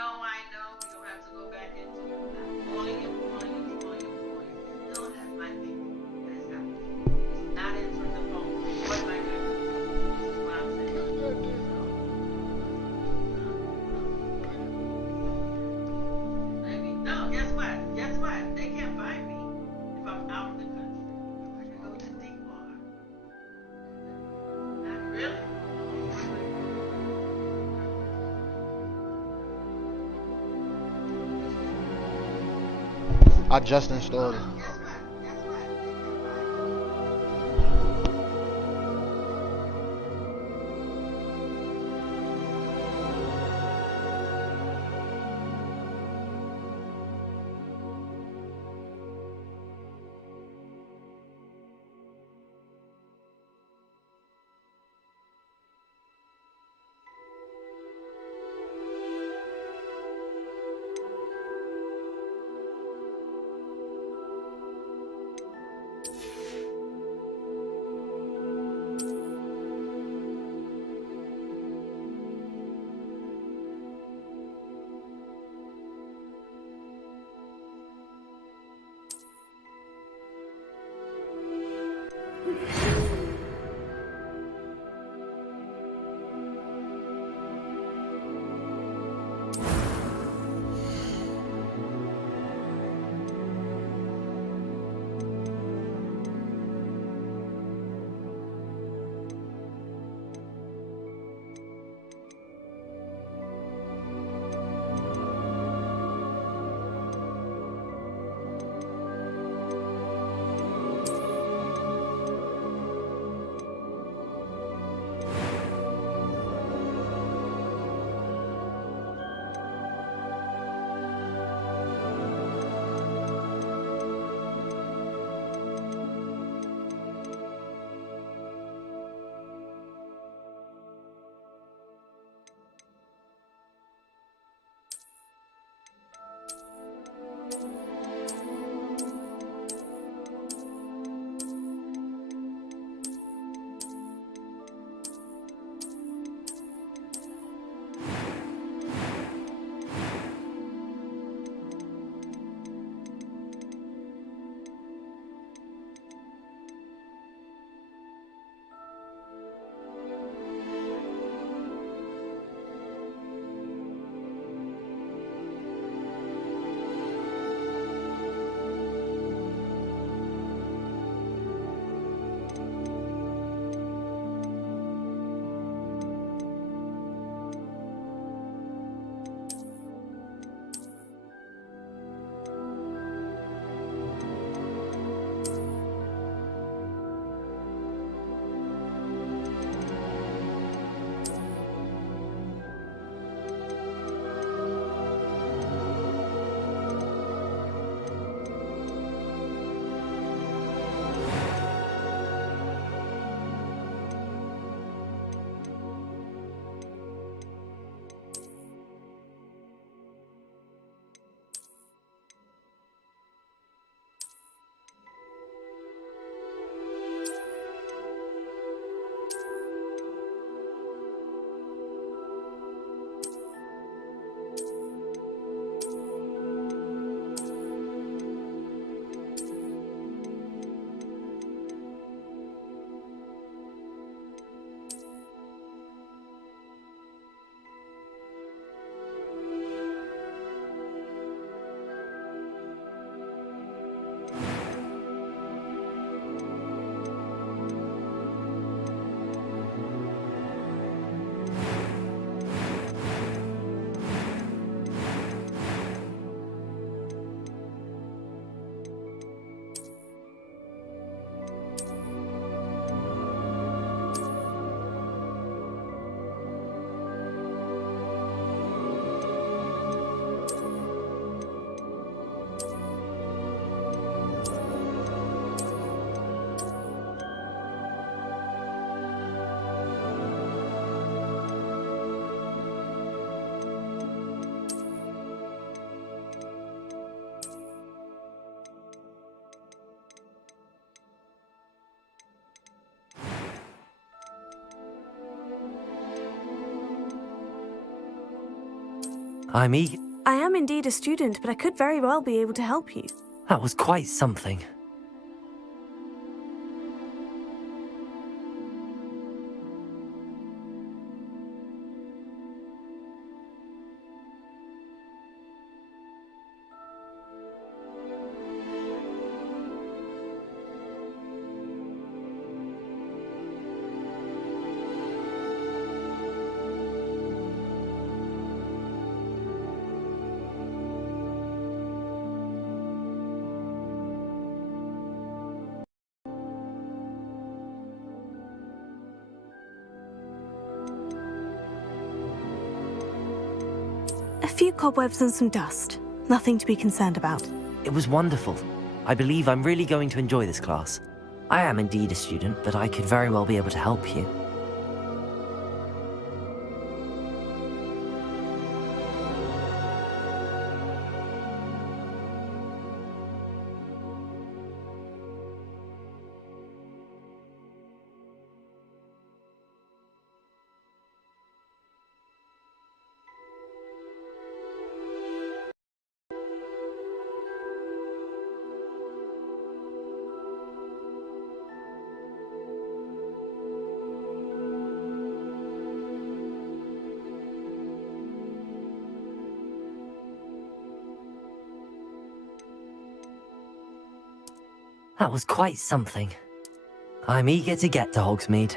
I know. We don't have to go back into it. Still has my thinking. That is happening. It's not answering the phone. What am I going to do? This is what I'm saying. Maybe. No, guess what? Guess what? They can't find me if I'm out of the country. I can go to deep water. Not really. I just installed it. Guess what? Guess what? They can't find me. I'm eager. I am indeed a student, but I could very well be able to help you. That was quite something. A few cobwebs and some dust. Nothing to be concerned about. It was wonderful. I believe I'm really going to enjoy this class. I am indeed a student, but I could very well be able to help you. That was quite something. I'm eager to get to Hogsmeade.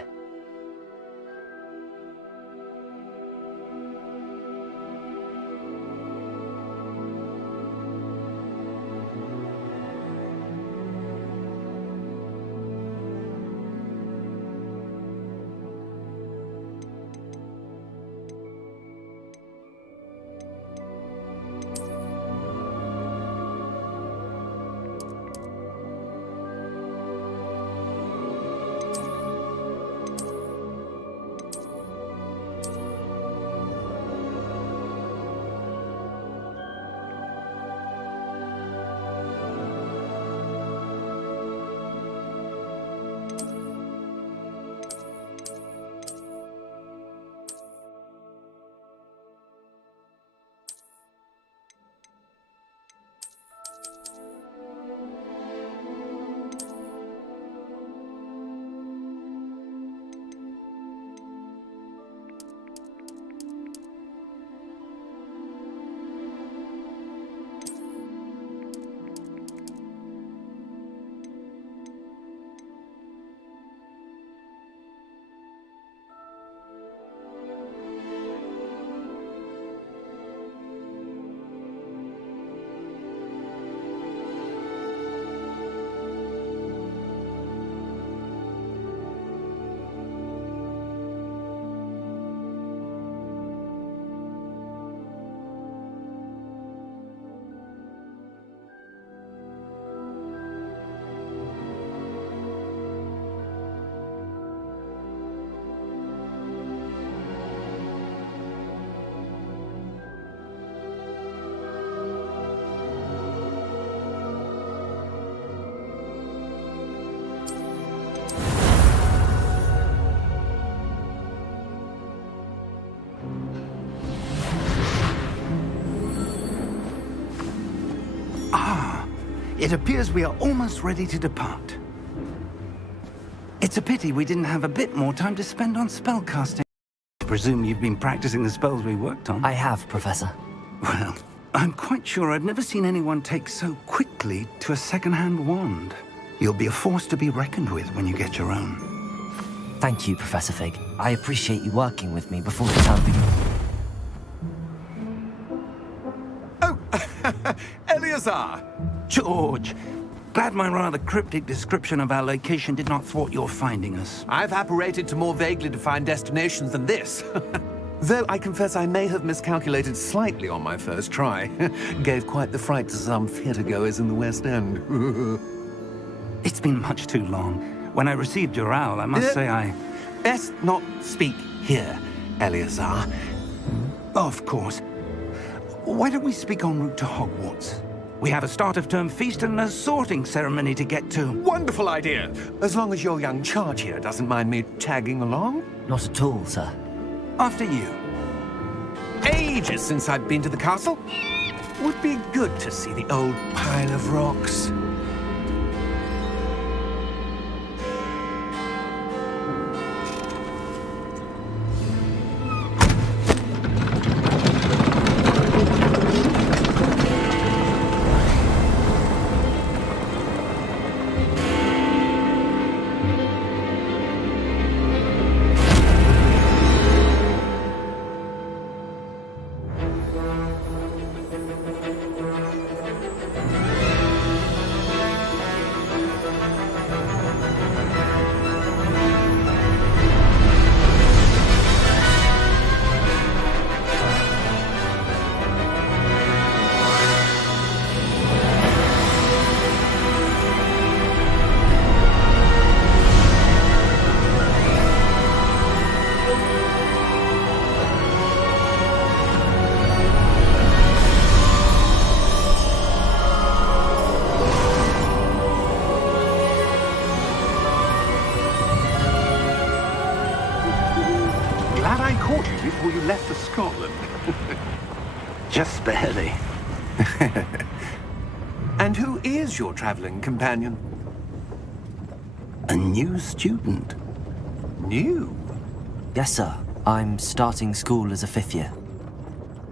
It appears we are almost ready to depart. It's a pity we didn't have a bit more time to spend on spellcasting. I presume you've been practicing the spells we worked on? I have, Professor. Well, I'm quite sure I've never seen anyone take so quickly to a second-hand wand. You'll be a force to be reckoned with when you get your own. Thank you, Professor Fig. I appreciate you working with me before the term begins. Oh, Eleazar! George, glad my rather cryptic description of our location did not thwart your finding us. I've apparated to more vaguely defined destinations than this. Though I confess I may have miscalculated slightly on my first try. Gave quite the fright to some theatre-goers in the West End. It's been much too long. When I received your owl, I must say I... Best not speak here, Eleazar. Of course. Why don't we speak en route to Hogwarts? We have a start-of-term feast and a sorting ceremony to get to. Wonderful idea! As long as your young charge here doesn't mind me tagging along. Not at all, sir. After you. ages since I've been to the castle. Would be good to see the old pile of rocks. Glad I caught you before you left for Scotland. Just barely. And who is your traveling companion? A new student. New? Yes, sir. I'm starting school as a 5th year.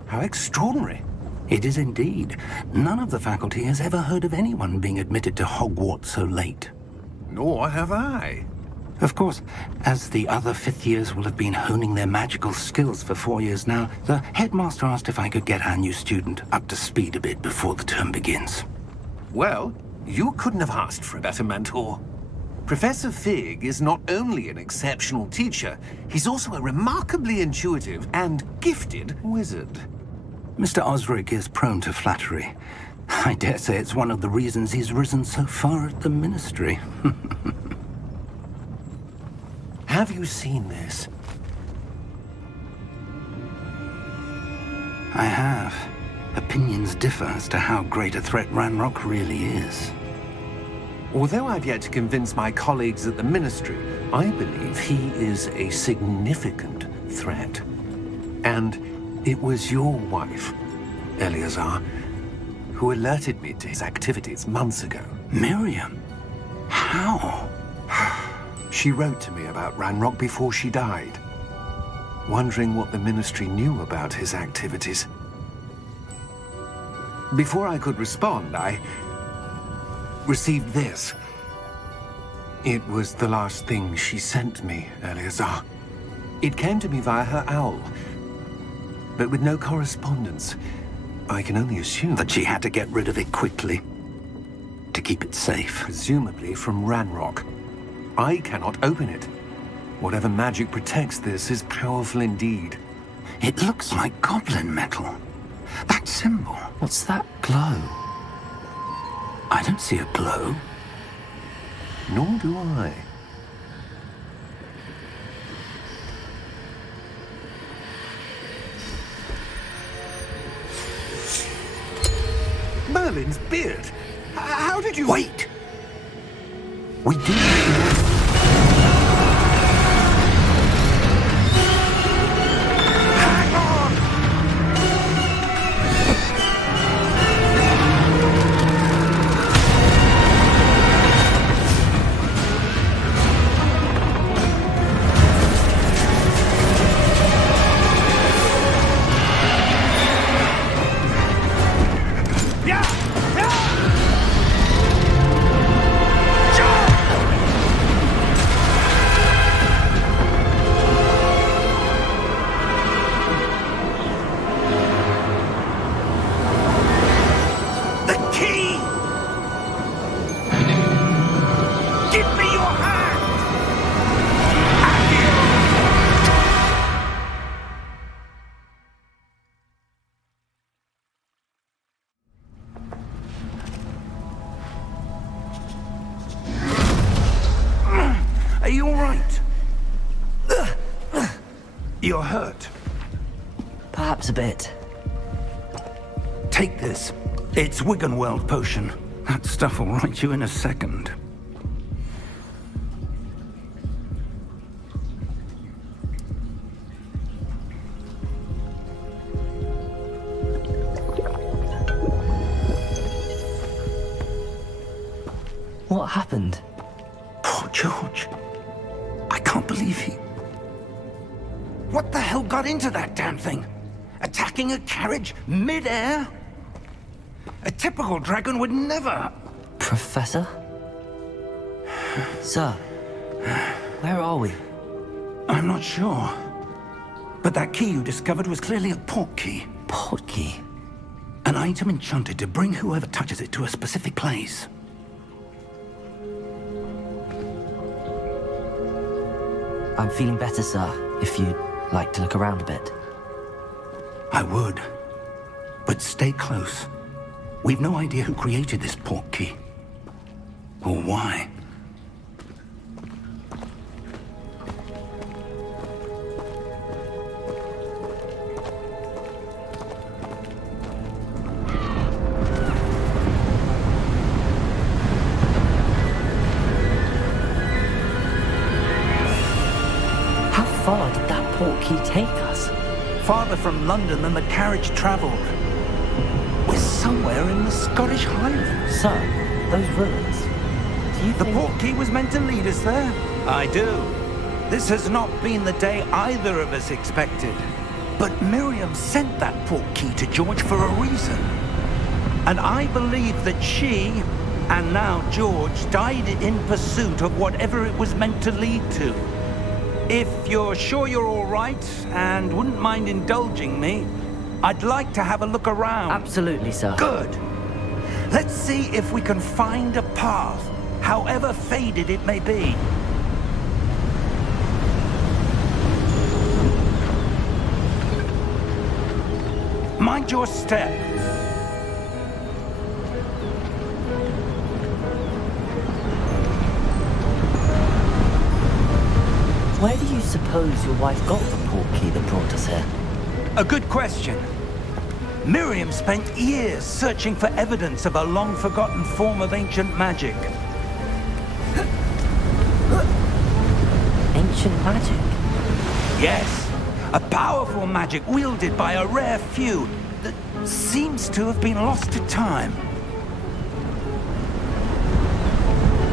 How extraordinary. It is indeed. None of the faculty has ever heard of anyone being admitted to Hogwarts so late. Nor have I. Of course, as the other 5th years will have been honing their magical skills for 4 years now, the headmaster asked if I could get our new student up to speed a bit before the term begins. Well, you couldn't have asked for a better mentor. Professor Fig is not only an exceptional teacher, he's also a remarkably intuitive and gifted wizard. Mr. Osric is prone to flattery. I dare say it's one of the reasons he's risen so far at the Ministry. Have you seen this? I have. Opinions differ as to how great a threat Ranrock really is. Although I've yet to convince my colleagues at the Ministry, I believe he is a significant threat. And it was your wife, Eleazar, who alerted me to his activities months ago. Miriam? How? She wrote to me about Ranrock before she died, wondering what the Ministry knew about his activities. Before I could respond, I received this. It was the last thing she sent me, Eleazar. It came to me via her owl, but with no correspondence. I can only assume That she had to get rid of it quickly to keep it safe. presumably from Ranrock. I cannot open it. Whatever magic protects this is powerful indeed. It looks like goblin metal. That symbol. What's that glow? I don't see a glow. Nor do I. Merlin's beard! How did you... Wait! We do. Hang on! Are you all right? You're hurt. Perhaps a bit. Take this. It's Wiggenweld potion. That stuff will right you in a second. What happened? Poor George. I can't believe he... What the hell got into that damn thing? Attacking a carriage mid-air? A typical dragon would never... Professor? Sir, where are we? I'm not sure. But that key you discovered was clearly a port key. Port key? An item enchanted to bring whoever touches it to a specific place. I'm feeling better, sir, if you'd like to look around a bit. I would. But stay close. We've no idea who created this port key. Or why. How far did that port key take us? Farther from London than the carriage traveled. We're somewhere in the Scottish Highlands. Sir, those ruins. Do you The think... port key was meant to lead us there? I do. This has not been the day either of us expected. But Miriam sent that port key to George for a reason. And I believe that she, and now George, died in pursuit of whatever it was meant to lead to. If you're sure you're all right, and wouldn't mind indulging me, I'd like to have a look around. Absolutely, sir. Good. Let's see if we can find a path, however faded it may be. Mind your step. Where do you suppose your wife got the port key that brought us here? A good question. Miriam spent years searching for evidence of a long-forgotten form of ancient magic. Ancient magic? Yes, a powerful magic wielded by a rare few that seems to have been lost to time.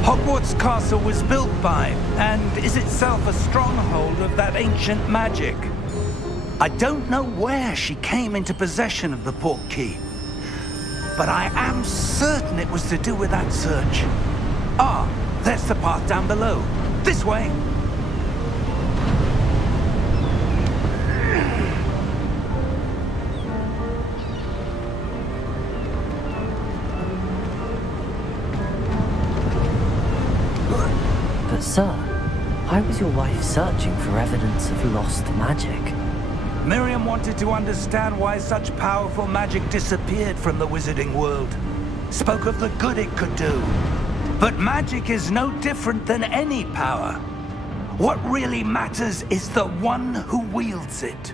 Hogwarts Castle was built by, and is itself a stronghold of that ancient magic. I don't know where she came into possession of the port key, but I am certain it was to do with that search. Ah, there's the path down below. This way. But sir, why was your wife searching for evidence of lost magic? Miriam wanted to understand why such powerful magic disappeared from the wizarding world. Spoke of the good it could do. But magic is no different than any power. What really matters is the one who wields it.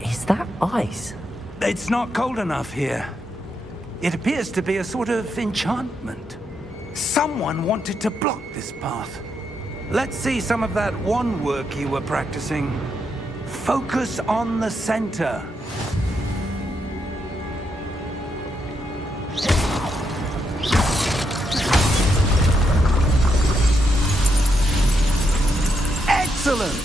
Is that ice? It's not cold enough here. It appears to be a sort of enchantment. Someone wanted to block this path. Let's see some of that wand work you were practicing. Focus on the center. Excellent!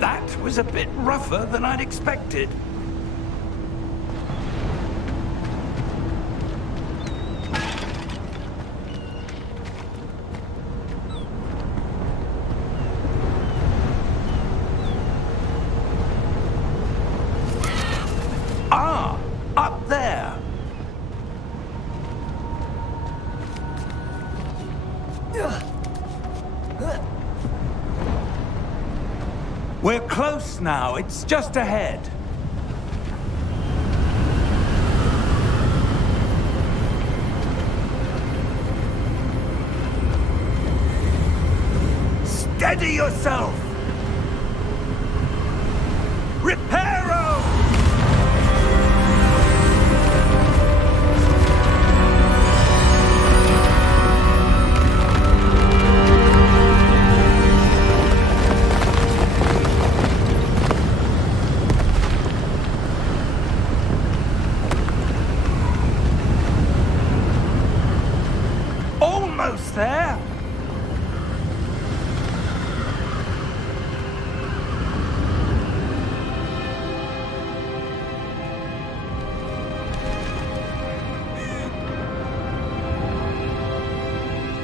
That was a bit rougher than I'd expected. Ah, up there. We're close now. It's just ahead. Steady yourself! Reparo! Almost there!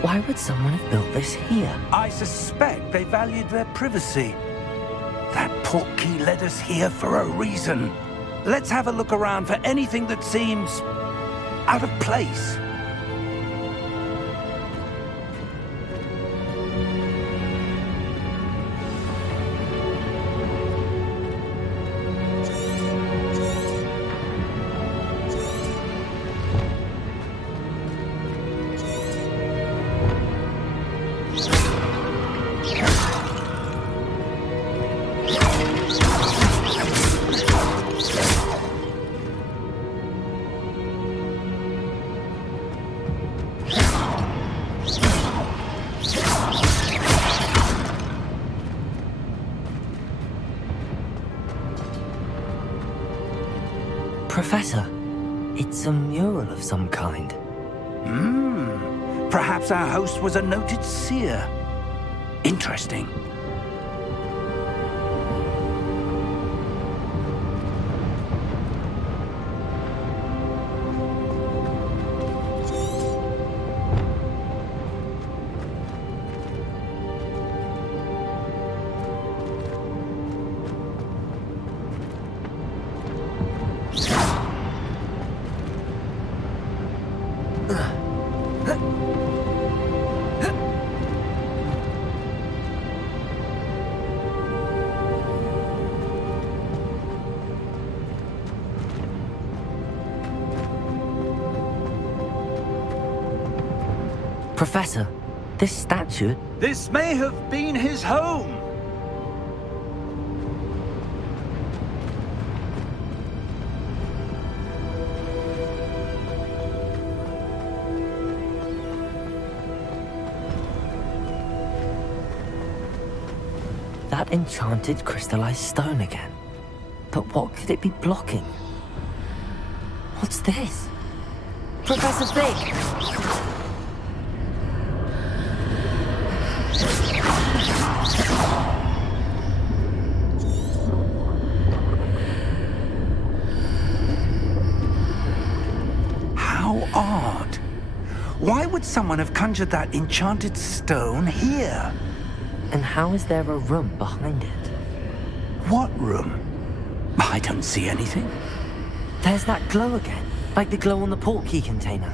Why would someone have built this here? I suspect they valued their privacy. That portkey led us here for a reason. Let's have a look around for anything that seems out of place. Professor, it's a mural of some kind. Perhaps our host was a noted seer. Interesting. Professor, this statue... This may have been his home. That enchanted crystallized stone again. But what could it be blocking? What's this? Professor Fig! How odd. Why would someone have conjured that enchanted stone here? And how is there a room behind it? What room? I don't see anything. There's that glow again, like the glow on the portkey container.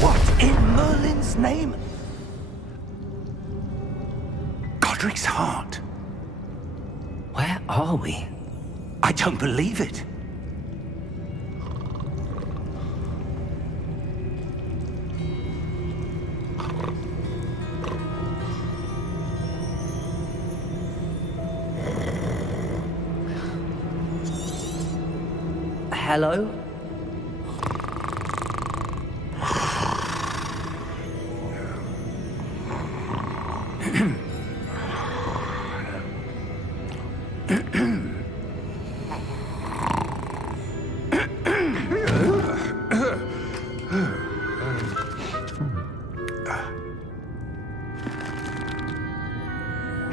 What in Merlin's name? Godric's heart. Where are we? I don't believe it. Hello?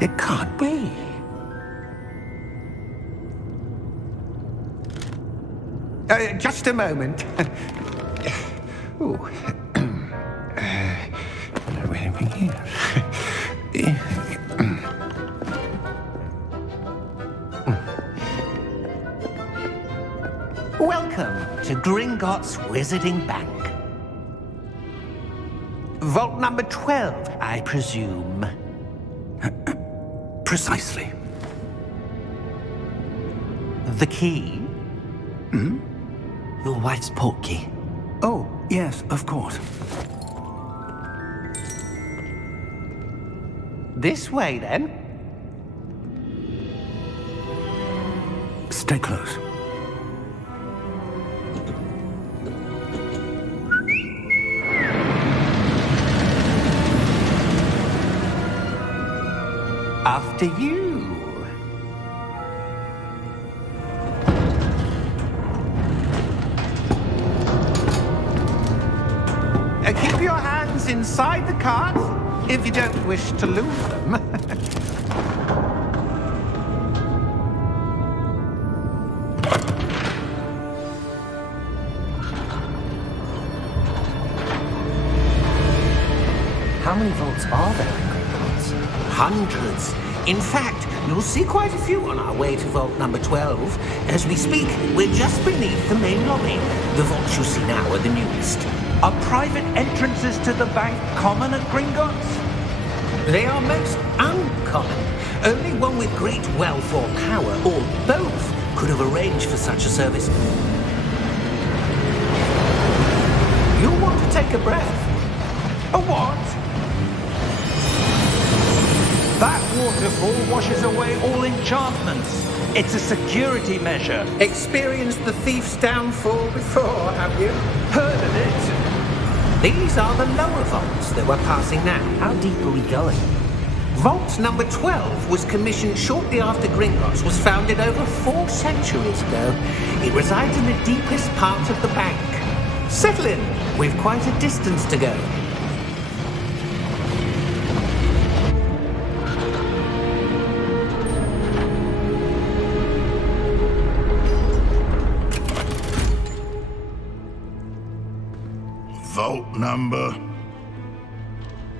It can't be. Just a moment. Ooh. Anything here? Welcome to Gringotts Wizarding Bank. Vault number 12, I presume. Precisely. The key? Your wife's portkey. Oh, yes, of course. This way, then. Stay close. After you. Keep your hands inside the cart if you don't wish to lose them. How many vaults are there in Gringotts? Hundreds. In fact, you'll see quite a few on our way to vault number 12. As we speak, we're just beneath the main lobby. The vaults you see now are the newest. Are private entrances to the bank common at Gringotts? They are most uncommon. Only one with great wealth or power, or both, could have arranged for such a service. You'll want to take a breath. A what? That waterfall washes away all enchantments. It's a security measure. Experienced the thief's downfall before, have you? Heard of it? These are the lower vaults that we're passing now. How deep are we going? Vault number 12 was commissioned shortly after Gringotts was founded over 4 centuries ago. It resides in the deepest part of the bank. Settle in. We've quite a distance to go. Vault number.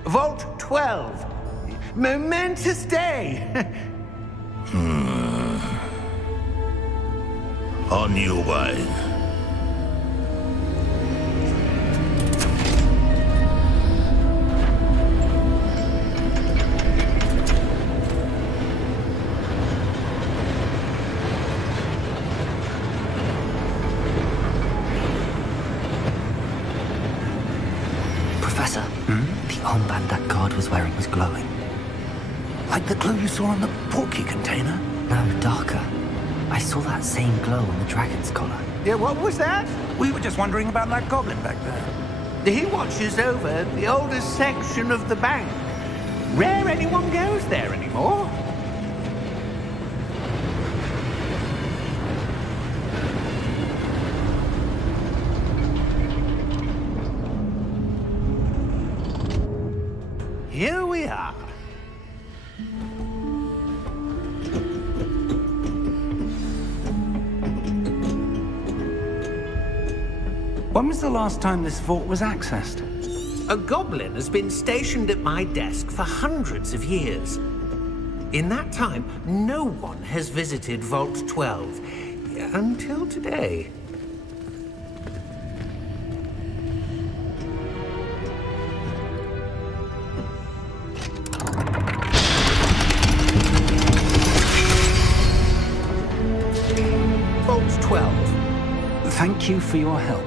Vault 12. Momentous day. On your way. Professor, the armband that guard was wearing was glowing. Like the glow you saw on the porky container? No, darker. I saw that same glow on the dragon's collar. Yeah, what was that? We were just wondering about that goblin back there. He watches over the oldest section of the bank. Rare anyone goes there anymore. Here we are. When was the last time this vault was accessed? A goblin has been stationed at my desk for hundreds of years. In that time, no one has visited Vault 12 until today. Vault 12. Thank you for your help.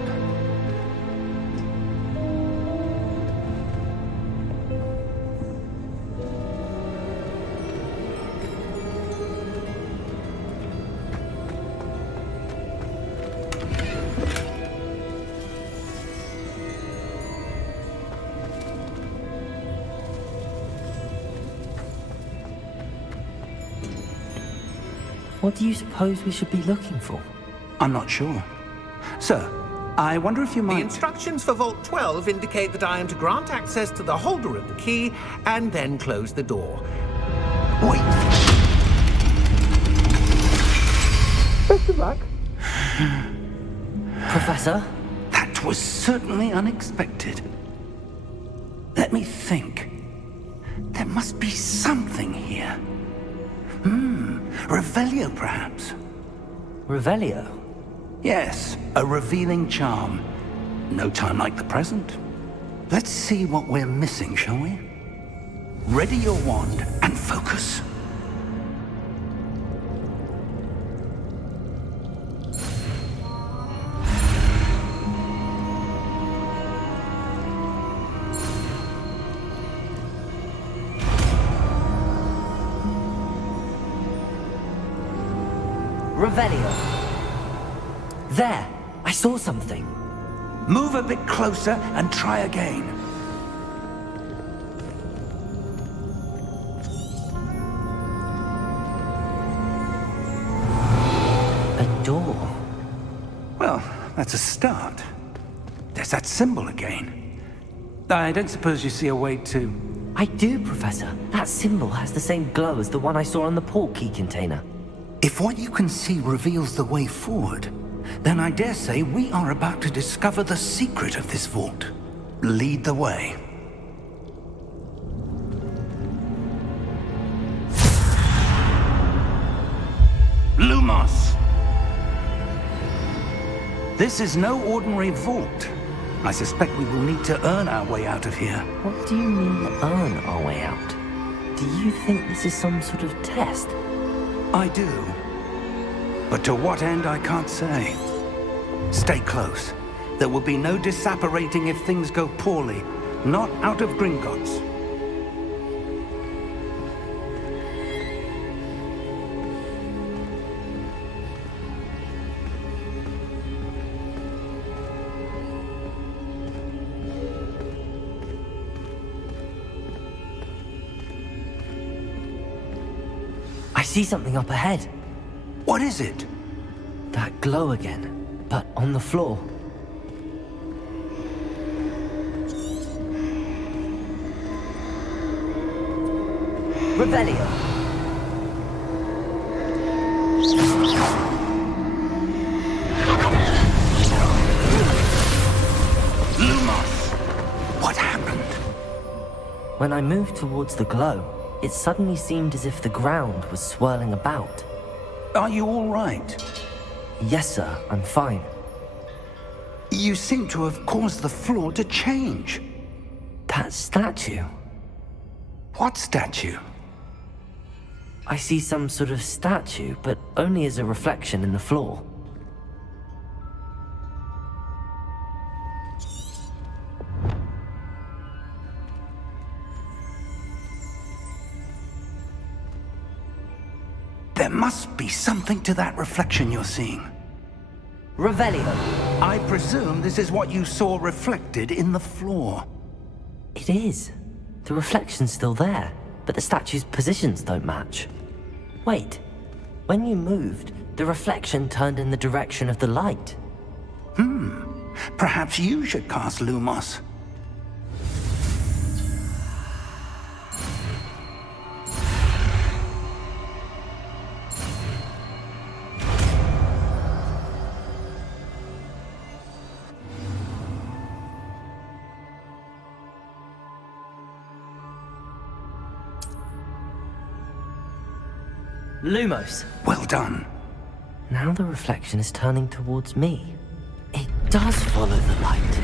What do you suppose we should be looking for? I'm not sure. Sir, I wonder if you The might... instructions for Vault 12 indicate that I am to grant access to the holder of the key and then close the door. Wait! Best of luck. Professor? That was certainly unexpected. Let me think. There must be something here. Revelio, perhaps? Revelio? Yes, a revealing charm. No time like the present. Let's see what we're missing, shall we? Ready your wand and focus. Revelio. There, I saw something. Move a bit closer and try again. A door. Well, that's a start. There's that symbol again. I don't suppose you see a way to... I do, Professor. That symbol has the same glow as the one I saw on the port key container. If what you can see reveals the way forward, then I dare say we are about to discover the secret of this vault. Lead the way. Lumos! This is no ordinary vault. I suspect we will need to earn our way out of here. What do you mean, earn our way out? Do you think this is some sort of test? I do. But to what end, I can't say. Stay close. There will be no disapparating if things go poorly. Not out of Gringotts. I see something up ahead. What is it? That glow again, but on the floor. Revelio. Lumos! What happened? When I moved towards the glow, it suddenly seemed as if the ground was swirling about. Are you all right? Yes, sir, I'm fine. You seem to have caused the floor to change. That statue. What statue? I see some sort of statue, but only as a reflection in the floor. There must be something to that reflection you're seeing. Revelio. I presume this is what you saw reflected in the floor. It is. The reflection's still there, but the statue's positions don't match. Wait. When you moved, the reflection turned in the direction of the light. Perhaps you should cast Lumos. Lumos. Well done. Now the reflection is turning towards me. It does follow the light.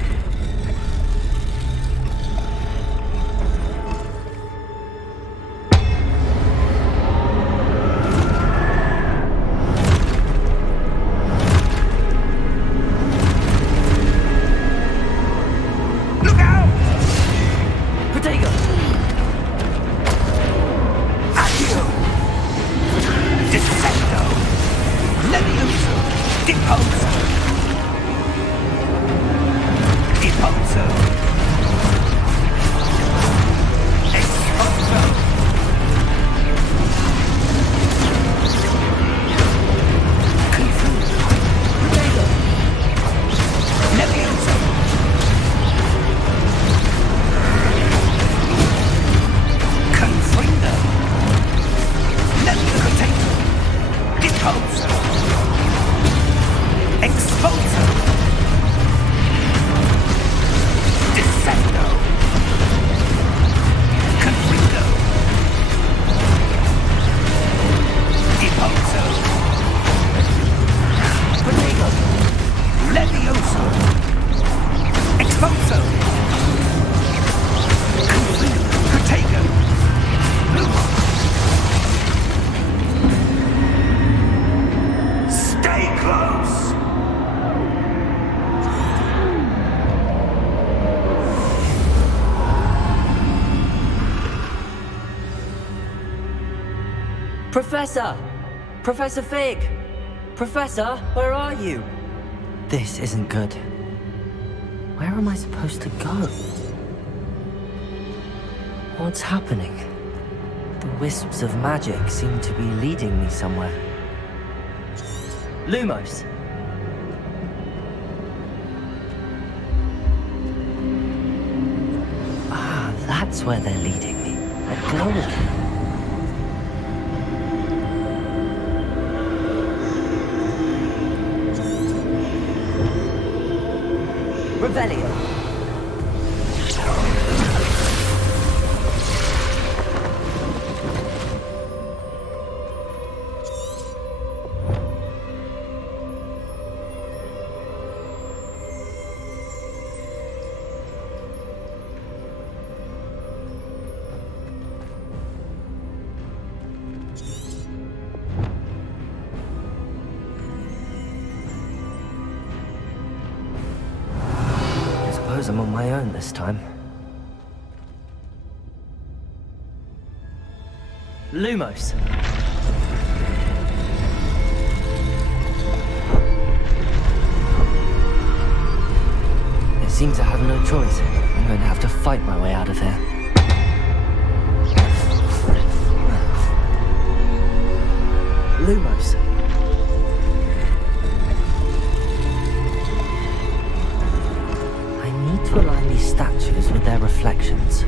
Look out! Protego! Accio! Descendo! Levioso! Deposo! Deposo! Esposo! Confuso! Protego! Levioso! Confrido! Levioso! Deposo! Exposo! Descendo! Confrido! Deposo! Protego! Levioso! Exposo! Confrido! Protego! Lumos! Stay close! Professor! Professor Fig! Professor, where are you? This isn't good. Where am I supposed to go? What's happening? The wisps of magic seem to be leading me somewhere. Lumos! Ah, that's where they're leading me. That glow again. Revelio. I'm on my own this time. Lumos! I seem to have no choice. I'm going to have to fight my way out of here. Lumos! To align these statues with their reflections.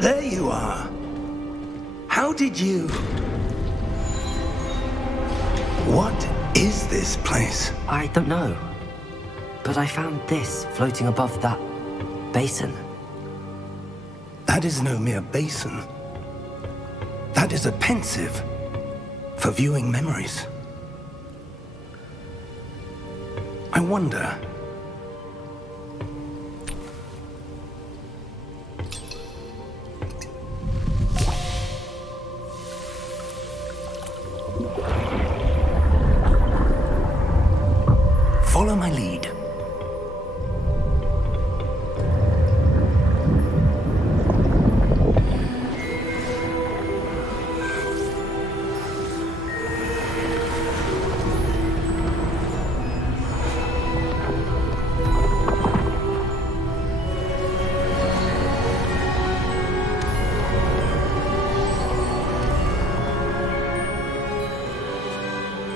There you are. How did you... What is this place? I don't know. But I found this floating above that basin. That is no mere basin. That is a pensive for viewing memories. I wonder... Follow my lead.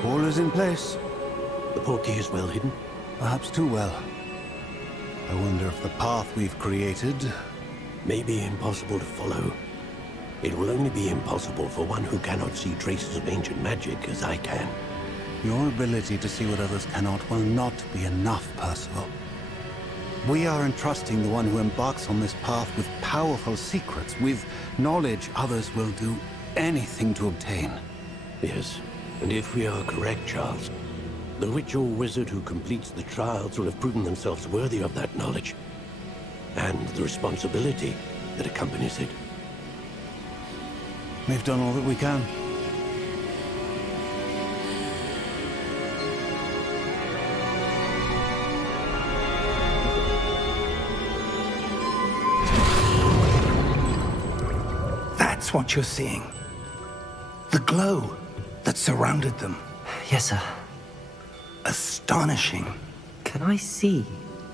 All is in place. The portkey is well hidden. Perhaps too well. I wonder if the path we've created... May be impossible to follow. It will only be impossible for one who cannot see traces of ancient magic as I can. Your ability to see what others cannot will not be enough, Percival. We are entrusting the one who embarks on this path with powerful secrets, with knowledge others will do anything to obtain. Yes, and if we are correct, Charles, the witch or wizard who completes the trials will have proven themselves worthy of that knowledge, and the responsibility that accompanies it. We've done all that we can. That's what you're seeing. The glow that surrounded them. Yes, sir. Astonishing. Can I see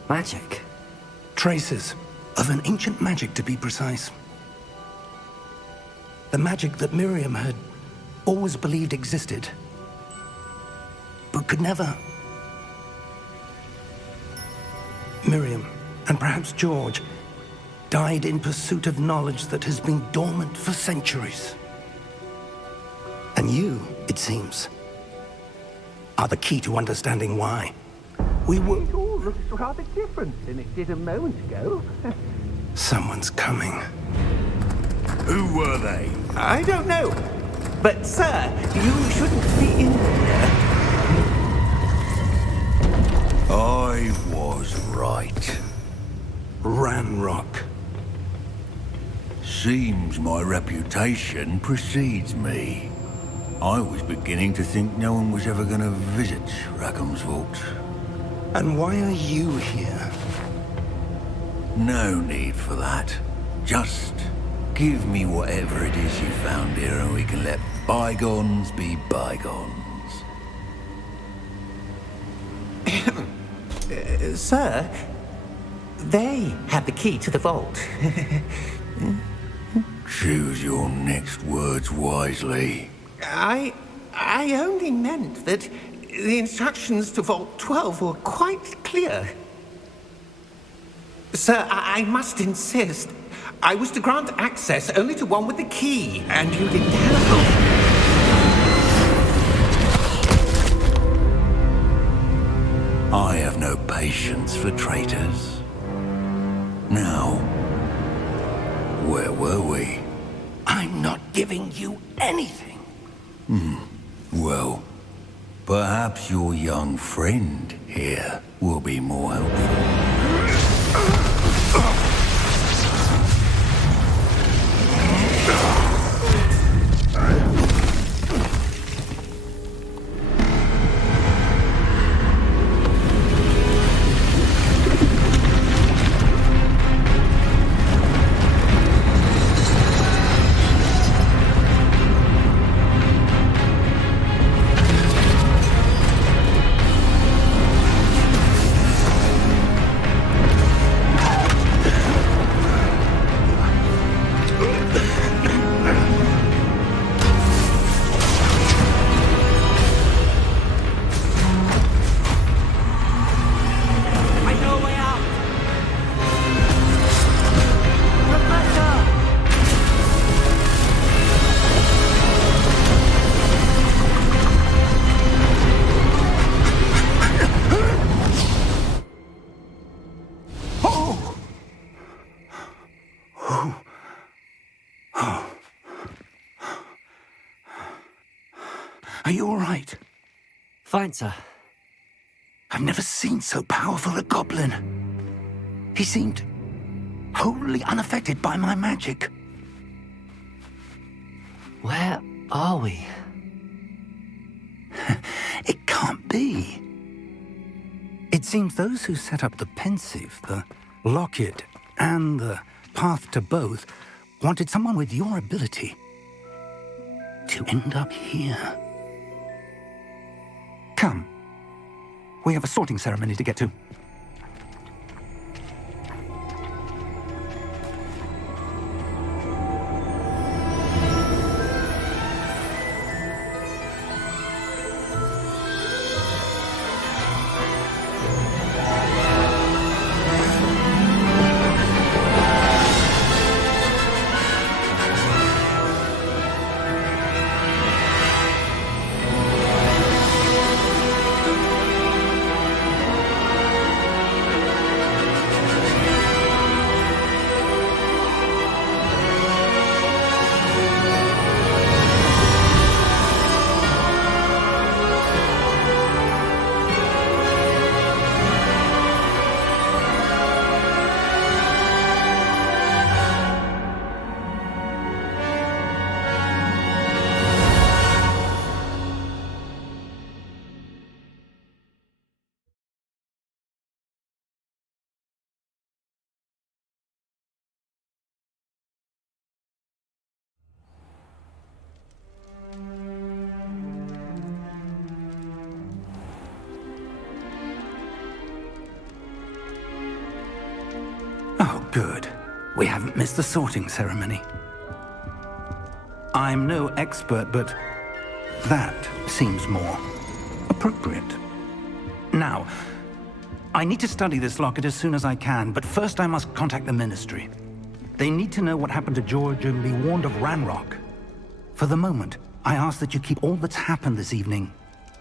magic? Traces of an ancient magic, to be precise. The magic that Miriam had always believed existed, but could never. Miriam, and perhaps George, died in pursuit of knowledge that has been dormant for centuries. And you, it seems, are the key to understanding why. We were... It all looks rather different than it did a moment ago. Someone's coming. Who were they? I don't know. But, sir, you shouldn't be in here. I was right. Ranrock. Seems my reputation precedes me. I was beginning to think no one was ever going to visit Rackham's vault. And why are you here? No need for that. Just give me whatever it is you found here and we can let bygones be bygones. Sir, they have the key to the vault. Choose your next words wisely. I only meant that the instructions to Vault 12 were quite clear. Sir, I must insist. I was to grant access only to one with the key, and you didn't have I have no patience for traitors. Now, where were we? I'm not giving you anything. Well, perhaps your young friend here will be more helpful. Are you all right? Fine, sir. I've never seen so powerful a goblin. He seemed wholly unaffected by my magic. Where are we? It can't be. It seems those who set up the pensive, the locket, and the path to both wanted someone with your ability to end up here. Come. We have a sorting ceremony to get to. Good. We haven't missed the sorting ceremony. I'm no expert, but that seems more appropriate. Now, I need to study this locket as soon as I can, but first I must contact the Ministry. They need to know what happened to George and be warned of Ranrock. For the moment, I ask that you keep all that's happened this evening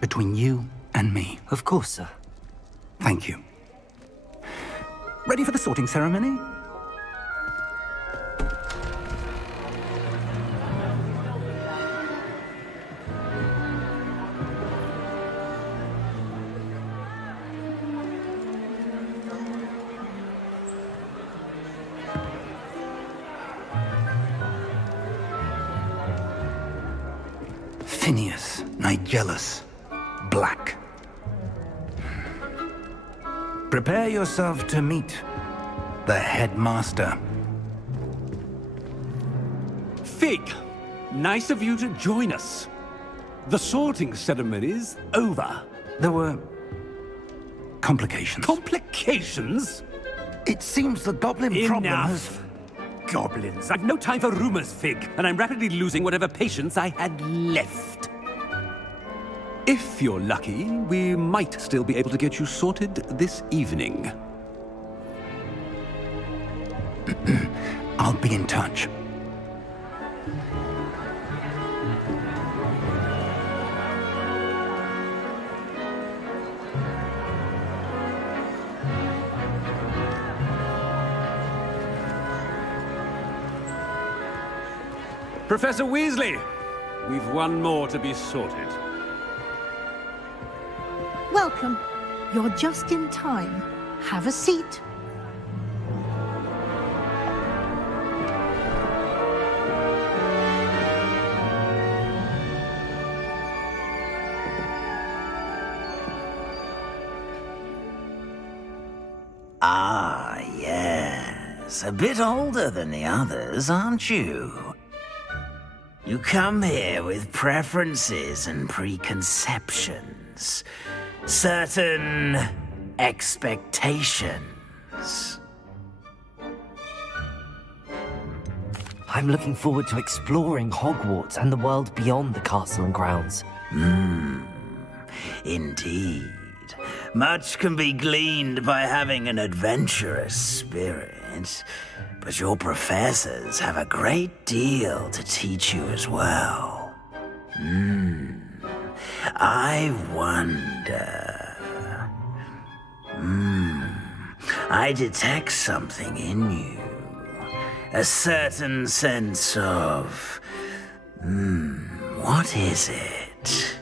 between you and me. Of course, sir. Thank you. Ready for the sorting ceremony? Phineas, Nigellus, Black. Prepare yourself to meet the headmaster. Fig, nice of you to join us. The sorting ceremony's over. There were complications. Complications? It seems the goblin problem has... Enough. Goblins. I've no time for rumors, Fig, and I'm rapidly losing whatever patience I had left. If you're lucky, we might still be able to get you sorted this evening. I'll be in touch. Professor Weasley, we've one more to be sorted. Welcome. You're just in time. Have a seat. Ah, yes. A bit older than the others, aren't you? You come here with preferences and preconceptions. Certain expectations. I'm looking forward to exploring Hogwarts and the world beyond the castle and grounds. Indeed. Much can be gleaned by having an adventurous spirit, but your professors have a great deal to teach you as well. I wonder... I detect something in you. A certain sense of... what is it?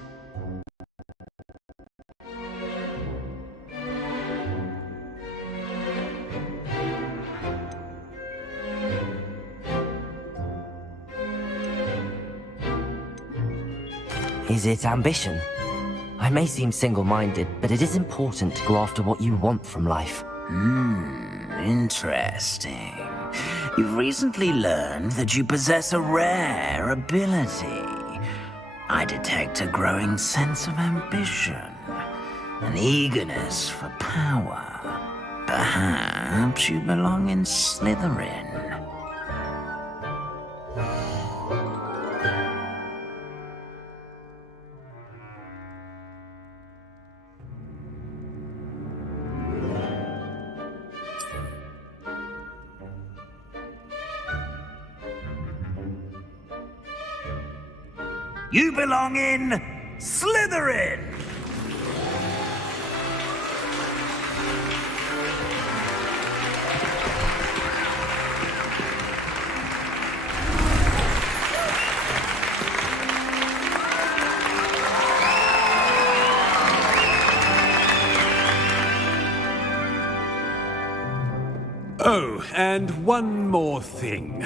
Is it ambition? I may seem single-minded, but it is important to go after what you want from life. Interesting. You've recently learned that you possess a rare ability. I detect a growing sense of ambition, an eagerness for power. Perhaps you belong in Slytherin. You belong in Slytherin! Oh, and one more thing.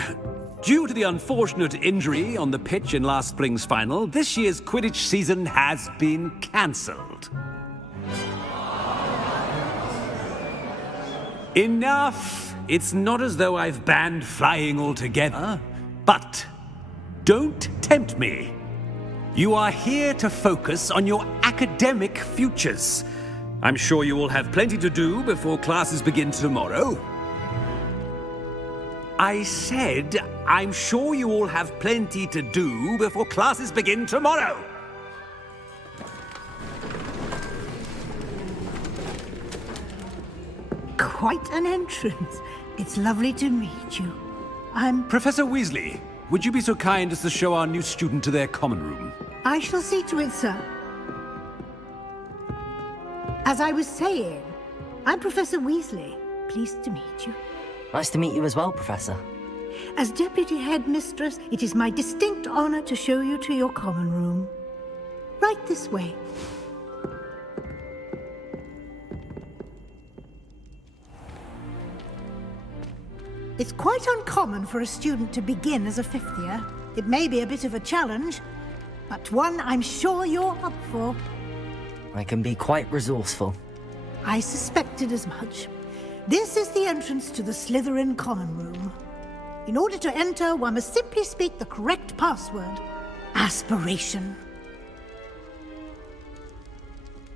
Due to the unfortunate injury on the pitch in last spring's final, this year's Quidditch season has been cancelled. Enough! It's not as though I've banned flying altogether, but don't tempt me. You are here to focus on your academic futures. I'm sure you will have plenty to do before classes begin tomorrow. I said, I'm sure you all have plenty to do before classes begin tomorrow. Quite an entrance. It's lovely to meet you. Professor Weasley, would you be so kind as to show our new student to their common room? I shall see to it, sir. As I was saying, I'm Professor Weasley. Pleased to meet you. Nice to meet you as well, Professor. As Deputy Headmistress, it is my distinct honor to show you to your common room. Right this way. It's quite uncommon for a student to begin as a fifth year. It may be a bit of a challenge, but one I'm sure you're up for. I can be quite resourceful. I suspected as much. This is the entrance to the Slytherin common room. In order to enter, one must simply speak the correct password. Aspiration.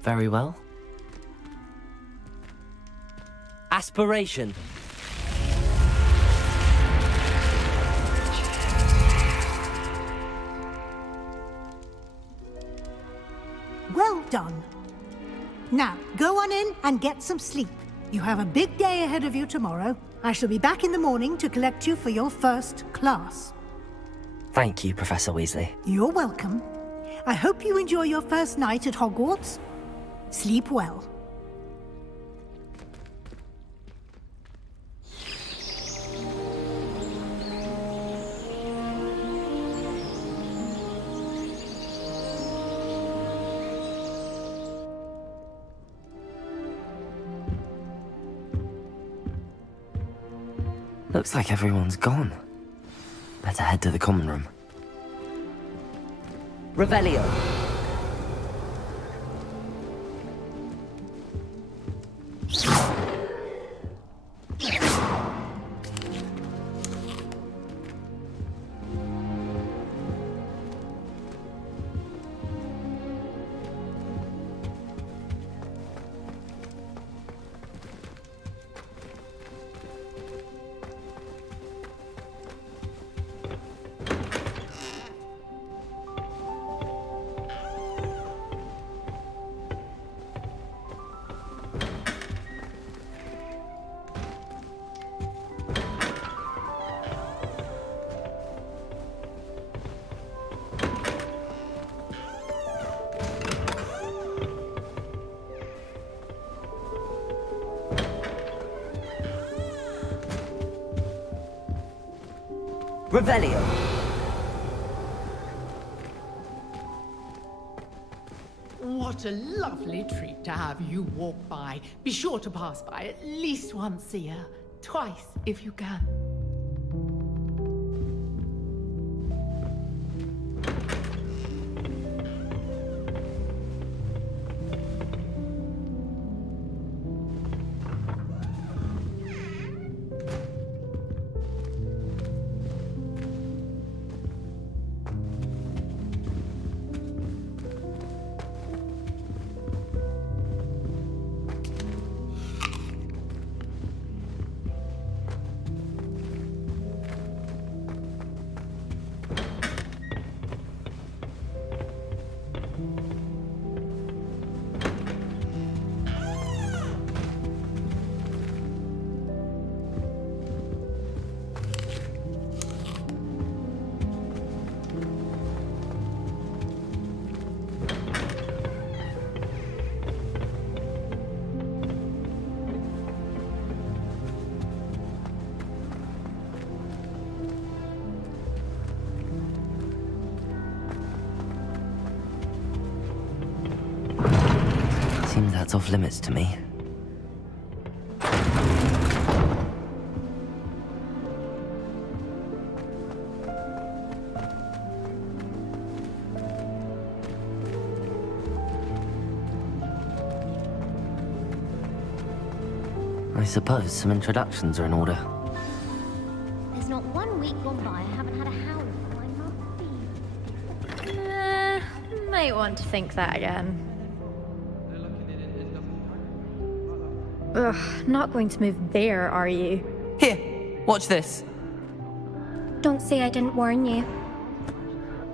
Very well. Aspiration. Well done. Now, go on in and get some sleep. You have a big day ahead of you tomorrow. I shall be back in the morning to collect you for your first class. Thank you, Professor Weasley. You're welcome. I hope you enjoy your first night at Hogwarts. Sleep well. Looks like everyone's gone. Better head to the common room. Revelio. Revelio. What a lovely treat to have you walk by. Be sure to pass by at least once a year. Twice, if you can. Seems that's off limits to me. I suppose some introductions are in order. There's not 1 week gone by I haven't had a howl from my mum. Might want to think that again. Ugh, not going to move there, are you? Here, watch this. Don't say I didn't warn you.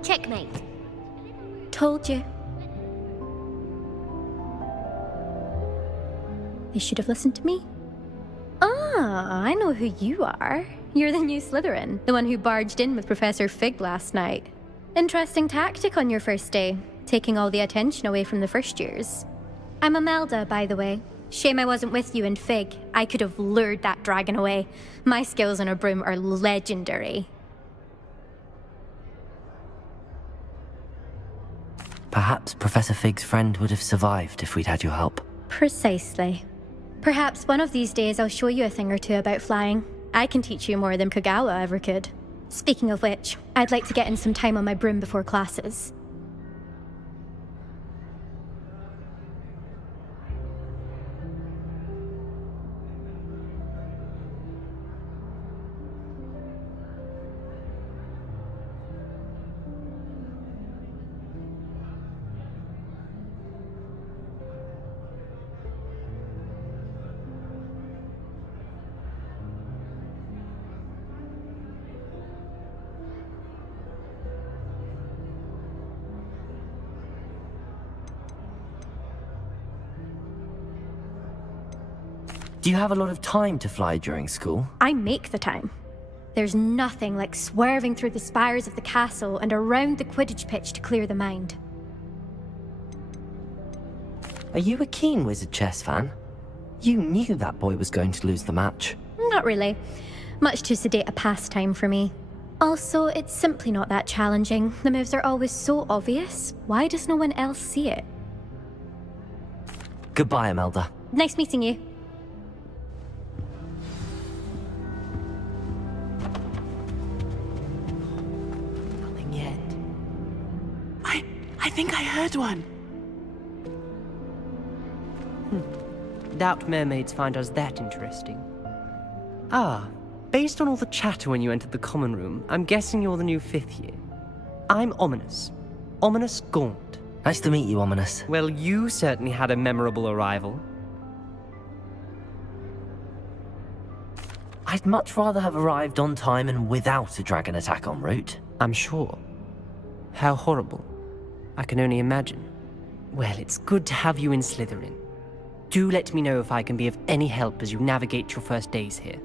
Checkmate. Told you. They should have listened to me. Ah, I know who you are. You're the new Slytherin, the one who barged in with Professor Fig last night. Interesting tactic on your first day, taking all the attention away from the first years. I'm Imelda, by the way. Shame I wasn't with you in Fig. I could have lured that dragon away. My skills on a broom are legendary. Perhaps Professor Fig's friend would have survived if we'd had your help. Precisely. Perhaps one of these days I'll show you a thing or two about flying. I can teach you more than Kagawa ever could. Speaking of which, I'd like to get in some time on my broom before classes. Do you have a lot of time to fly during school? I make the time. There's nothing like swerving through the spires of the castle and around the Quidditch pitch to clear the mind. Are you a keen Wizard chess fan? You knew that boy was going to lose the match. Not really. Much too sedate a pastime for me. Also, it's simply not that challenging. The moves are always so obvious. Why does no one else see it? Goodbye, Imelda. Nice meeting you. Nothing yet. I think I heard one. Doubt mermaids find us that interesting. Ah, based on all the chatter when you entered the common room, I'm guessing you're the new 5th year. I'm Ominous. Ominous Gaunt. Nice to meet you, Ominous. Well, you certainly had a memorable arrival. I'd much rather have arrived on time and without a dragon attack en route. I'm sure. How horrible. I can only imagine. Well, it's good to have you in Slytherin. Do let me know if I can be of any help as you navigate your first days here.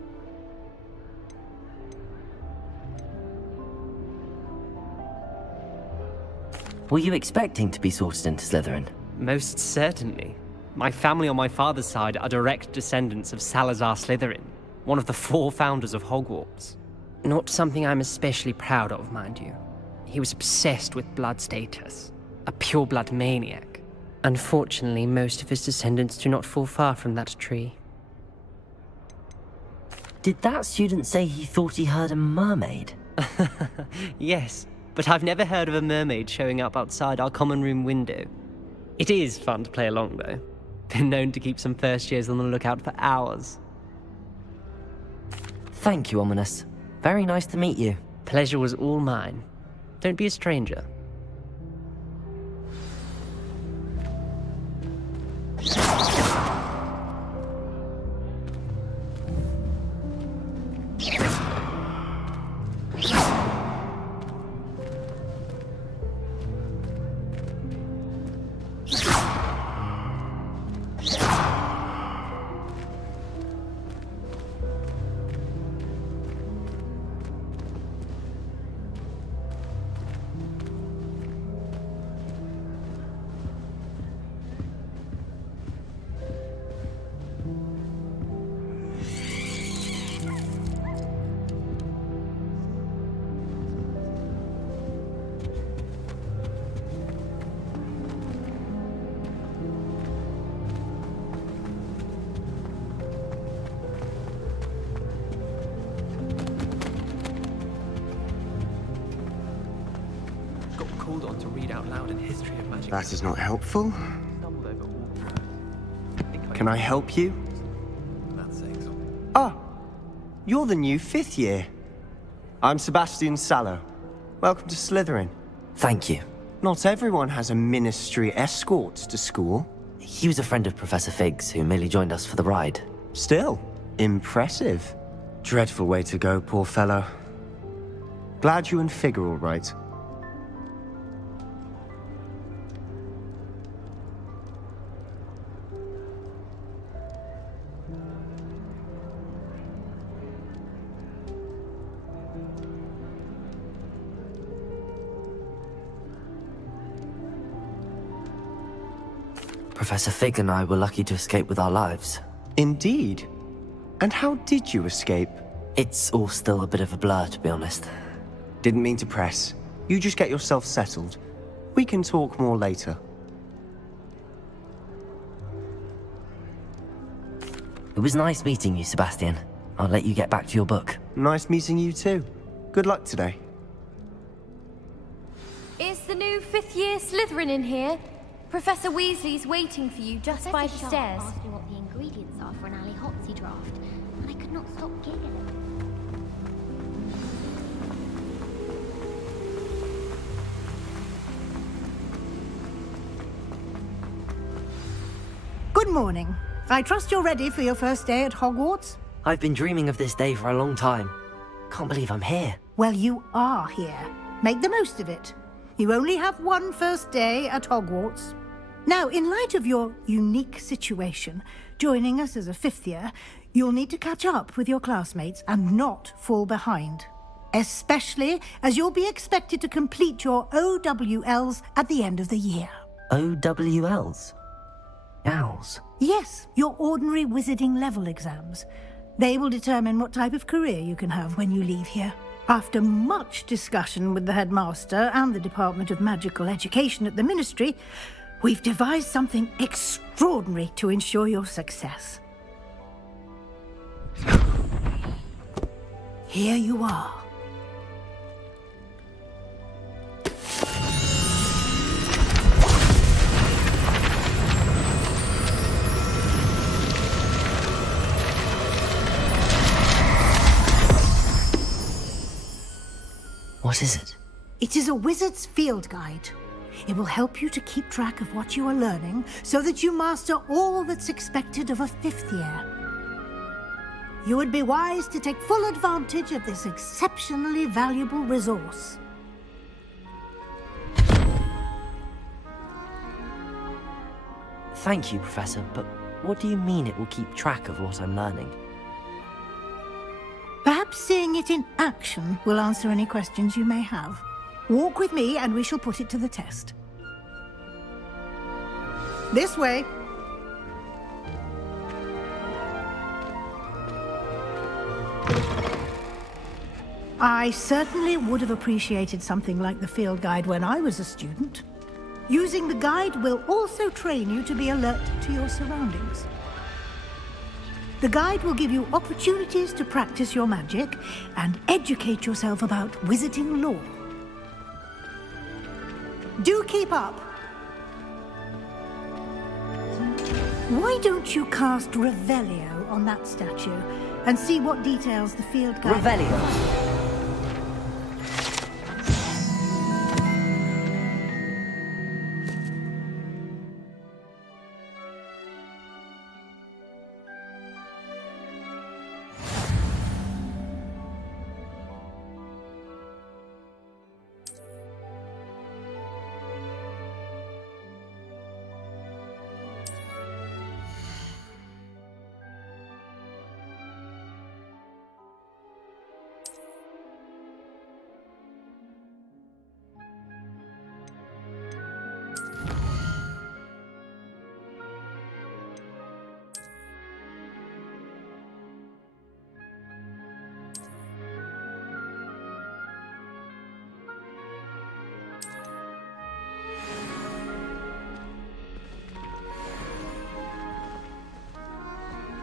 Were you expecting to be sorted into Slytherin? Most certainly. My family on my father's side are direct descendants of Salazar Slytherin, one of the 4 founders of Hogwarts. Not something I'm especially proud of, mind you. He was obsessed with blood status, a pure-blood maniac. Unfortunately, most of his descendants do not fall far from that tree. Did that student say he thought he heard a mermaid? Yes, but I've never heard of a mermaid showing up outside our common room window. It is fun to play along, though. Been known to keep some first years on the lookout for hours. Thank you, Ominous. Very nice to meet you. Pleasure was all mine. Don't be a stranger. That is not helpful. Can I help you? Ah, you're the new 5th year. I'm Sebastian Sallow. Welcome to Slytherin. Thank you. Not everyone has a ministry escort to school. He was a friend of Professor Fig's who merely joined us for the ride. Still, impressive. Dreadful way to go, poor fellow. Glad you and Fig are all right. Professor Fig and I were lucky to escape with our lives. Indeed. And how did you escape? It's all still a bit of a blur, to be honest. Didn't mean to press. You just get yourself settled. We can talk more later. It was nice meeting you, Sebastian. I'll let you get back to your book. Nice meeting you too. Good luck today. Is the new fifth-year Slytherin in here? Professor Weasley's waiting for you just by the stairs. Asked me what the ingredients are for an Ali Hotsy draft, and I could not stop giggling. Good morning. I trust you're ready for your first day at Hogwarts? I've been dreaming of this day for a long time. Can't believe I'm here. Well, you are here. Make the most of it. You only have one first day at Hogwarts. Now, in light of your unique situation, joining us as a fifth year, you'll need to catch up with your classmates and not fall behind. Especially as you'll be expected to complete your OWLs at the end of the year. OWLs? Owls? Yes, your ordinary wizarding level exams. They will determine what type of career you can have when you leave here. After much discussion with the headmaster and the Department of Magical Education at the Ministry, we've devised something extraordinary to ensure your success. Here you are. What is it? It is a wizard's field guide. It will help you to keep track of what you are learning so that you master all that's expected of a fifth year. You would be wise to take full advantage of this exceptionally valuable resource. Thank you, Professor, but what do you mean it will keep track of what I'm learning? Perhaps seeing it in action will answer any questions you may have. Walk with me and we shall put it to the test. This way. I certainly would have appreciated something like the field guide when I was a student. Using the guide will also train you to be alert to your surroundings. The guide will give you opportunities to practice your magic and educate yourself about wizarding lore. Do keep up. Why don't you cast Revelio on that statue and see what details the field guide... Revelio!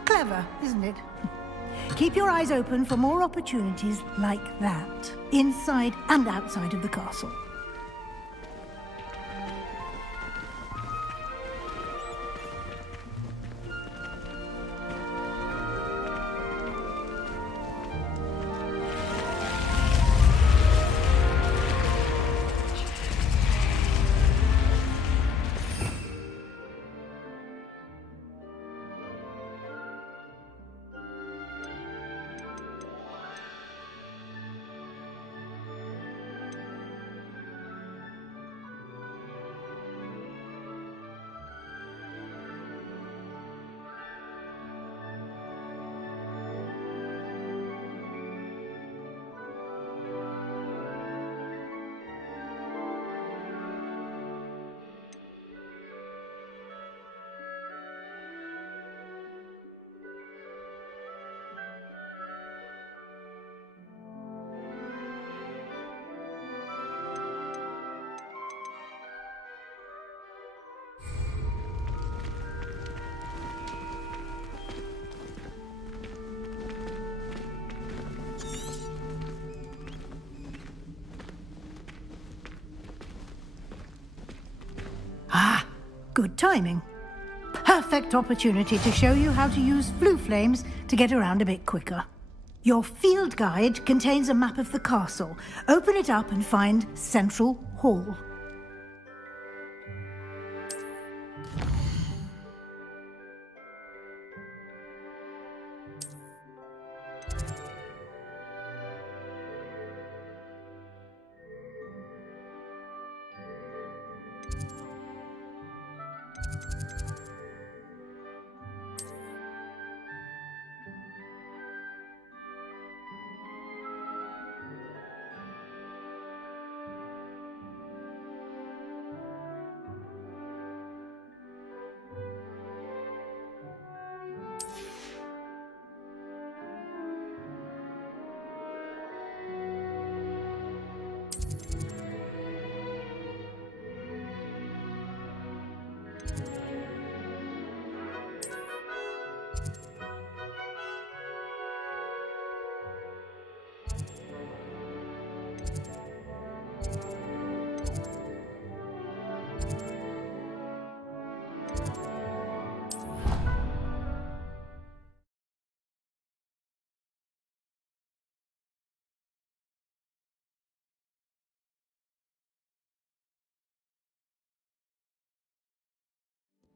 Clever, isn't it? Keep your eyes open for more opportunities like that, inside and outside of the castle. Good timing. Perfect opportunity to show you how to use flue flames to get around a bit quicker. Your field guide contains a map of the castle. Open it up and find Central Hall.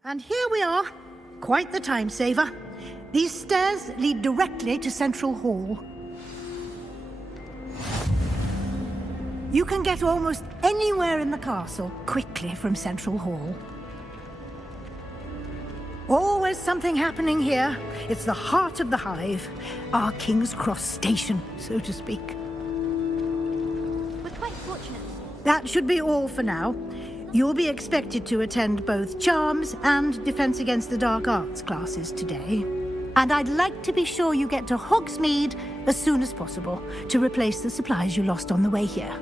And here we are. Quite the time saver. These stairs lead directly to Central Hall. You can get almost anywhere in the castle quickly from Central Hall. Always something happening here. It's the heart of the hive. Our King's Cross station, so to speak. We're quite fortunate. That should be all for now. You'll be expected to attend both Charms and Defense Against the Dark Arts classes today. And I'd like to be sure you get to Hogsmeade as soon as possible to replace the supplies you lost on the way here.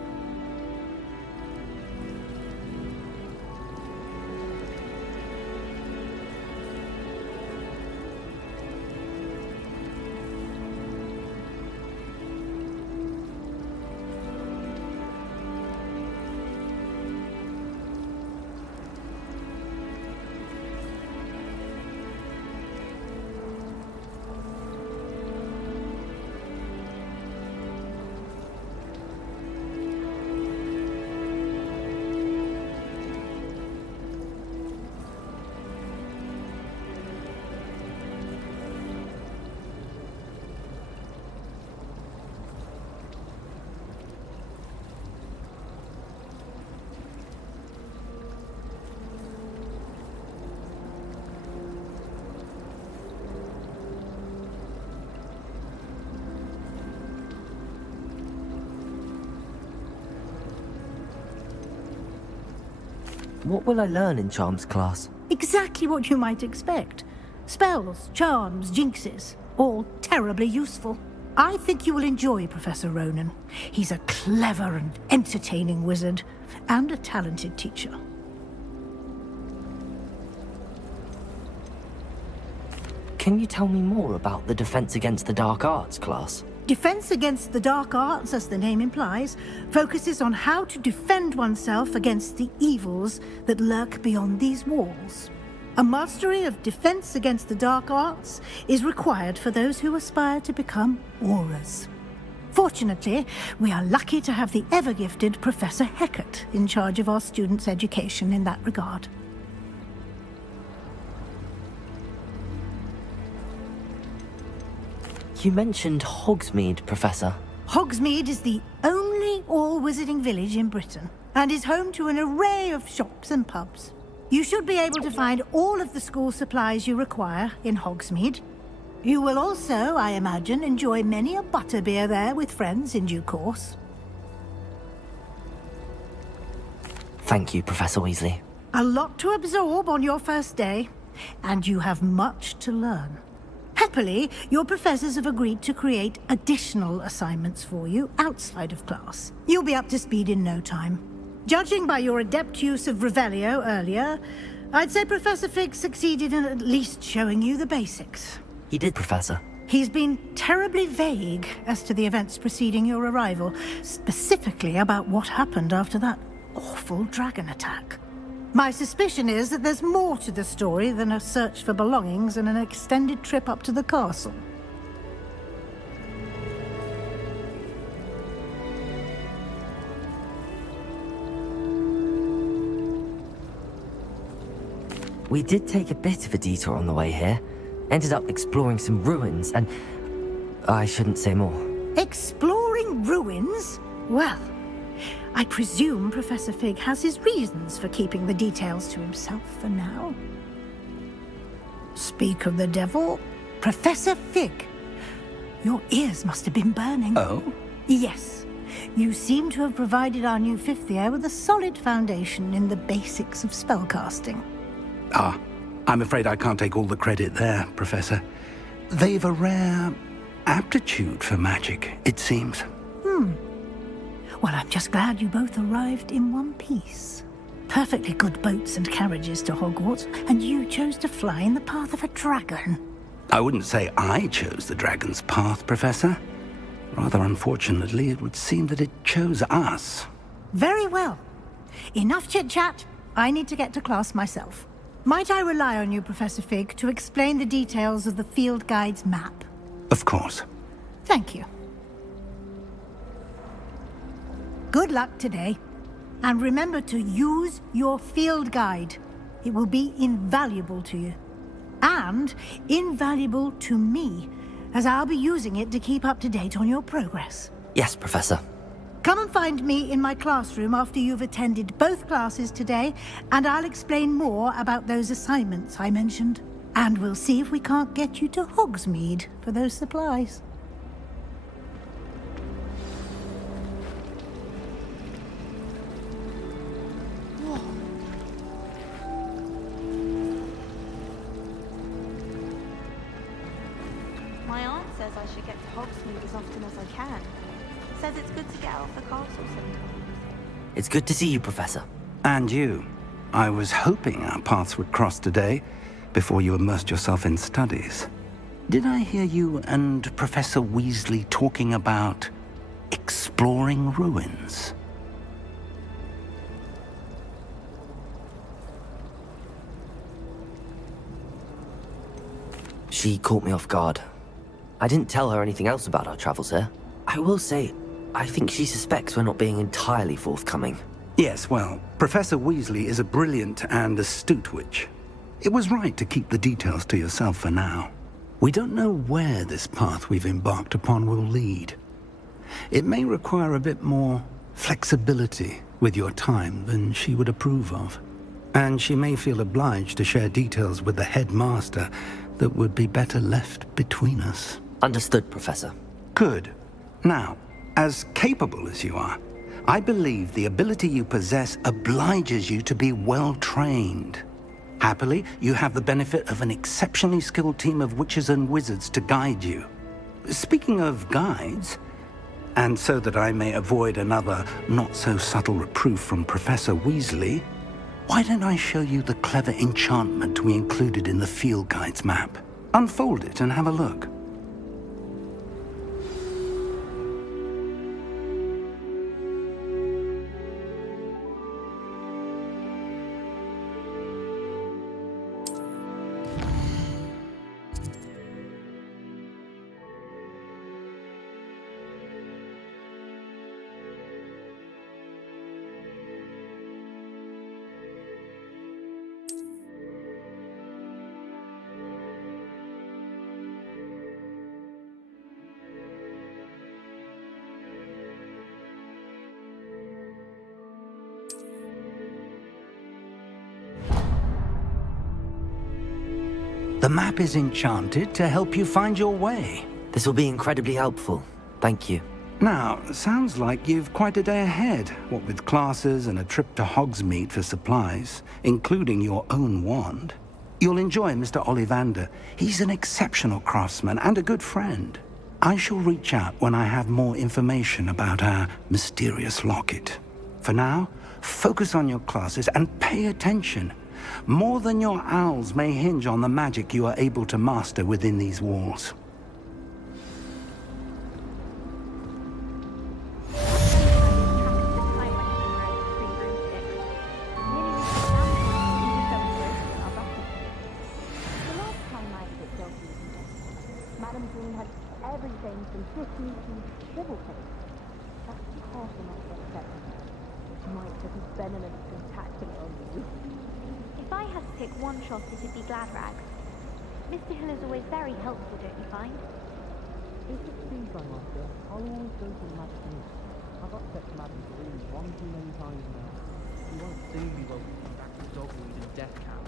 What will I learn in Charms class? Exactly what you might expect. Spells, charms, jinxes, all terribly useful. I think you will enjoy Professor Ronan. He's a clever and entertaining wizard, and a talented teacher. Can you tell me more about the Defense Against the Dark Arts class? Defense Against the Dark Arts, as the name implies, focuses on how to defend oneself against the evils that lurk beyond these walls. A mastery of Defense Against the Dark Arts is required for those who aspire to become Aurors. Fortunately, we are lucky to have the ever-gifted Professor Hecat in charge of our students' education in that regard. You mentioned Hogsmeade, Professor. Hogsmeade is the only all-wizarding village in Britain, and is home to an array of shops and pubs. You should be able to find all of the school supplies you require in Hogsmeade. You will also, I imagine, enjoy many a butterbeer there with friends in due course. Thank you, Professor Weasley. A lot to absorb on your first day, and you have much to learn. Happily, your professors have agreed to create additional assignments for you outside of class. You'll be up to speed in no time. Judging by your adept use of Revelio earlier, I'd say Professor Fig succeeded in at least showing you the basics. He did, Professor. He's been terribly vague as to the events preceding your arrival, specifically about what happened after that awful dragon attack. My suspicion is that there's more to the story than a search for belongings and an extended trip up to the castle. We did take a bit of a detour on the way here. Ended up exploring some ruins and... I shouldn't say more. Exploring ruins? Well, I presume Professor Fig has his reasons for keeping the details to himself for now. Speak of the devil, Professor Fig. Your ears must have been burning. Oh? Yes. You seem to have provided our new fifth year with a solid foundation in the basics of spellcasting. Ah, I'm afraid I can't take all the credit there, Professor. They've a rare aptitude for magic, it seems. Well, I'm just glad you both arrived in one piece. Perfectly good boats and carriages to Hogwarts, and you chose to fly in the path of a dragon. I wouldn't say I chose the dragon's path, Professor. Rather unfortunately, it would seem that it chose us. Very well. Enough chit-chat. I need to get to class myself. Might I rely on you, Professor Fig, to explain the details of the field guide's map? Of course. Thank you. Good luck today. And remember to use your field guide. It will be invaluable to you. And invaluable to me, as I'll be using it to keep up to date on your progress. Yes, Professor. Come and find me in my classroom after you've attended both classes today, and I'll explain more about those assignments I mentioned. And we'll see if we can't get you to Hogsmeade for those supplies. My aunt says I should get to Hogsmeade as often as I can. Says it's good to get out of the castle sometimes. It's good to see you, Professor. And you. I was hoping our paths would cross today, before you immersed yourself in studies. Did I hear you and Professor Weasley talking about exploring ruins? She caught me off guard. I didn't tell her anything else about our travels here. I will say, I think she suspects we're not being entirely forthcoming. Yes, well, Professor Weasley is a brilliant and astute witch. It was right to keep the details to yourself for now. We don't know where this path we've embarked upon will lead. It may require a bit more flexibility with your time than she would approve of. And she may feel obliged to share details with the headmaster that would be better left between us. Understood, Professor. Good. Now, as capable as you are, I believe the ability you possess obliges you to be well-trained. Happily, you have the benefit of an exceptionally skilled team of witches and wizards to guide you. Speaking of guides, and so that I may avoid another not-so-subtle reproof from Professor Weasley, why don't I show you the clever enchantment we included in the field guide's map? Unfold it and have a look. The map is enchanted to help you find your way. This will be incredibly helpful. Thank you. Now, sounds like you've quite a day ahead, what with classes and a trip to Hogsmeade for supplies, including your own wand. You'll enjoy Mr. Ollivander. He's an exceptional craftsman and a good friend. I shall reach out when I have more information about our mysterious locket. For now, focus on your classes and pay attention. More than your owls may hinge on the magic you are able to master within these walls. Clementine had everything from Disney to civil case. That's hard enough to upset her. She might just be venomous and tactical on you. If I had to pick one shot, it'd be Glad Rags. Mr. Hill is always very helpful, don't you find? If it seems I'm after, I'll always go to the magic room. I've upset Madame Green one too many times now. She won't soon be welcoming back to Dogweed and Death Camp.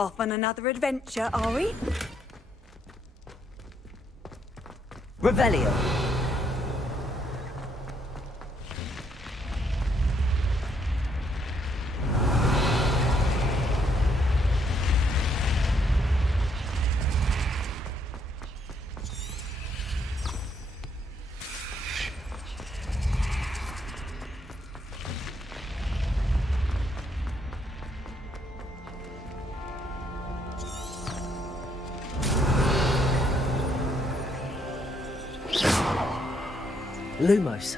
Off on another adventure, are we? Revelio. Lumos.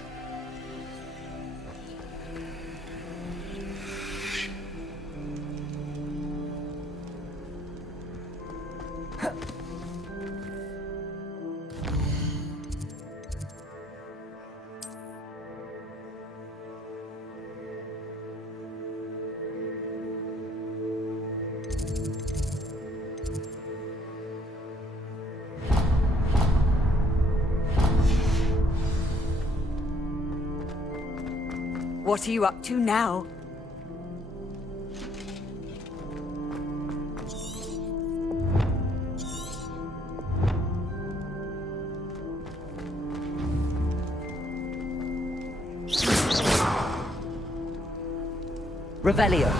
What are you up to now? Revelio.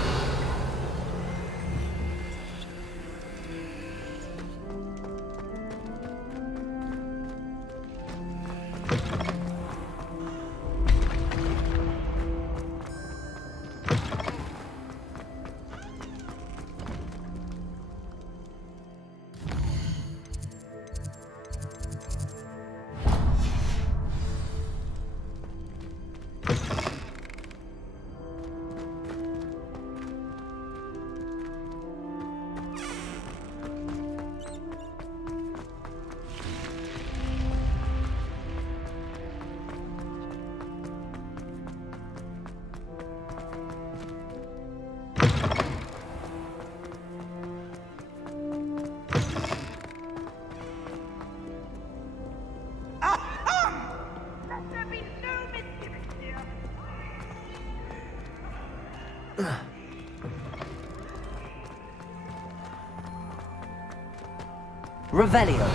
Revelio.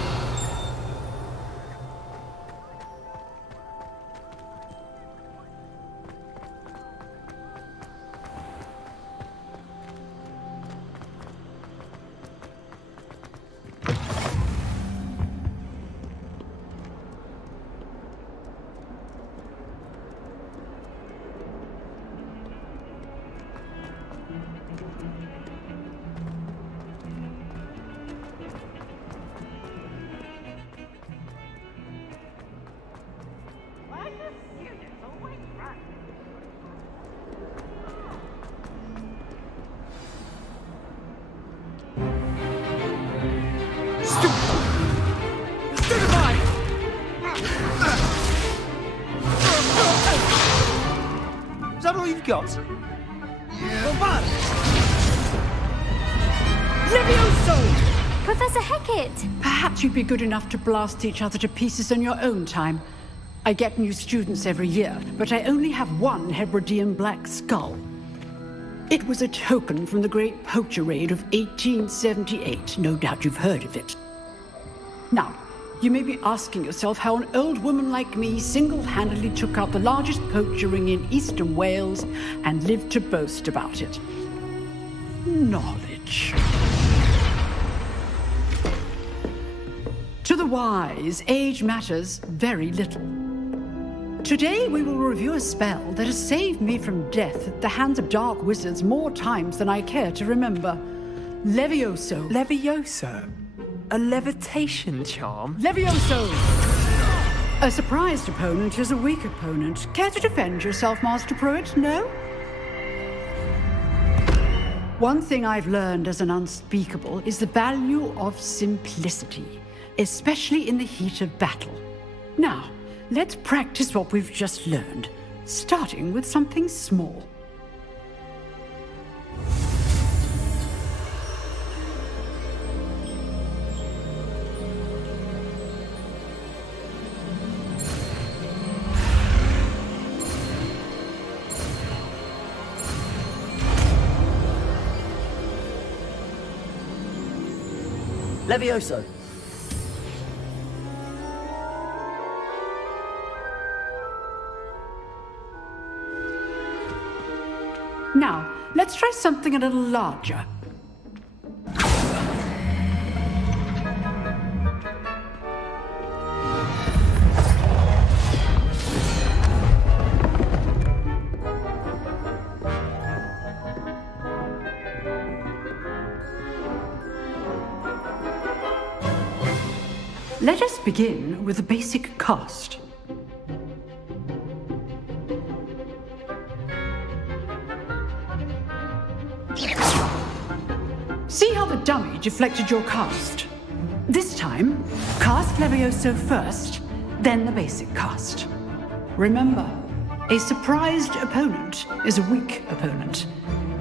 Is that all you've got? Levioso! Professor Hecat! Perhaps you'd be good enough to blast each other to pieces in your own time. I get new students every year, but I only have one Hebridean black skull. It was a token from the Great Poacher Raid of 1878. No doubt you've heard of it. Now, you may be asking yourself how an old woman like me single-handedly took out the largest poacher ring in eastern Wales and lived to boast about it. Knowledge. To the wise, age matters very little. Today we will review a spell that has saved me from death at the hands of dark wizards more times than I care to remember. Levioso. Levioso? A levitation charm? Levioso! A surprised opponent is a weak opponent. Care to defend yourself, Master Pruitt? No? One thing I've learned as an unspeakable is the value of simplicity, especially in the heat of battle. Now, let's practice what we've just learned, starting with something small. Levioso! Now, let's try something a little larger. Let us begin with the basic cast. See how the dummy deflected your cast? This time, cast Levioso first, then the basic cast. Remember, a surprised opponent is a weak opponent,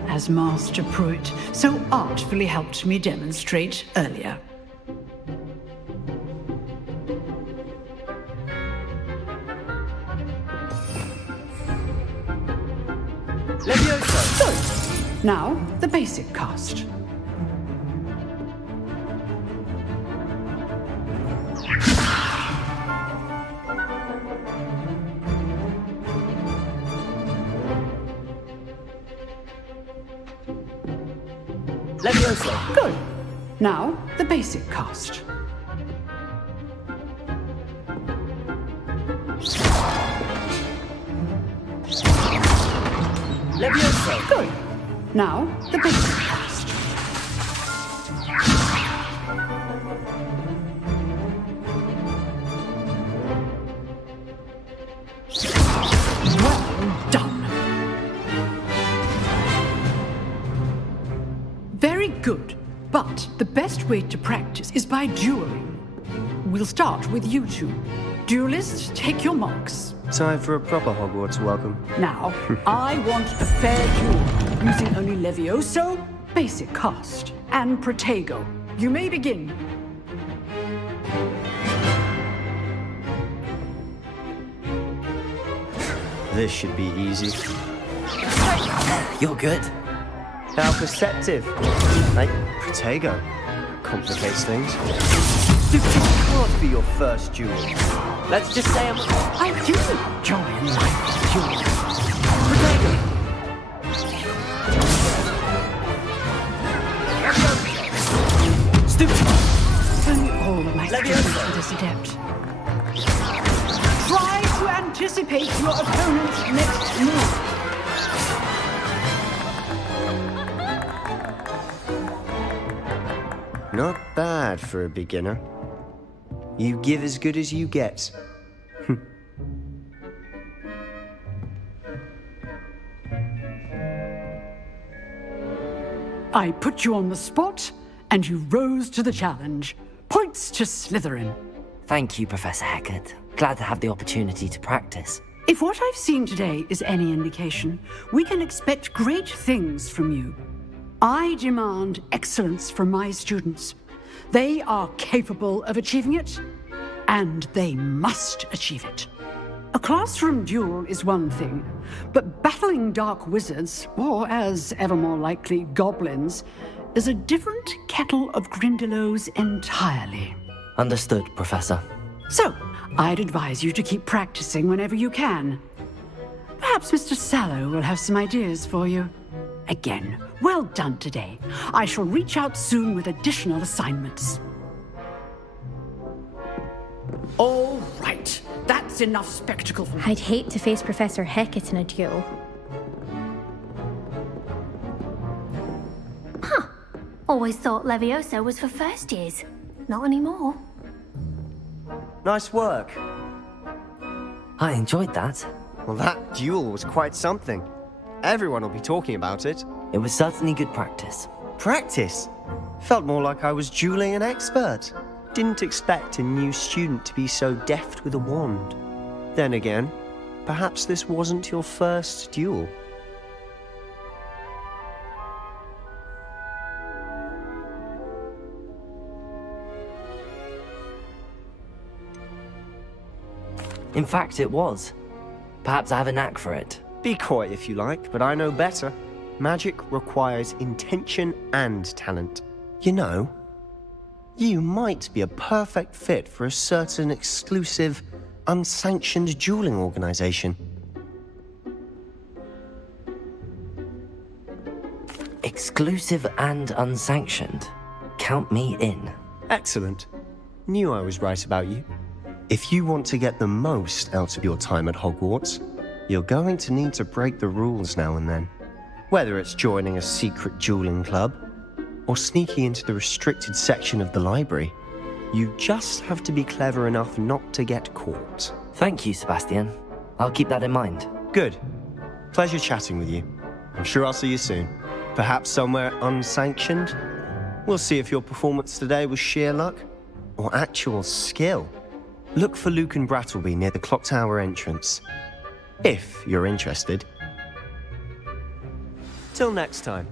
as Master Pruitt so artfully helped me demonstrate earlier. Levioso! Good. Now, the basic cast. Levioso! Good. Now, the basic cast. Levioso! Good. Now, the basic cast. Well done. Very good. But the best way to practice is by dueling. We'll start with you two. Duelists, take your marks. Time for a proper Hogwarts welcome. Now, I want a fair duel, using only Levioso, basic cast, and Protego. You may begin. This should be easy. You're good. How perceptive. Like, Protego. Complicates things. This can't be your first duel. Let's just say I do enjoy life duels. Protego. Stupid. Only all of my skills for this adept. Try to anticipate your opponent's next move. Not bad for a beginner. You give as good as you get. I put you on the spot, and you rose to the challenge. Points to Slytherin. Thank you, Professor Hecat. Glad to have the opportunity to practice. If what I've seen today is any indication, we can expect great things from you. I demand excellence from my students. They are capable of achieving it, and they must achieve it. A classroom duel is one thing, but battling dark wizards, or as ever more likely, goblins, is a different kettle of Grindylows entirely. Understood, Professor. So, I'd advise you to keep practicing whenever you can. Perhaps Mr. Sallow will have some ideas for you. Again, well done today. I shall reach out soon with additional assignments. All right. That's enough spectacle for me. I'd hate to face Professor Hecat in a duel. Huh. Always thought Levioso was for first years. Not anymore. Nice work. I enjoyed that. Well, that duel was quite something. Everyone will be talking about it. It was certainly good practice. Practice? Felt more like I was dueling an expert. Didn't expect a new student to be so deft with a wand. Then again, perhaps this wasn't your first duel. In fact, it was. Perhaps I have a knack for it. Be coy if you like, but I know better. Magic requires intention and talent. You know, you might be a perfect fit for a certain exclusive, unsanctioned dueling organization. Exclusive and unsanctioned. Count me in. Excellent. Knew I was right about you. If you want to get the most out of your time at Hogwarts, you're going to need to break the rules now and then. Whether it's joining a secret dueling club, or sneaking into the restricted section of the library, you just have to be clever enough not to get caught. Thank you, Sebastian. I'll keep that in mind. Good. Pleasure chatting with you. I'm sure I'll see you soon. Perhaps somewhere unsanctioned? We'll see if your performance today was sheer luck, or actual skill. Look for Luke and Brattleby near the clock tower entrance. If you're interested. Till next time.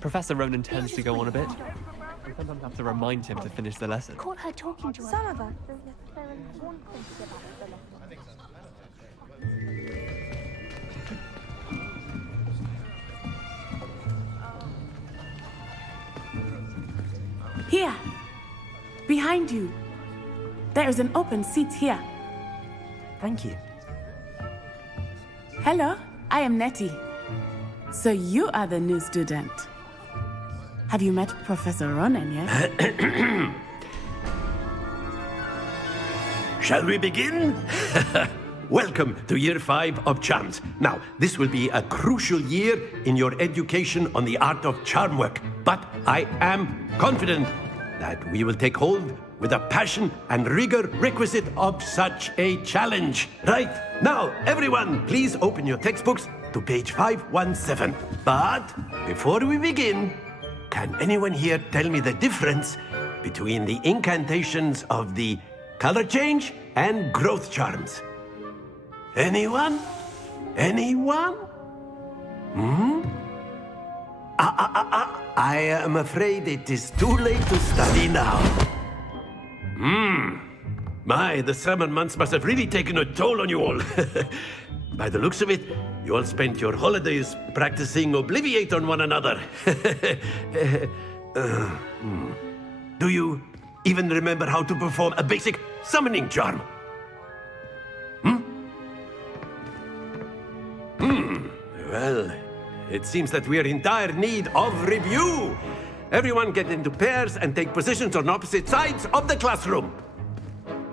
Professor Ronan tends to go on a bit. I sometimes have to remind him to finish the lesson. Caught her talking to her. Some of us don't necessarily want them to get out of the lesson. Here. Behind you. There is an open seat here. Thank you. Hello, I am Nettie. So you are the new student. Have you met Professor Ronan yet? Shall we begin? Welcome to Year 5 of Charms. Now, this will be a crucial year in your education on the art of charm work, but I am confident that we will take hold with the passion and rigor requisite of such a challenge. Right, now, everyone, please open your textbooks to page 517. But before we begin, can anyone here tell me the difference between the incantations of the color change and growth charms? Anyone? Anyone? I am afraid it is too late to study now. My, the summer months must have really taken a toll on you all. By the looks of it, you all spent your holidays practicing Obliviate on one another. Do you even remember how to perform a basic summoning charm? Well, it seems that we are in dire need of review. Everyone get into pairs and take positions on opposite sides of the classroom.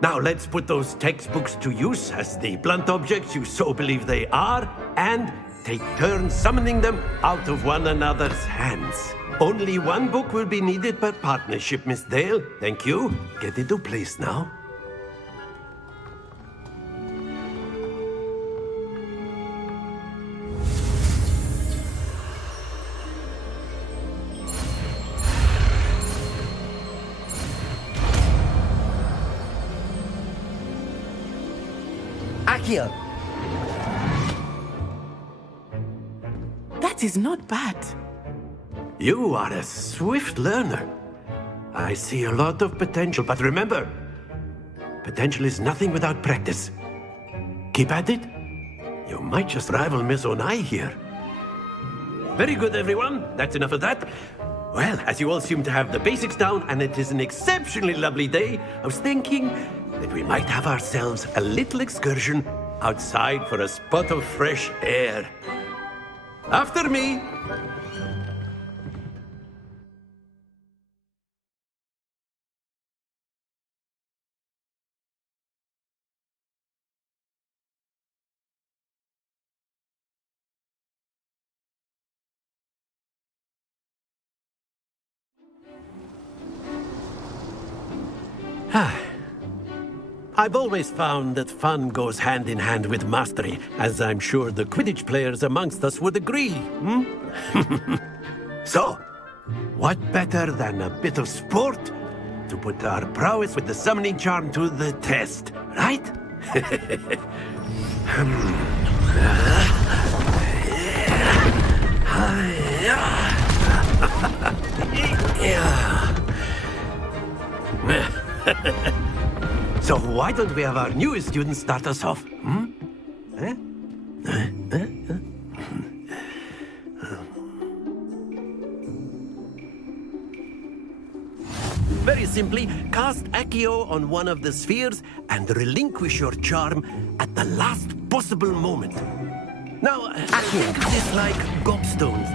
Now let's put those textbooks to use as the blunt objects you so believe they are, and take turns summoning them out of one another's hands. Only one book will be needed per partnership, Miss Dale. Thank you. Get into place now. Accio! That is not bad. You are a swift learner. I see a lot of potential, but remember, potential is nothing without practice. Keep at it. You might just rival Miss Onai here. Very good, everyone. That's enough of that. Well, as you all seem to have the basics down, and it is an exceptionally lovely day, I was thinking that we might have ourselves a little excursion outside for a spot of fresh air. After me. I've always found that fun goes hand in hand with mastery, as I'm sure the Quidditch players amongst us would agree. So, what better than a bit of sport to put our prowess with the summoning charm to the test, right? So why don't we have our newest student start us off? Very simply, cast Accio on one of the spheres and relinquish your charm at the last possible moment. Now, think of this like gobstones.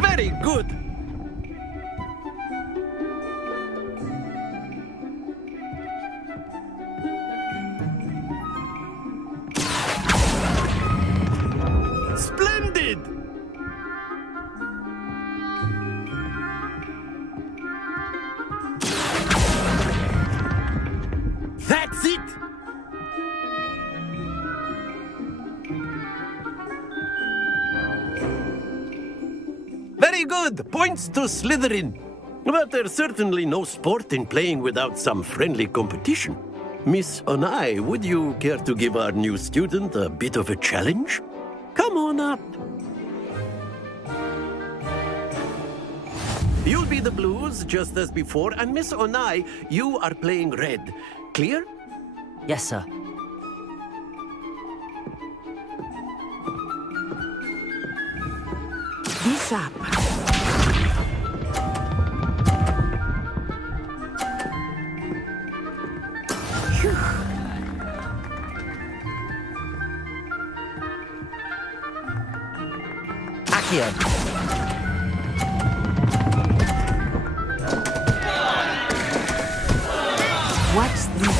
Very good! Splendid! That's it! Very good! Points to Slytherin. But there's certainly no sport in playing without some friendly competition. Miss Onai, would you care to give our new student a bit of a challenge? Come on up. You'll be the blues, just as before, and Miss Onai, you are playing red. Clear? Yes, sir. Be sharp. Accio! Watch this.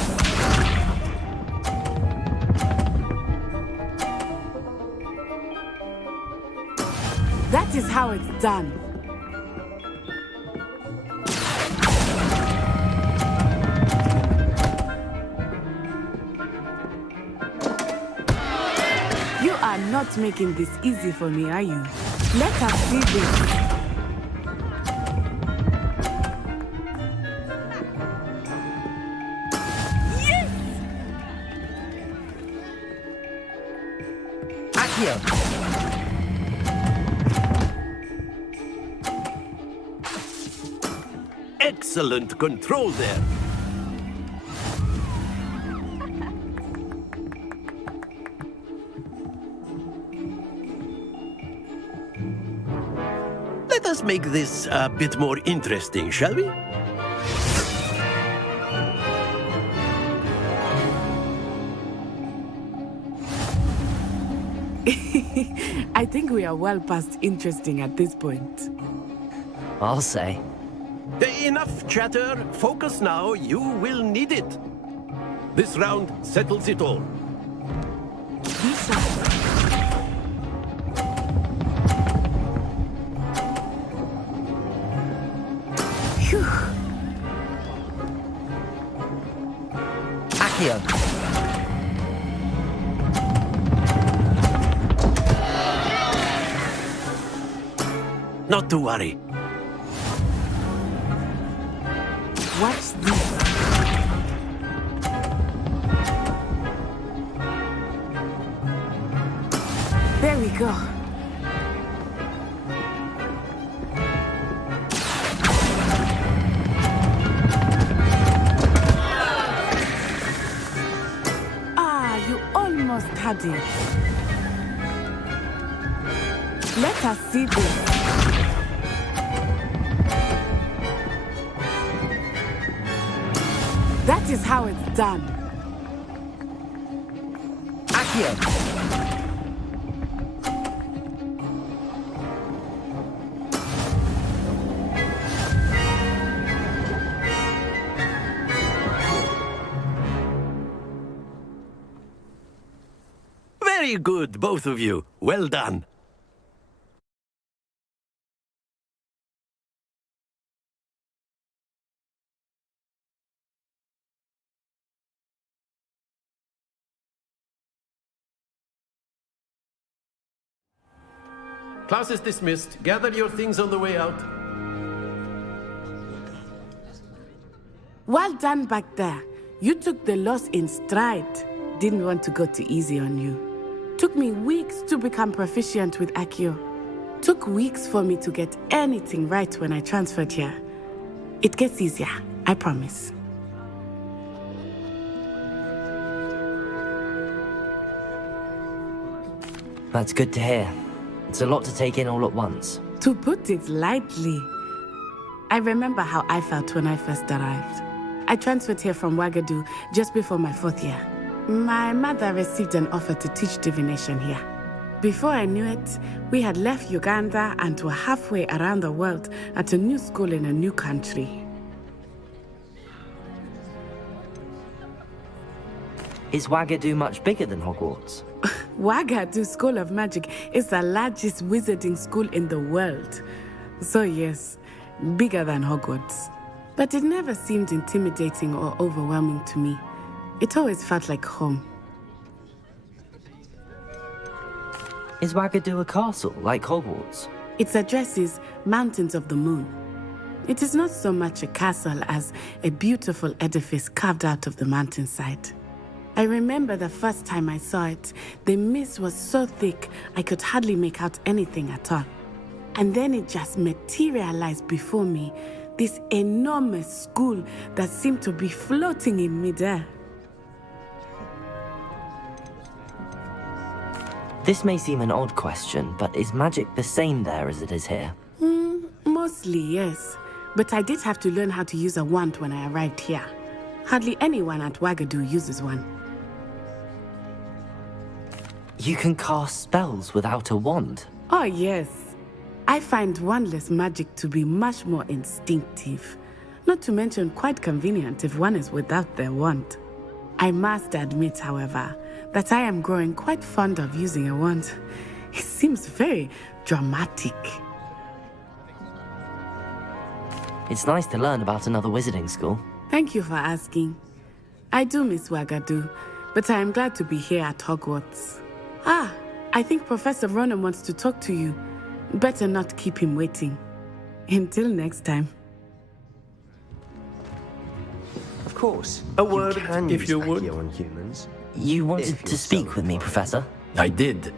That is how it's done. You are not making this easy for me, are you? Let us see this. Excellent control there. us make this a bit more interesting, shall we? I think we are well past interesting at this point. I'll say. Enough chatter. Focus now. You will need it. This round settles it all. Phew. Accio. Not to worry. What's this? There we go. Ah, you almost had it. Let us see this. That is how it's done. Accio. Very good, both of you. Well done. Class is dismissed. Gather your things on the way out. Well done back there. You took the loss in stride. Didn't want to go too easy on you. Took me weeks to become proficient with Accio. Took weeks for me to get anything right when I transferred here. It gets easier, I promise. That's good to hear. It's a lot to take in all at once. To put it lightly, I remember how I felt when I first arrived. I transferred here from Ouagadougou just before my 4th year. My mother received an offer to teach divination here. Before I knew it, we had left Uganda and were halfway around the world at a new school in a new country. Is Ouagadougou much bigger than Hogwarts? Ouagadougou School of Magic is the largest wizarding school in the world. So yes, bigger than Hogwarts. But it never seemed intimidating or overwhelming to me. It always felt like home. Is Ouagadougou a castle, like Hogwarts? Its address is Mountains of the Moon. It is not so much a castle as a beautiful edifice carved out of the mountainside. I remember the first time I saw it, the mist was so thick I could hardly make out anything at all. And then it just materialized before me, this enormous school that seemed to be floating in midair. This may seem an odd question, but is magic the same there as it is here? Mostly, yes. But I did have to learn how to use a wand when I arrived here. Hardly anyone at Ouagadougou uses one. You can cast spells without a wand? Oh, yes. I find wandless magic to be much more instinctive. Not to mention quite convenient if one is without their wand. I must admit, however, that I am growing quite fond of using a wand. It seems very dramatic. It's nice to learn about another wizarding school. Thank you for asking. I do miss Ouagadougou, but I am glad to be here at Hogwarts. Ah, I think Professor Ronan wants to talk to you. Better not keep him waiting. Until next time. Of course. A word, if you would. On humans. You wanted to speak with me, Professor? I did.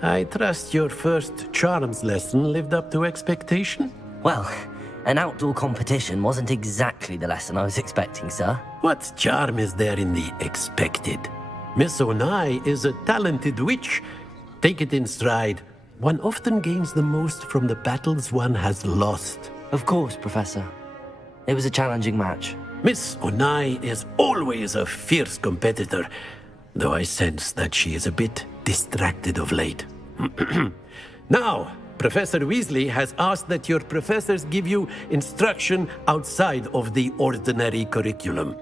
I trust your first charms lesson lived up to expectation? Well, an outdoor competition wasn't exactly the lesson I was expecting, sir. What charm is there in the expected? Miss Onai is a talented witch. Take it in stride. One often gains the most from the battles one has lost. Of course, Professor. It was a challenging match. Miss Onai is always a fierce competitor, though I sense that she is a bit distracted of late. Now, Professor Weasley has asked that your professors give you instruction outside of the ordinary curriculum.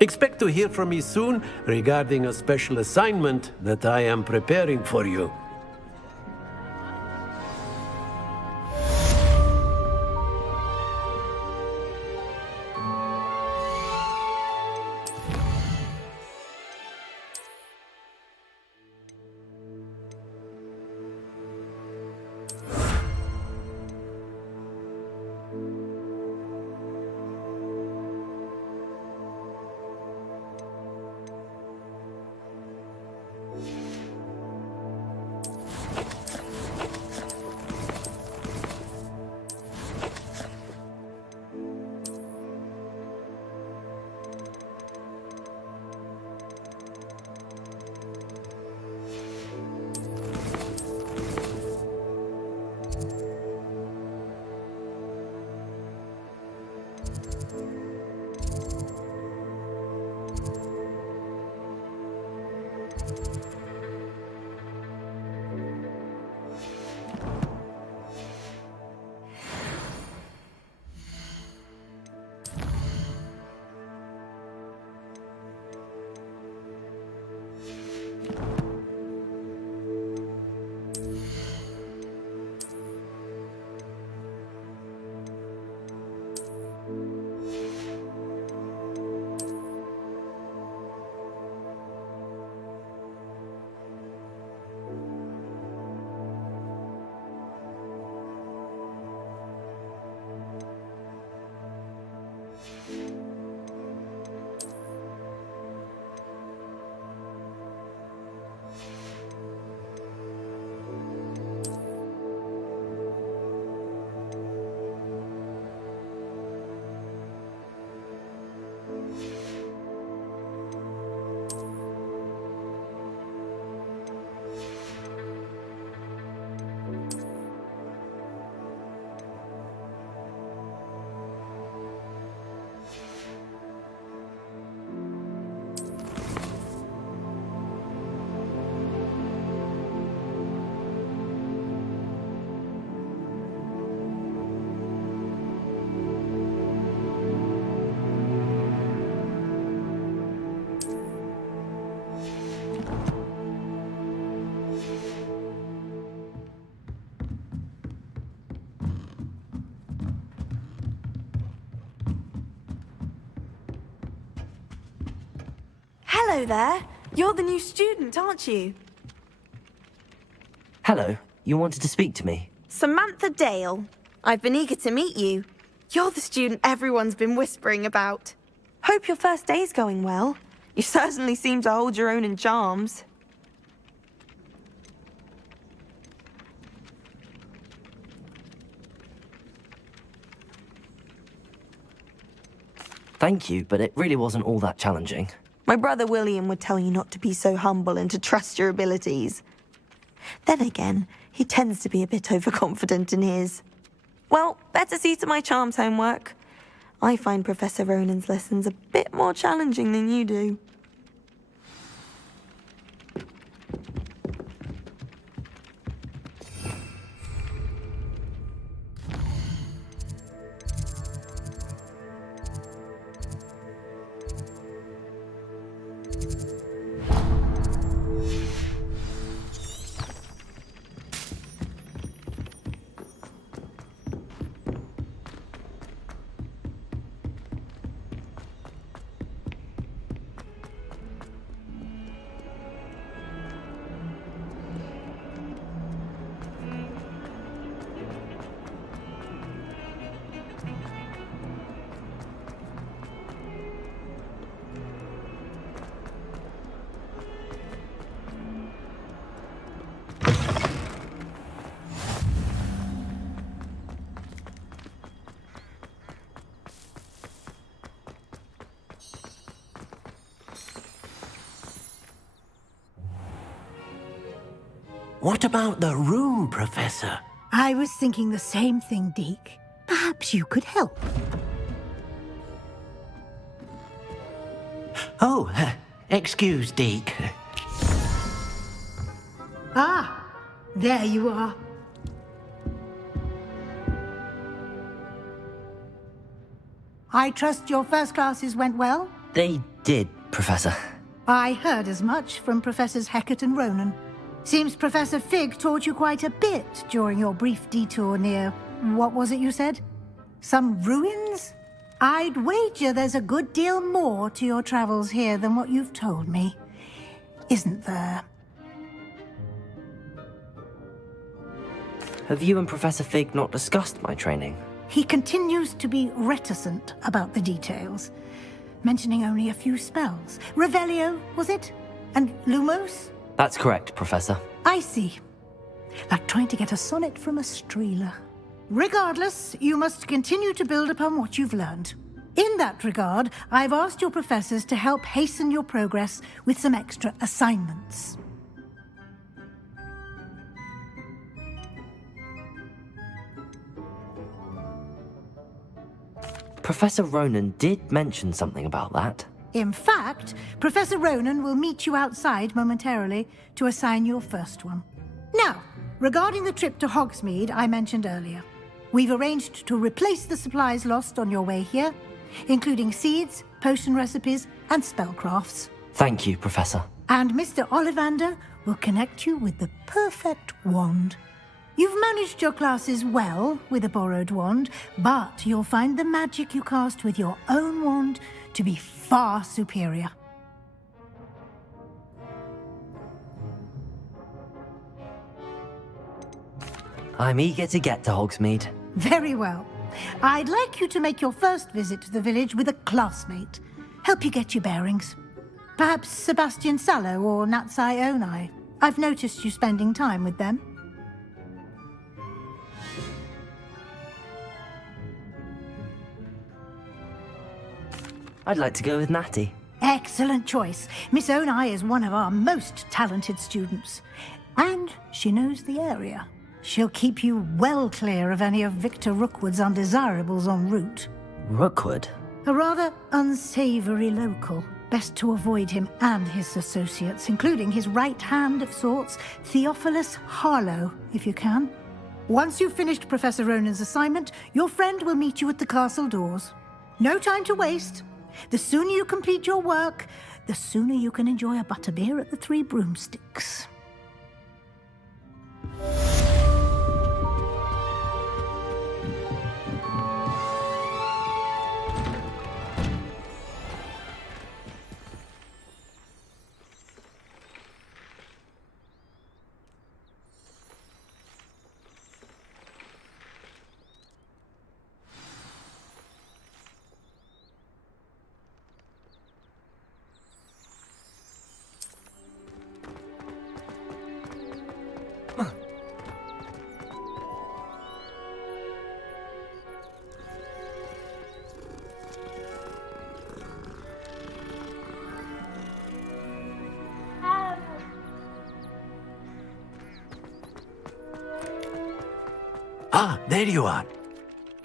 Expect to hear from me soon regarding a special assignment that I am preparing for you. Hello there. You're the new student, aren't you? Hello, you wanted to speak to me? Samantha Dale. I've been eager to meet you. You're the student everyone's been whispering about. Hope your first day's going well. You certainly seem to hold your own in charms. Thank you, but it really wasn't all that challenging. My brother William would tell you not to be so humble and to trust your abilities. Then again, he tends to be a bit overconfident in his. Well, better see to my charms homework. I find Professor Ronan's lessons a bit more challenging than you do. What about the room, Professor? I was thinking the same thing, Deke. Perhaps you could help. Oh, excuse, Deke. Ah, there you are. I trust your first classes went well? They did, Professor. I heard as much from Professors Hecat and Ronan. Seems Professor Fig taught you quite a bit during your brief detour near... what was it you said? Some ruins? I'd wager there's a good deal more to your travels here than what you've told me. Isn't there? Have you and Professor Fig not discussed my training? He continues to be reticent about the details, mentioning only a few spells. Revelio, was it? And Lumos? That's correct, Professor. I see. Like trying to get a sonnet from a streeler. Regardless, you must continue to build upon what you've learned. In that regard, I've asked your professors to help hasten your progress with some extra assignments. Professor Ronan did mention something about that. In fact, Professor Ronan will meet you outside momentarily to assign your first one. Now, regarding the trip to Hogsmeade I mentioned earlier, we've arranged to replace the supplies lost on your way here, including seeds, potion recipes, and spellcrafts. Thank you, Professor. And Mr. Ollivander will connect you with the perfect wand. You've managed your classes well with a borrowed wand, but you'll find the magic you cast with your own wand to be far superior. I'm eager to get to Hogsmeade. Very well. I'd like you to make your first visit to the village with a classmate. Help you get your bearings. Perhaps Sebastian Sallow or Natsai Onai. I've noticed you spending time with them. I'd like to go with Natty. Excellent choice. Miss Onai is one of our most talented students. And she knows the area. She'll keep you well clear of any of Victor Rookwood's undesirables en route. Rookwood? A rather unsavory local. Best to avoid him and his associates, including his right hand of sorts, Theophilus Harlow, if you can. Once you've finished Professor Ronan's assignment, your friend will meet you at the castle doors. No time to waste. The sooner you complete your work, the sooner you can enjoy a butterbeer at the Three Broomsticks. Ah, there you are.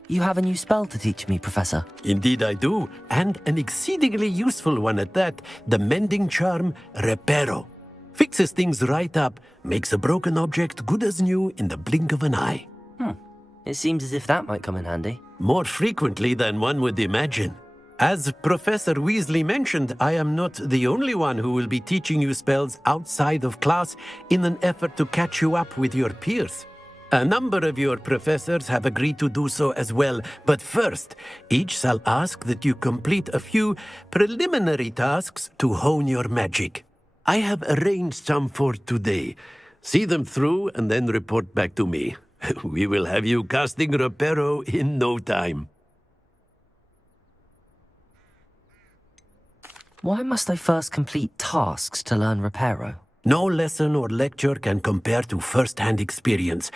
You have a new spell to teach me, Professor. Indeed I do, and an exceedingly useful one at that. The mending charm, Reparo. Fixes things right up, makes a broken object good as new in the blink of an eye. It seems as if that might come in handy. More frequently than one would imagine. As Professor Weasley mentioned, I am not the only one who will be teaching you spells outside of class in an effort to catch you up with your peers. A number of your professors have agreed to do so as well, but first, each shall ask that you complete a few preliminary tasks to hone your magic. I have arranged some for today. See them through and then report back to me. We will have you casting Reparo in no time. Why must I first complete tasks to learn Reparo? No lesson or lecture can compare to first-hand experience,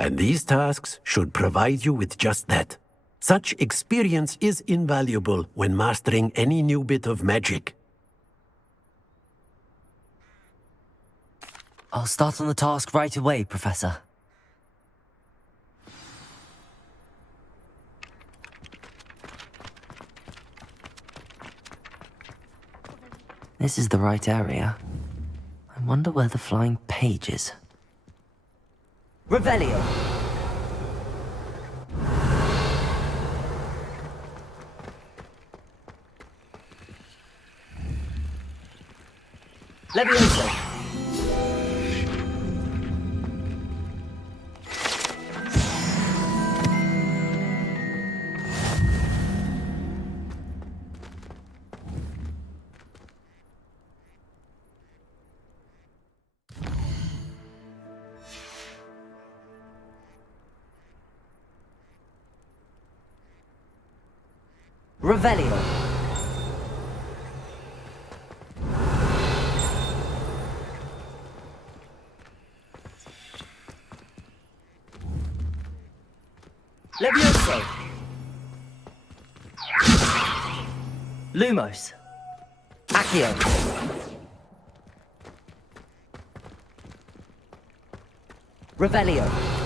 and these tasks should provide you with just that. Such experience is invaluable when mastering any new bit of magic. I'll start on the task right away, Professor. This is the right area. I wonder where the flying page is. Revelio! Levioso! Revelio! Levioso! Lumos! Accio! Revelio!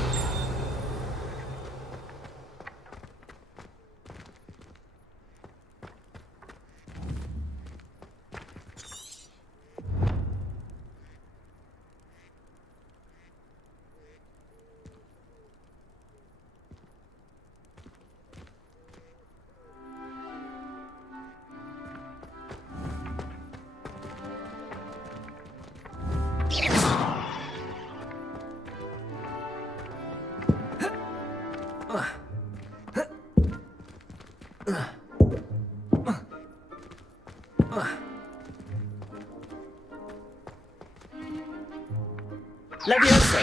Levioso!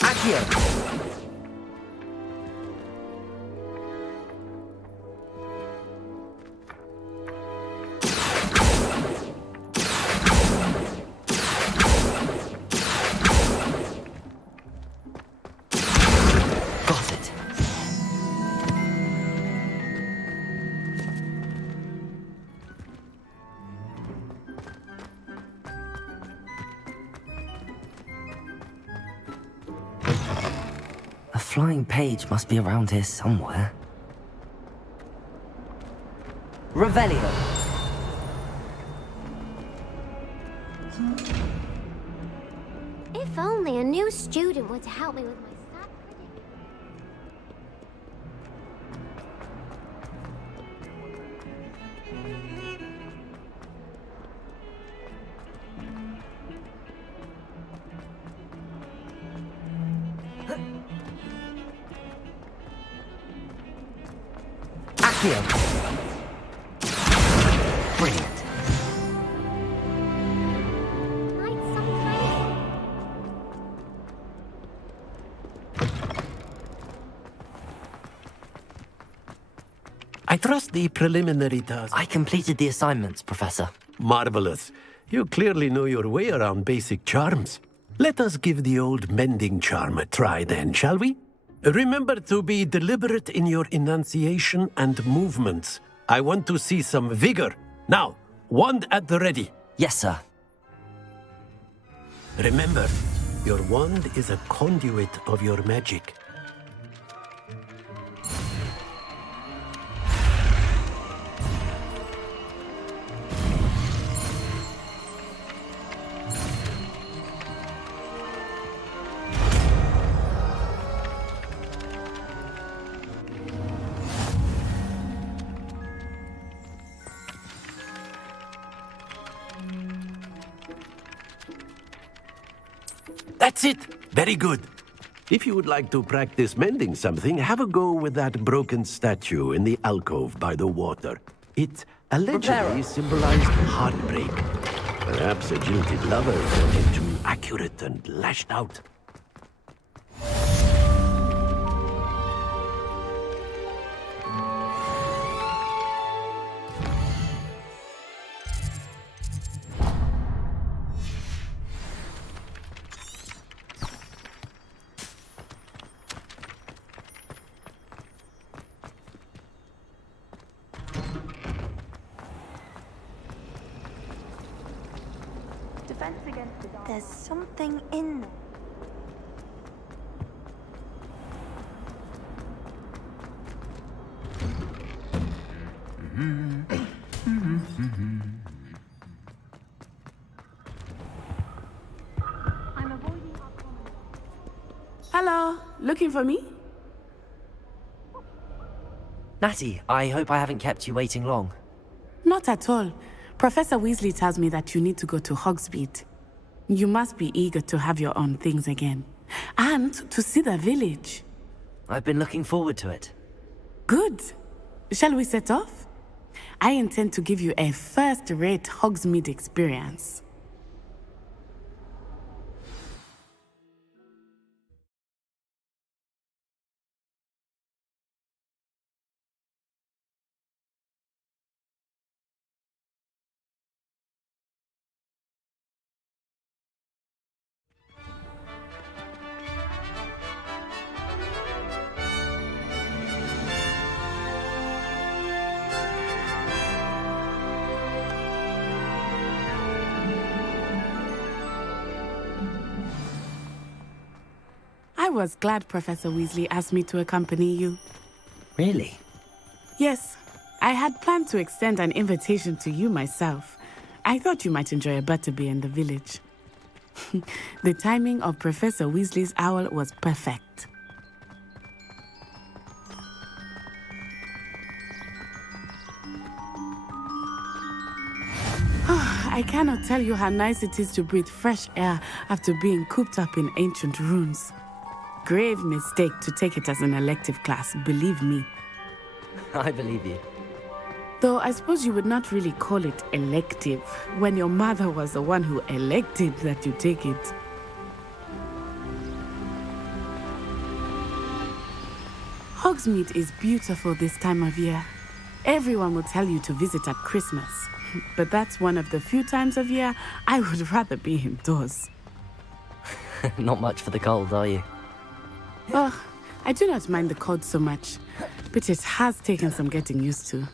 Accio! Got it. A flying page must be around here somewhere. Revelio! If only a new student were to help me with my sad Accio! Brilliant. I trust the preliminary task. I completed the assignments, Professor. Marvelous. You clearly know your way around basic charms. Let us give the old mending charm a try then, shall we? Remember to be deliberate in your enunciation and movements. I want to see some vigor. Now, wand at the ready. Yes, sir. Remember, your wand is a conduit of your magic. That's it! Very good. If you would like to practice mending something, have a go with that broken statue in the alcove by the water. It allegedly symbolized heartbreak. Perhaps a jilted lover found it too accurate and lashed out. defense against the dark. There's something in there. I'm avoiding our common. Hello, looking for me? Natty, I hope I haven't kept you waiting long. Not at all. Professor Weasley tells me that you need to go to Hogsmeade. You must be eager to have your own things again. And to see the village. I've been looking forward to it. Good. Shall we set off? I intend to give you a first-rate Hogsmeade experience. I was glad Professor Weasley asked me to accompany you. Really? Yes, I had planned to extend an invitation to you myself. I thought you might enjoy a butterbeer in the village. The timing of Professor Weasley's owl was perfect. I cannot tell you how nice it is to breathe fresh air after being cooped up in ancient ruins. Grave mistake to take it as an elective class, believe me. I believe you. Though I suppose you would not really call it elective when your mother was the one who elected that you take it. Hogsmeade is beautiful this time of year. Everyone will tell you to visit at Christmas, but that's one of the few times of year I would rather be indoors. Not much for the cold, are you? Oh, I do not mind the cold so much, but it has taken some getting used to.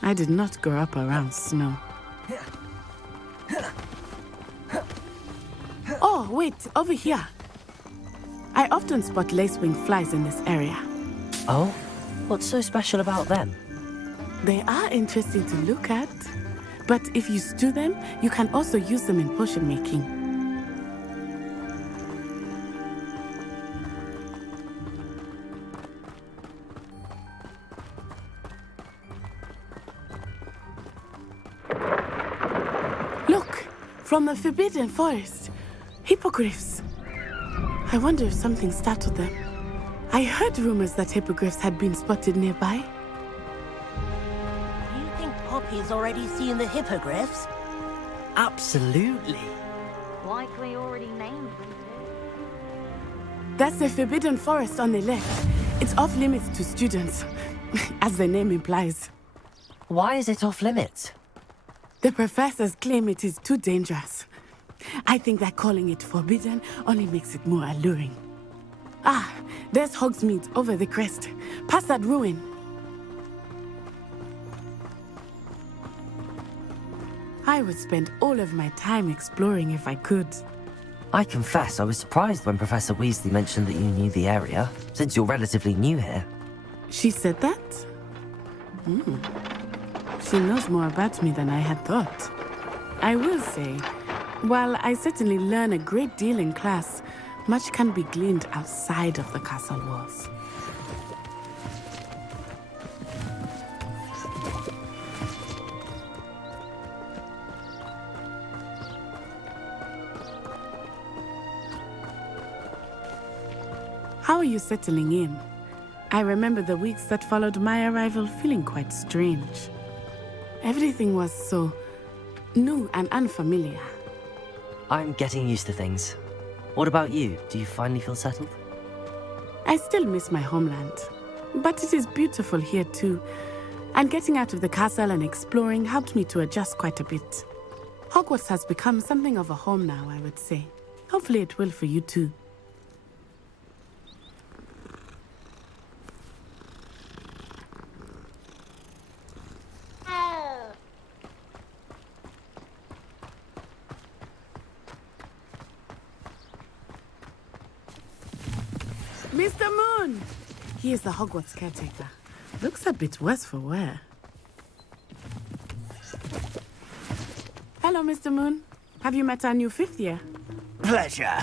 I did not grow up around snow. Oh, wait, over here. I often spot lacewing flies in this area. Oh? What's so special about them? They are interesting to look at, but if you stew them, you can also use them in potion making. Look, from the Forbidden Forest, hippogriffs. I wonder if something startled them. I heard rumors that hippogriffs had been spotted nearby. Do you think Poppy's already seen the hippogriffs? Absolutely. Likely already named them too. That's the Forbidden Forest on the left. It's off limits to students, as the name implies. Why is it off limits? The professors claim it is too dangerous. I think that calling it forbidden only makes it more alluring. Ah, there's Hogsmeade over the crest, past that ruin. I would spend all of my time exploring if I could. I confess I was surprised when Professor Weasley mentioned that you knew the area, since you're relatively new here. She said that? She knows more about me than I had thought. I will say, while I certainly learn a great deal in class, much can be gleaned outside of the castle walls. How are you settling in? I remember the weeks that followed my arrival feeling quite strange. Everything was so new and unfamiliar. I'm getting used to things. What about you? Do you finally feel settled? I still miss my homeland, but it is beautiful here too. And getting out of the castle and exploring helped me to adjust quite a bit. Hogwarts has become something of a home now, I would say. Hopefully it will for you too. Mr. Moon! He is the Hogwarts caretaker. Looks a bit worse for wear. Hello, Mr. Moon. Have you met our new fifth year? Pleasure.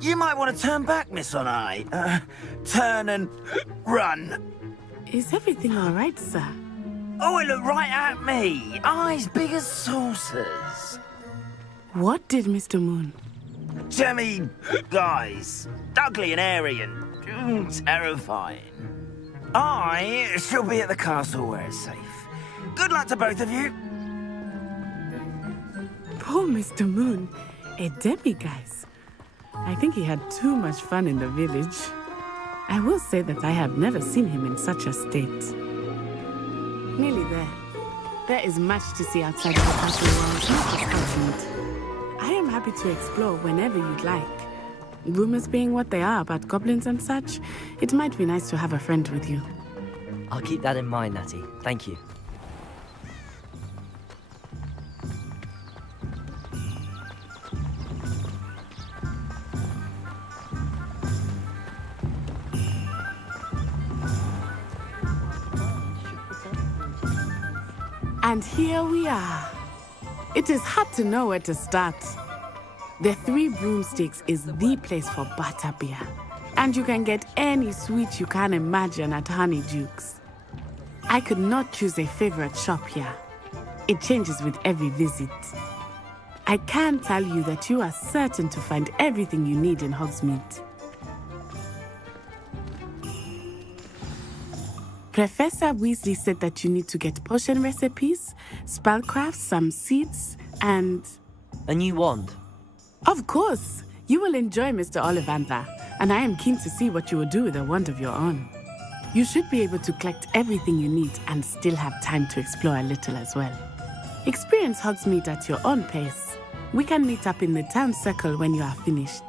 You might want to turn back, Miss Onai. Turn and run. Is everything all right, sir? Oh, it looked right at me. Eyes big as saucers. What did Mr. Moon? Jemmy guys. Ugly and airy and terrifying. I shall be at the castle where it's safe. Good luck to both of you. Poor Mr. Moon. A demiguise. I think he had too much fun in the village. I will say that I have never seen him in such a state. Nearly there. There is much to see outside of the castle walls, not just Hogsmeade. I am happy to explore whenever you'd like. Rumors being what they are about goblins and such, it might be nice to have a friend with you. I'll keep that in mind, Natty. Thank you. And here we are. It is hard to know where to start. The Three Broomsticks is the place for butterbeer. And you can get any sweet you can imagine at Honeydukes. I could not choose a favorite shop here. It changes with every visit. I can tell you that you are certain to find everything you need in Hogsmeade. Professor Weasley said that you need to get potion recipes, spellcrafts, some seeds, and... A new wand? Of course! You will enjoy Mr. Ollivander, and I am keen to see what you will do with a wand of your own. You should be able to collect everything you need and still have time to explore a little as well. Experience Hogsmeade at your own pace. We can meet up in the town circle when you are finished.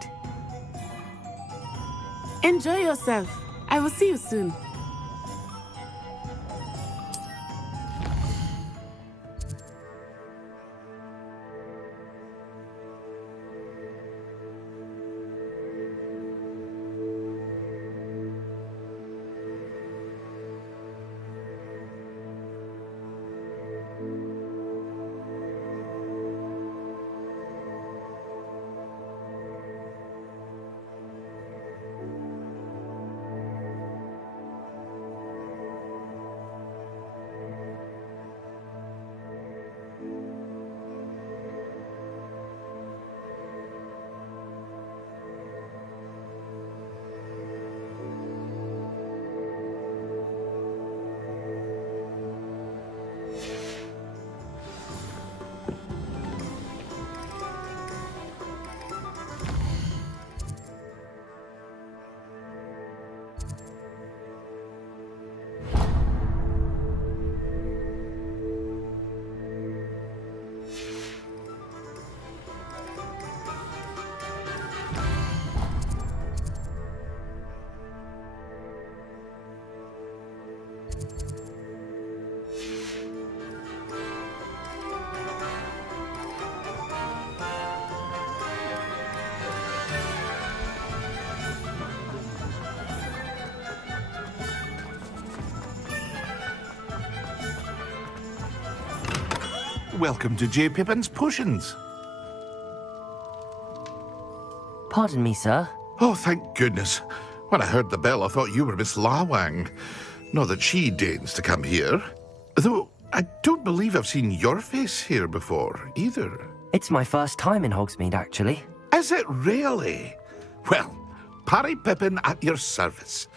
Enjoy yourself. I will see you soon. Welcome to J. Pippin's Potions. Pardon me, sir. Oh, thank goodness. When I heard the bell, I thought you were Miss Lawang. Not that she deigns to come here. Though, I don't believe I've seen your face here before, either. It's my first time in Hogsmeade, actually. Is it really? Well, Parry Pippin at your service.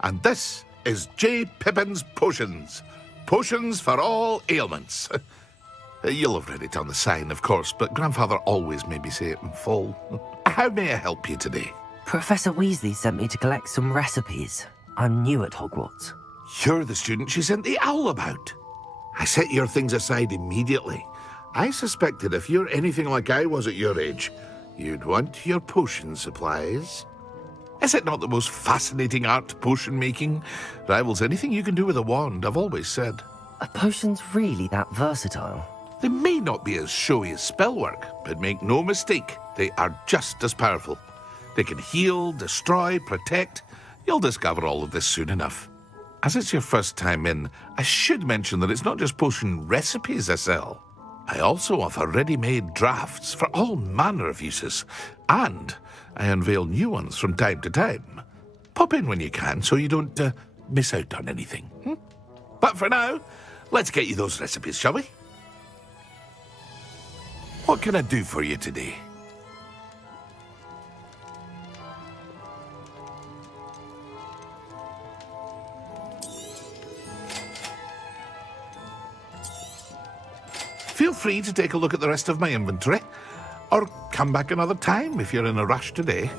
And this is J. Pippin's Potions. Potions for all ailments. You'll have read it on the sign, of course, but Grandfather always made me say it in full. How may I help you today? Professor Weasley sent me to collect some recipes. I'm new at Hogwarts. You're the student she sent the owl about. I set your things aside immediately. I suspected if you're anything like I was at your age, you'd want your potion supplies. Is it not the most fascinating art, potion making? Rivals anything you can do with a wand, I've always said. Are potions really that versatile? They may not be as showy as spellwork, but make no mistake, they are just as powerful. They can heal, destroy, protect. You'll discover all of this soon enough. As it's your first time in, I should mention that it's not just potion recipes I sell. I also offer ready-made drafts for all manner of uses, and I unveil new ones from time to time. Pop in when you can so you don't miss out on anything. But for now, let's get you those recipes, shall we? What can I do for you today? Feel free to take a look at the rest of my inventory, or come back another time if you're in a rush today.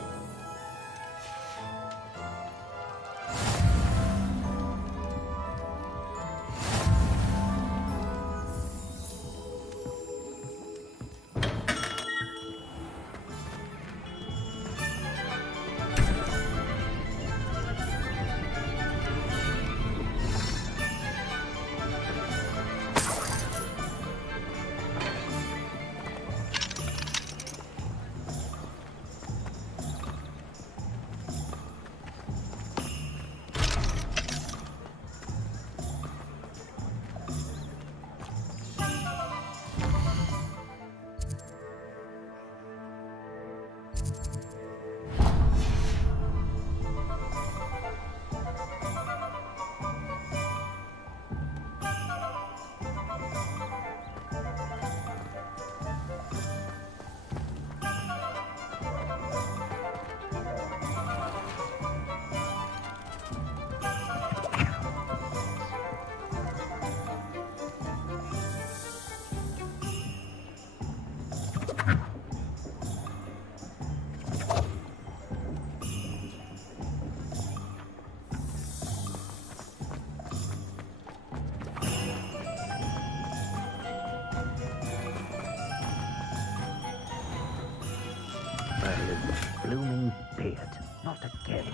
Blooming beard. Not again.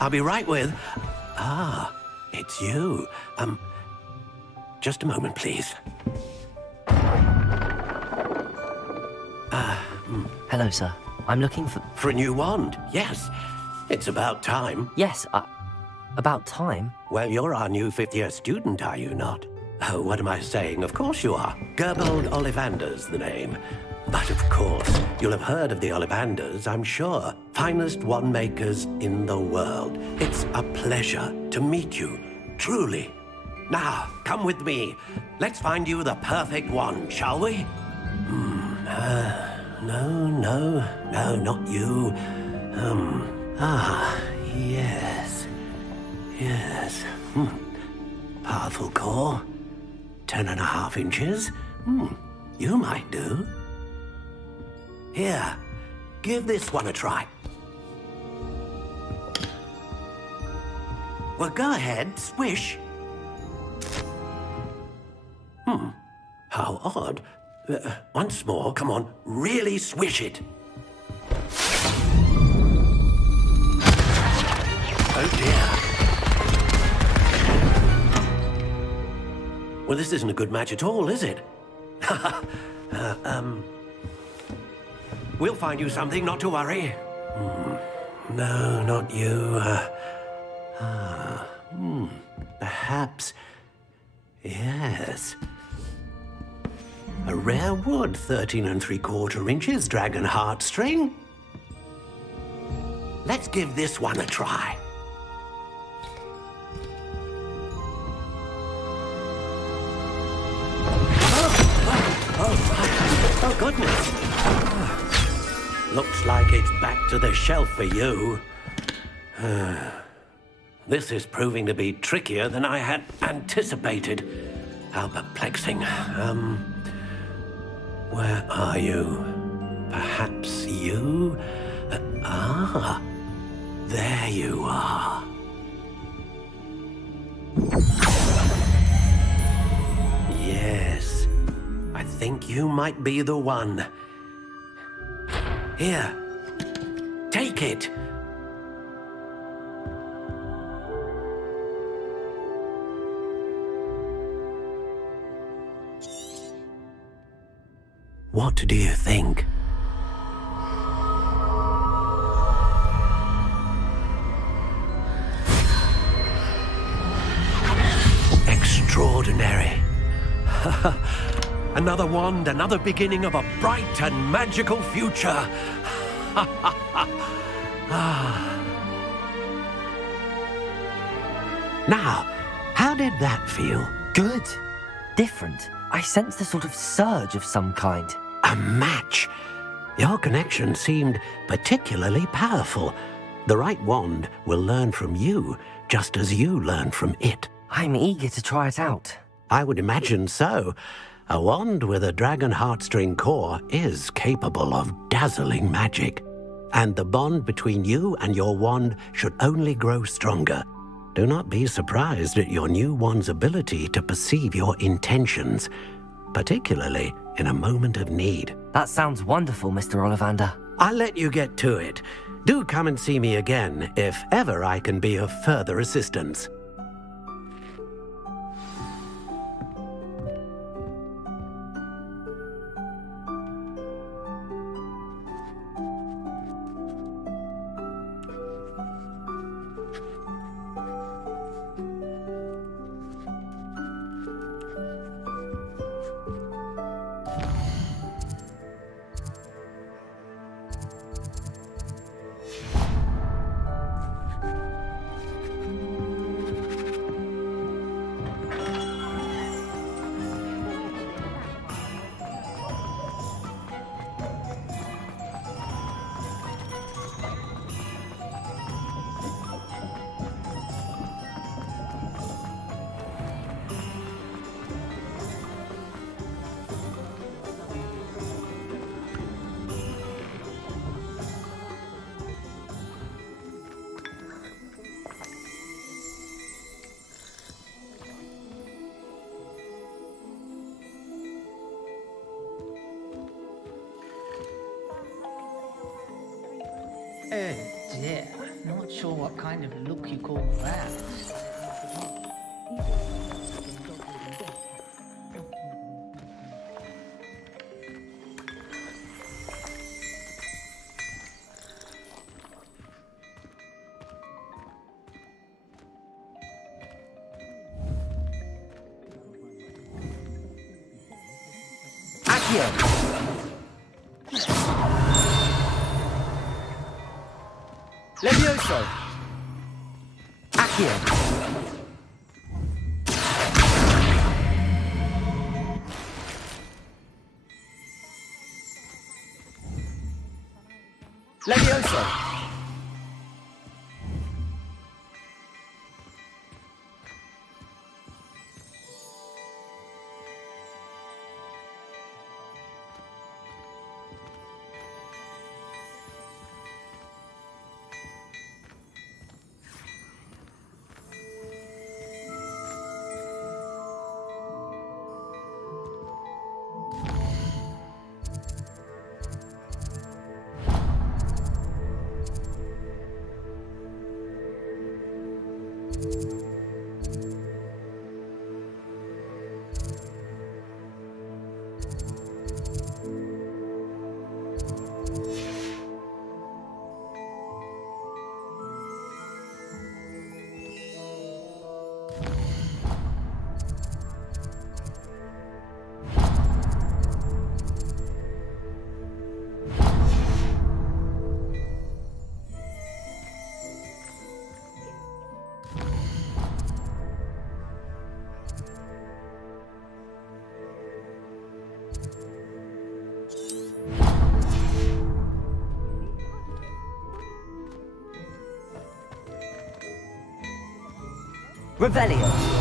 I'll be right with... Ah, it's you. Just a moment, please. Hello, sir. I'm looking for... For a new wand, yes. It's about time. Yes, about time? Well, you're our new fifth-year student, are you not? Oh, what am I saying? Of course you are. Gerbold Ollivander's the name. But of course, you'll have heard of the Ollivanders, I'm sure. Finest wand makers in the world. It's a pleasure to meet you, truly. Now, come with me. Let's find you the perfect wand, shall we? No, not you. Yes. Powerful core. 10.5 inches. You might do. Here, give this one a try. Well, go ahead, swish. How odd. Once more, come on, really swish it. Oh dear. Well, this isn't a good match at all, is it? We'll find you something, not to worry. No, not you. Perhaps... Yes. A rare wood, 13 3/4 inches, dragon heartstring. Let's give this one a try. Oh, goodness. Looks like it's back to the shelf for you. This is proving to be trickier than I had anticipated. How perplexing. Where are you? Perhaps you? There you are. Yes, I think you might be the one. Here, take it. What do you think? Extraordinary. Another wand, another beginning of a bright and magical future. Now, how did that feel? Good. Different. I sensed a sort of surge of some kind. A match. Your connection seemed particularly powerful. The right wand will learn from you, just as you learn from it. I'm eager to try it out. I would imagine so. A wand with a dragon heartstring core is capable of dazzling magic. And the bond between you and your wand should only grow stronger. Do not be surprised at your new wand's ability to perceive your intentions, particularly in a moment of need. That sounds wonderful, Mr. Ollivander. I'll let you get to it. Do come and see me again if ever I can be of further assistance. Oh dear, not sure what kind of look you call that. Levioso! Accio! Levioso! Revelio.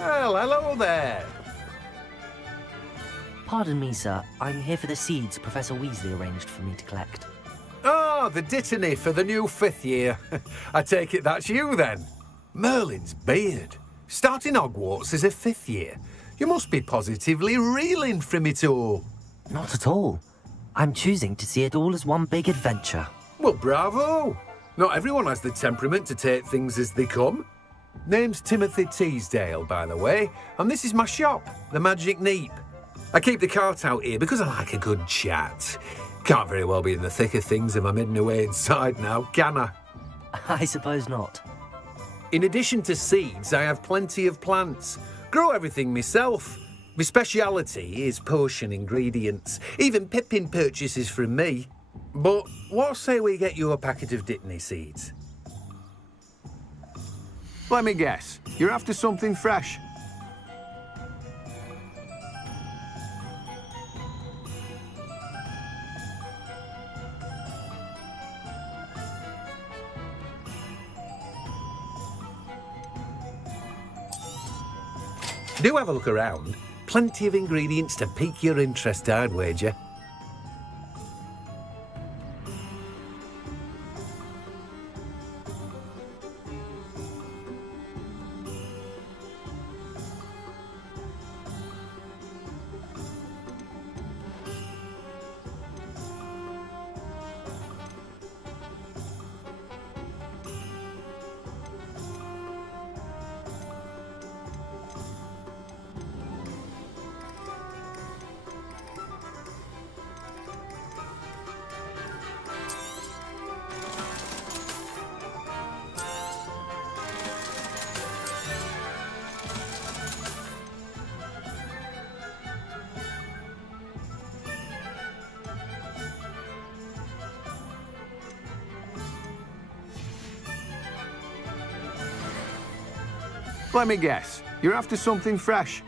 Well, hello there. Pardon me, sir. I'm here for the seeds Professor Weasley arranged for me to collect. Oh, the dittany for the new 5th year. I take it that's you, then. Merlin's beard. Starting Hogwarts as a 5th year. You must be positively reeling from it all. Not at all. I'm choosing to see it all as one big adventure. Well, bravo. Not everyone has the temperament to take things as they come. Name's Timothy Teasdale, by the way, and this is my shop, the Magic Neep. I keep the cart out here because I like a good chat. Can't very well be in the thick of things if I'm hidden away inside now, can I? I suppose not. In addition to seeds, I have plenty of plants. Grow everything myself. My speciality is potion ingredients. Even Pippin purchases from me. But what say we get you a packet of Dittany seeds? Let me guess. You're after something fresh. Do have a look around. Plenty of ingredients to pique your interest, I'd wager. Let me guess. You're after something fresh.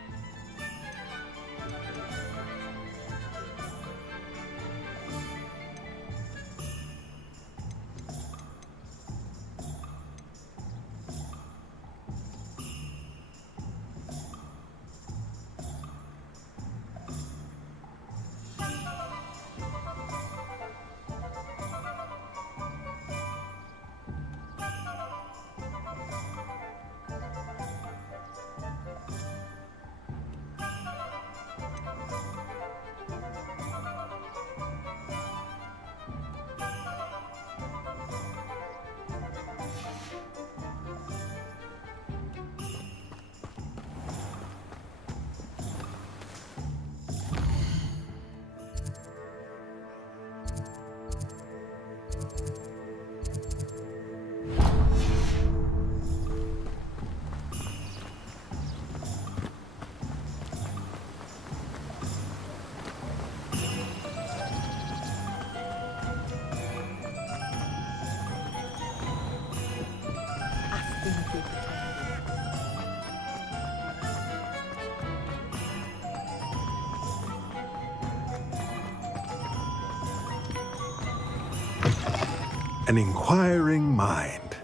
An inquiring mind.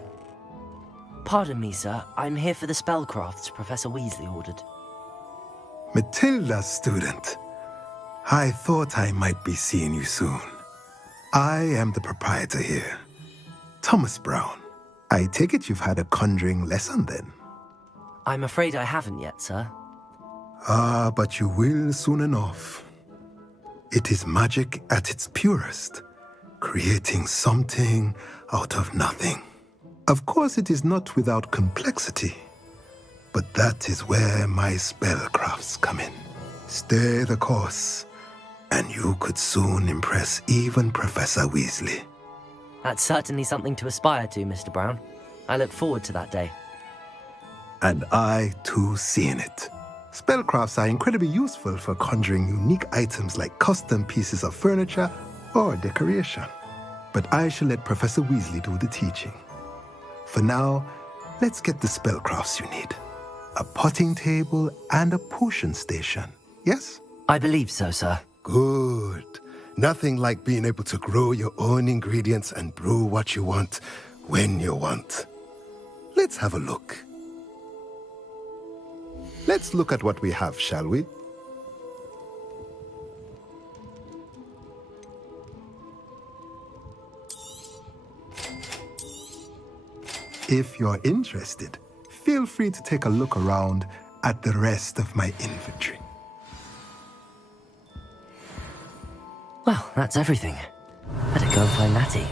Pardon me, sir. I'm here for the spellcrafts Professor Weasley ordered. Matilda, student. I thought I might be seeing you soon. I am the proprietor here, Thomas Brown. I take it you've had a conjuring lesson then? I'm afraid I haven't yet, sir. Ah, but you will soon enough. It is magic at its purest, creating something out of nothing. Of course, it is not without complexity, but that is where my spellcrafts come in. Stay the course, and you could soon impress even Professor Weasley. That's certainly something to aspire to, Mr. Brown. I look forward to that day. And I, too, seeing it. Spellcrafts are incredibly useful for conjuring unique items like custom pieces of furniture or decoration. But I shall let Professor Weasley do the teaching. For now, let's get the spellcrafts you need. A potting table and a potion station, yes? I believe so, sir. Good. Nothing like being able to grow your own ingredients and brew what you want when you want. Let's have a look. Let's look at what we have, shall we? If you're interested, feel free to take a look around at the rest of my inventory. Well, that's everything. Better go and find Natty.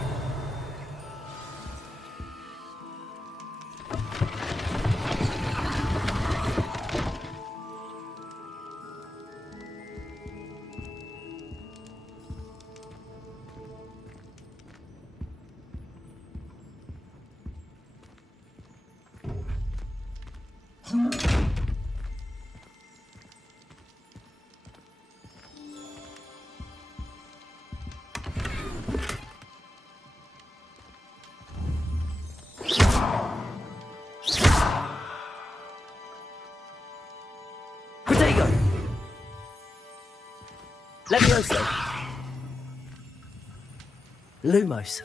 Levioso. Lumos.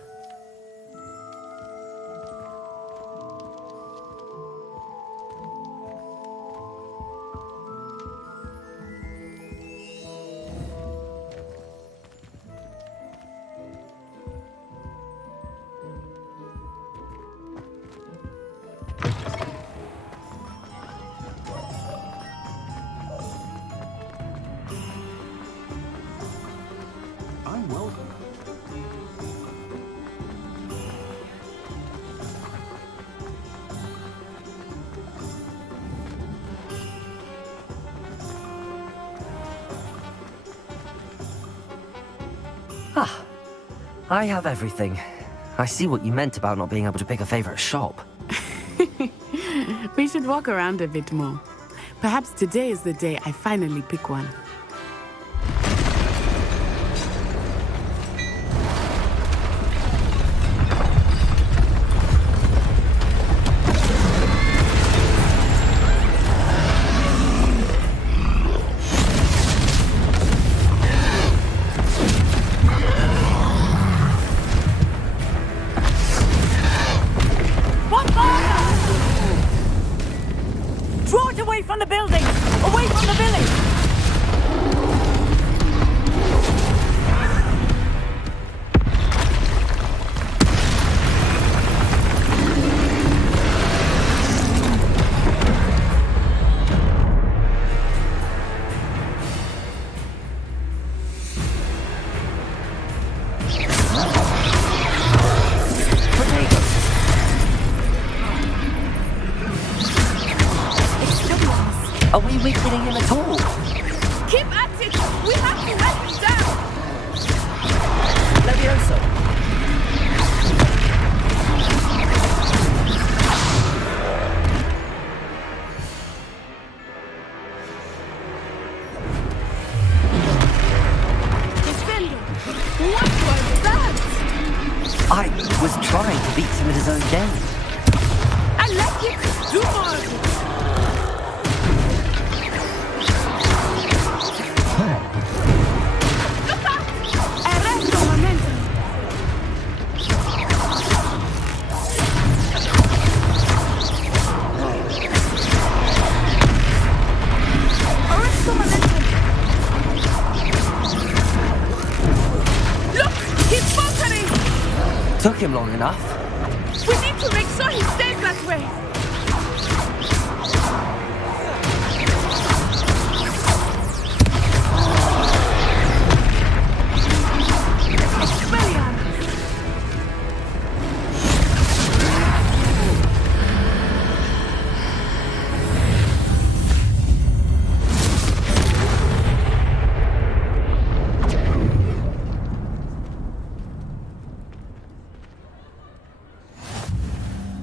Ah, I have everything. I see what you meant about not being able to pick a favorite shop. We should walk around a bit more. Perhaps today is the day I finally pick one. Are we weakening him at all? Keep at it! We have to let him down! Levioso. Defender! What was that? I was trying to beat him at his own game. I let you do more of it! Took him long enough. We need to make sure he stays that way.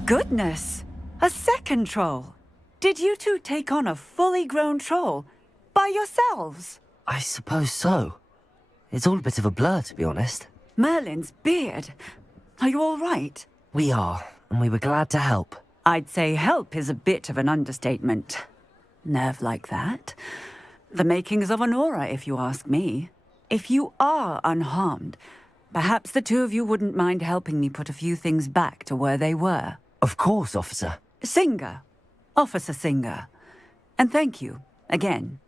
Goodness! A second troll! Did you two take on a fully grown troll? By yourselves? I suppose so. It's all a bit of a blur, to be honest. Merlin's beard. Are you all right? We are, and we were glad to help. I'd say help is a bit of an understatement. Nerve like that. The makings of an aura, if you ask me. If you are unharmed, perhaps the two of you wouldn't mind helping me put a few things back to where they were. Of course, officer. Singer. Officer Singer. And thank you, again.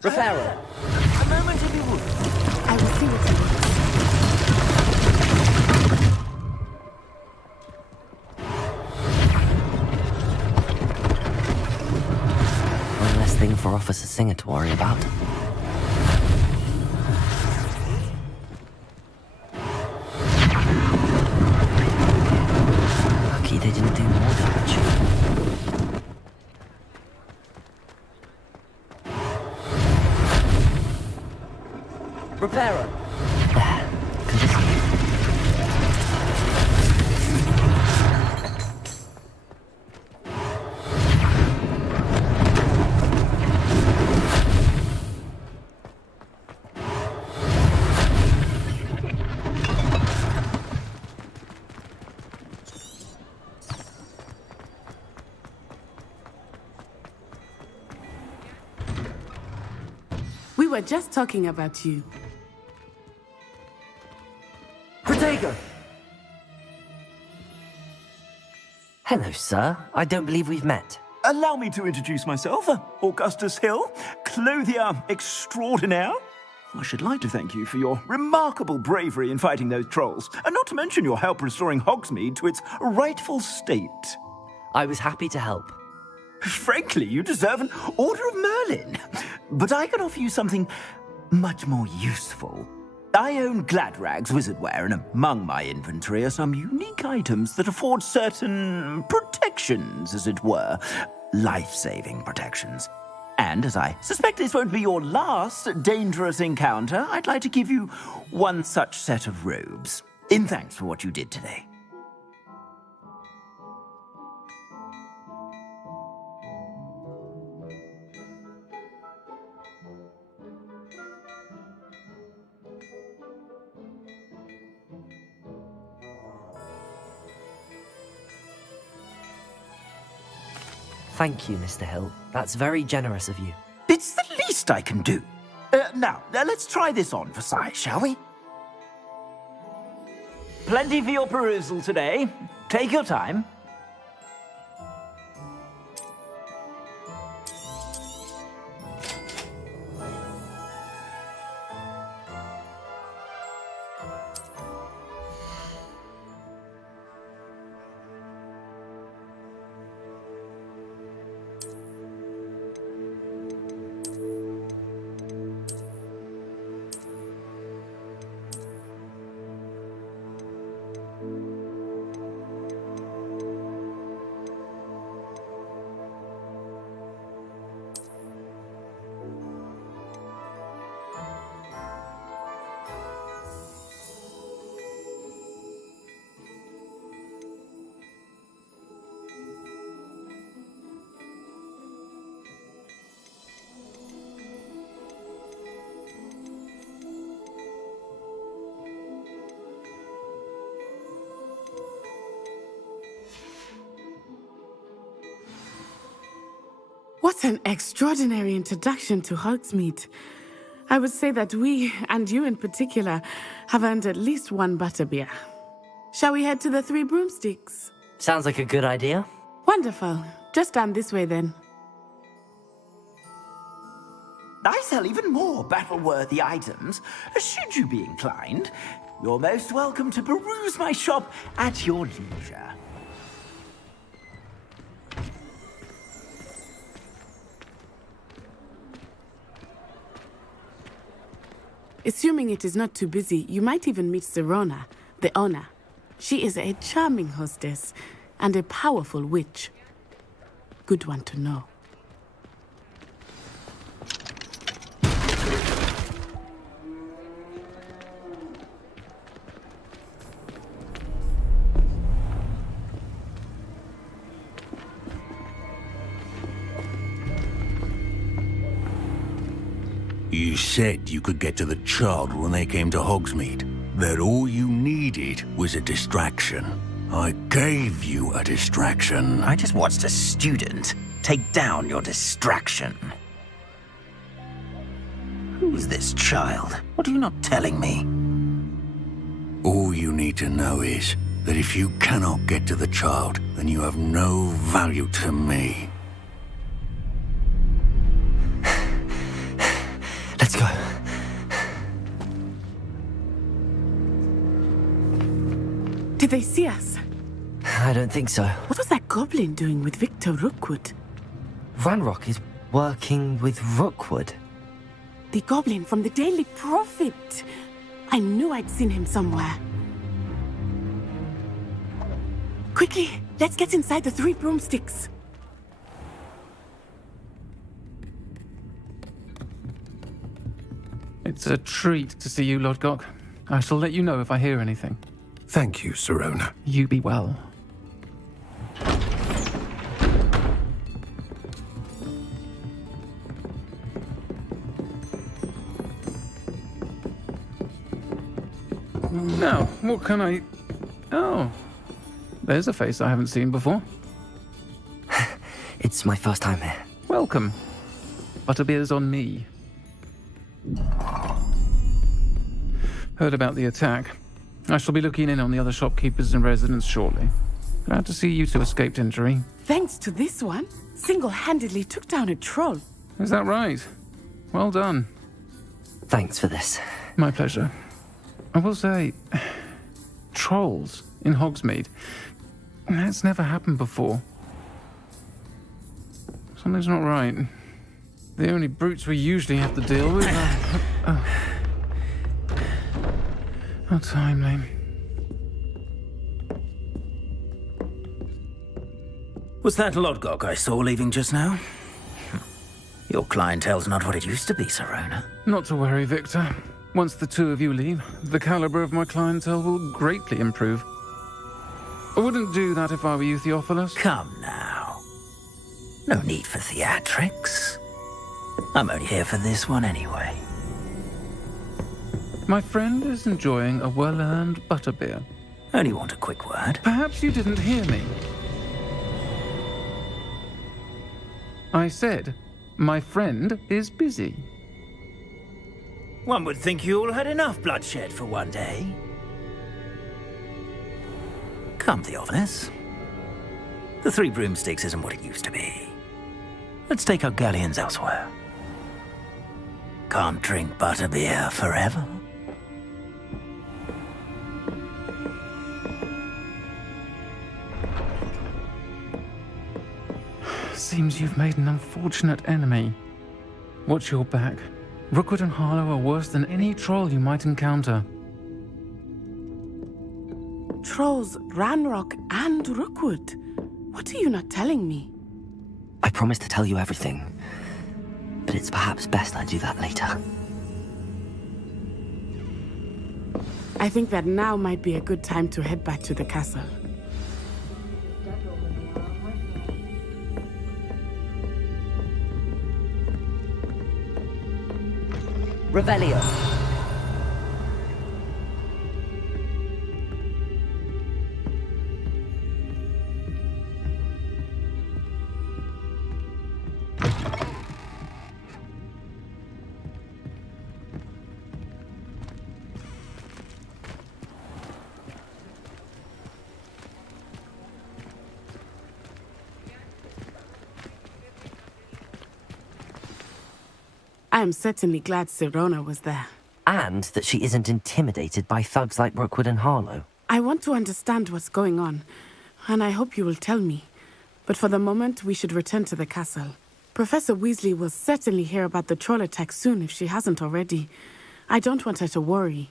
Reparo, a moment if you would. I will see what you want. One less thing for Officer Singer to worry about. Lucky they didn't do more damage. Reparo. We were just talking about you. Protego! Hello, sir. I don't believe we've met. Allow me to introduce myself, Augustus Hill, clothier extraordinaire. I should like to thank you for your remarkable bravery in fighting those trolls, and not to mention your help restoring Hogsmeade to its rightful state. I was happy to help. Frankly, you deserve an Order of Merlin. But I can offer you something much more useful. I own Gladrag's wizardware, and among my inventory are some unique items that afford certain protections, as it were. Life-saving protections. And as I suspect this won't be your last dangerous encounter, I'd like to give you one such set of robes, in thanks for what you did today. Thank you, Mr. Hill. That's very generous of you. It's the least I can do. Now, let's try this on for size, shall we? Plenty for your perusal today. Take your time. What an extraordinary introduction to Hogsmeade. I would say that we, and you in particular, have earned at least one butterbeer. Shall we head to the Three Broomsticks? Sounds like a good idea. Wonderful. Just down this way then. I sell even more battle-worthy items. Should you be inclined, you're most welcome to peruse my shop at your leisure. Assuming it is not too busy, you might even meet Serona, the owner. She is a charming hostess and a powerful witch. Good one to know. You said you could get to the child when they came to Hogsmeade. That all you needed was a distraction. I gave you a distraction. I just watched a student take down your distraction. Who's this child? What are you not telling me? you need to know is that if you cannot get to the child, then you have no value to me. Let's go. Did they see us? I don't think so. What was that goblin doing with Victor Rookwood? Ranrock is working with Rookwood. The goblin from the Daily Prophet. I knew I'd seen him somewhere. Quickly, let's get inside the 3 broomsticks. It's a treat to see you, Lodgok. I shall let you know if I hear anything. Thank you, Sirona. You be well. Now, what can I... Oh, there's a face I haven't seen before. It's my first time here. Welcome. Butterbeer's on me. Heard about the attack. I shall be looking in on the other shopkeepers and residents shortly. Glad to see you two escaped injury. Thanks to this one, single-handedly took down a troll. Is that right? Well done. Thanks for this. My pleasure. I will say, trolls in Hogsmeade. That's never happened before. Something's not right. The only brutes we usually have to deal with are... How timely. Was that Lodgok I saw leaving just now? Your clientele's not what it used to be, Sirona. Not to worry, Victor. Once the 2 of you leave, the caliber of my clientele will greatly improve. I wouldn't do that if I were you, Theophilus. Come now. No need for theatrics. I'm only here for this one anyway. My friend is enjoying a well-earned butterbeer. Only want a quick word. Perhaps you didn't hear me. I said, my friend is busy. One would think you all had enough bloodshed for one day. Come, Theophilus. The 3 broomsticks isn't what it used to be. Let's take our galleons elsewhere. Can't drink butterbeer forever. Seems you've made an unfortunate enemy. Watch your back. Rookwood and Harlow are worse than any troll you might encounter. Trolls, Ranrock, and Rookwood. What are you not telling me? I promised to tell you everything, but it's perhaps best I do that later. I think that now might be a good time to head back to the castle. Revelio. I am certainly glad Sirona was there. And that she isn't intimidated by thugs like Rookwood and Harlow. I want to understand what's going on, and I hope you will tell me. But for the moment, we should return to the castle. Professor Weasley will certainly hear about the troll attack soon if she hasn't already. I don't want her to worry.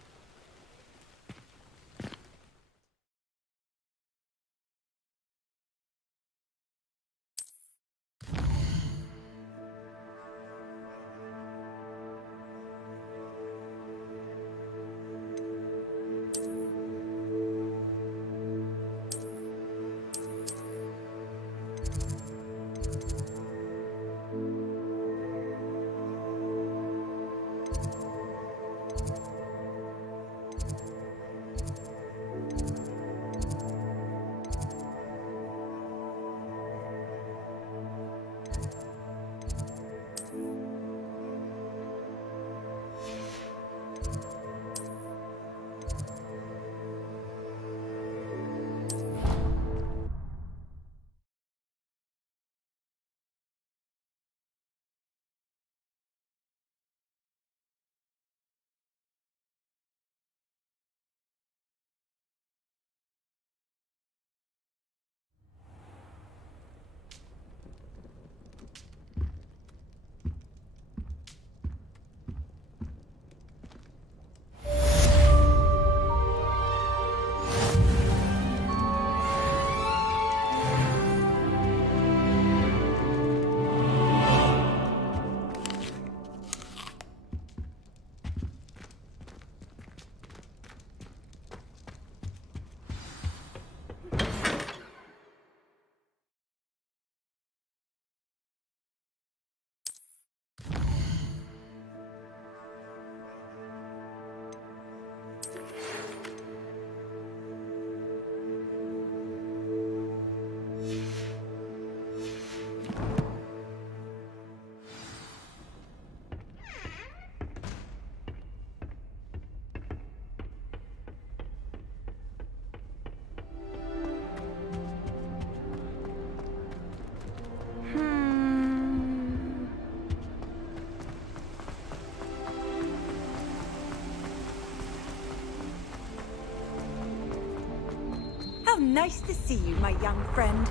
nice to see you, my young friend.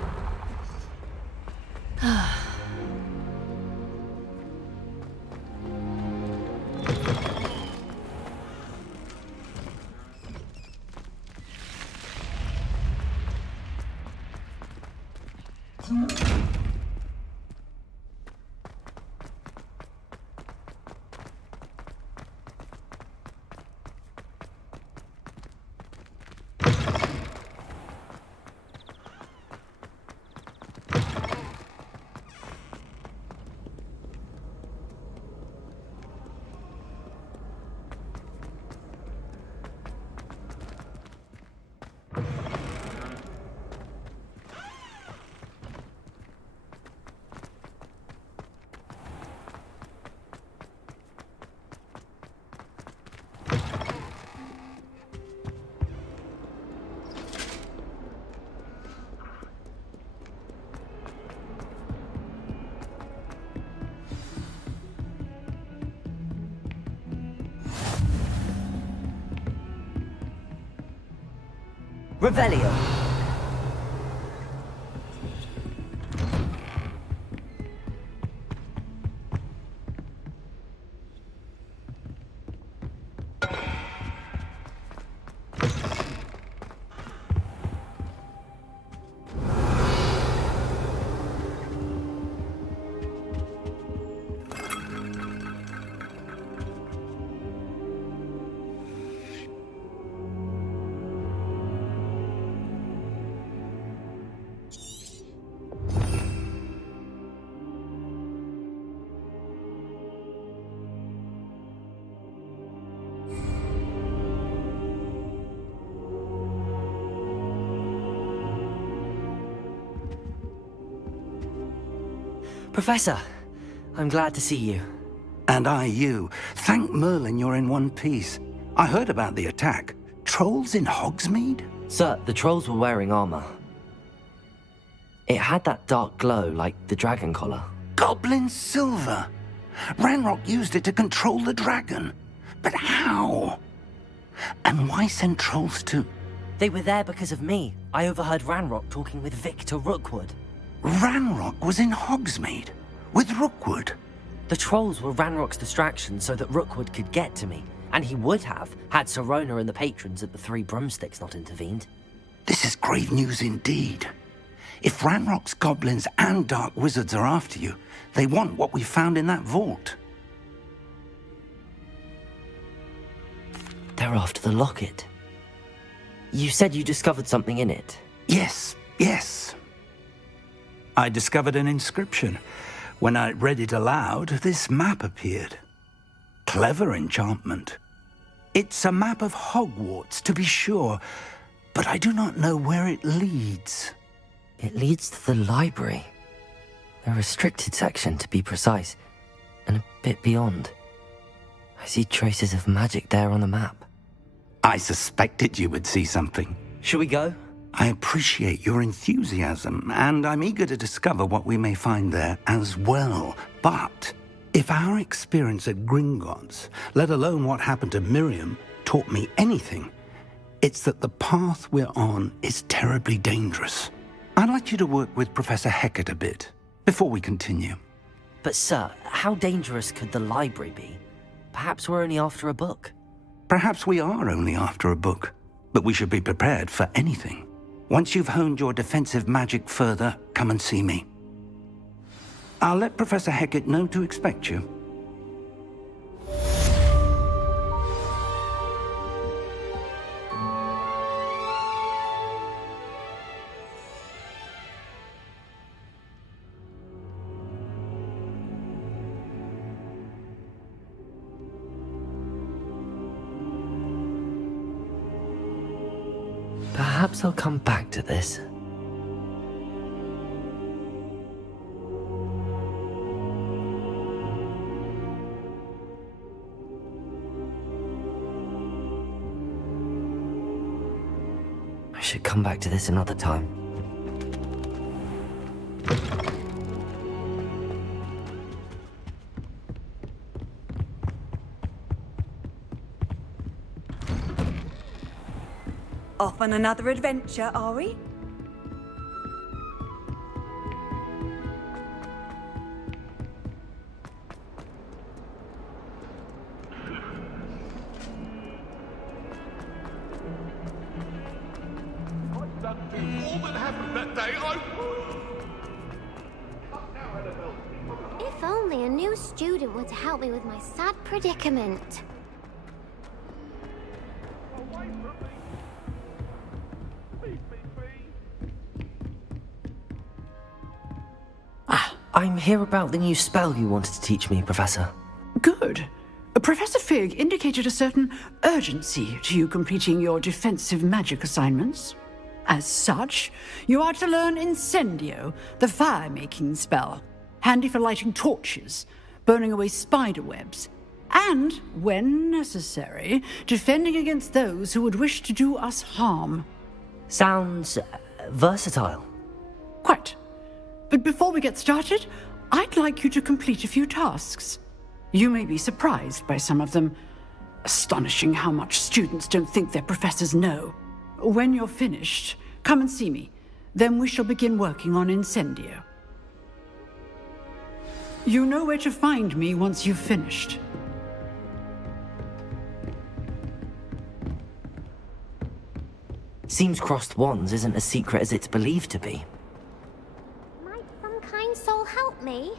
Revelio. Professor, I'm glad to see you. And I you. Thank Merlin you're in one piece. I heard about the attack. Trolls in Hogsmeade? Sir, the trolls were wearing armor. It had that dark glow like the dragon collar. Goblin silver! Ranrock used it to control the dragon. But how? And why send trolls to... They were there because of me. I overheard Ranrock talking with Victor Rookwood. Ranrock was in Hogsmeade? With Rookwood? The trolls were Ranrock's distraction so that Rookwood could get to me. And he would have, had Sirona and the patrons at the Three Broomsticks not intervened. This is grave news indeed. If Ranrock's goblins and dark wizards are after you, they want what we found in that vault. They're after the locket. You said you discovered something in it. Yes. I discovered an inscription. When I read it aloud, this map appeared. Clever enchantment. It's a map of Hogwarts, to be sure, but I do not know where it leads. It leads to the library. A restricted section, to be precise, and a bit beyond. I see traces of magic there on the map. I suspected you would see something. Shall we go? I appreciate your enthusiasm, and I'm eager to discover what we may find there as well. But if our experience at Gringotts, let alone what happened to Miriam, taught me anything, it's that the path we're on is terribly dangerous. I'd like you to work with Professor Hecat a bit, before we continue. But sir, how dangerous could the library be? Perhaps we're only after a book. Perhaps we are only after a book, but we should be prepared for anything. Once you've honed your defensive magic further, come and see me. I'll let Professor Hecat know to expect you. Perhaps I'll come back to this. I should come back to this another time. Off on another adventure, are we? All that happened that day, If only a new student were to help me with my sad predicament. I'm here about the new spell you wanted to teach me, Professor. Good. Professor Fig indicated a certain urgency to you completing your defensive magic assignments. As such, you are to learn Incendio, the fire-making spell, handy for lighting torches, burning away spider webs, and, when necessary, defending against those who would wish to do us harm. Sounds versatile. Quite. But before we get started, I'd like you to complete a few tasks. You may be surprised by some of them. Astonishing how much students don't think their professors know. When you're finished, come and see me. Then we shall begin working on Incendio. You know where to find me once you've finished. Seems crossed wands isn't as secret as it's believed to be. Might some kind soul help me?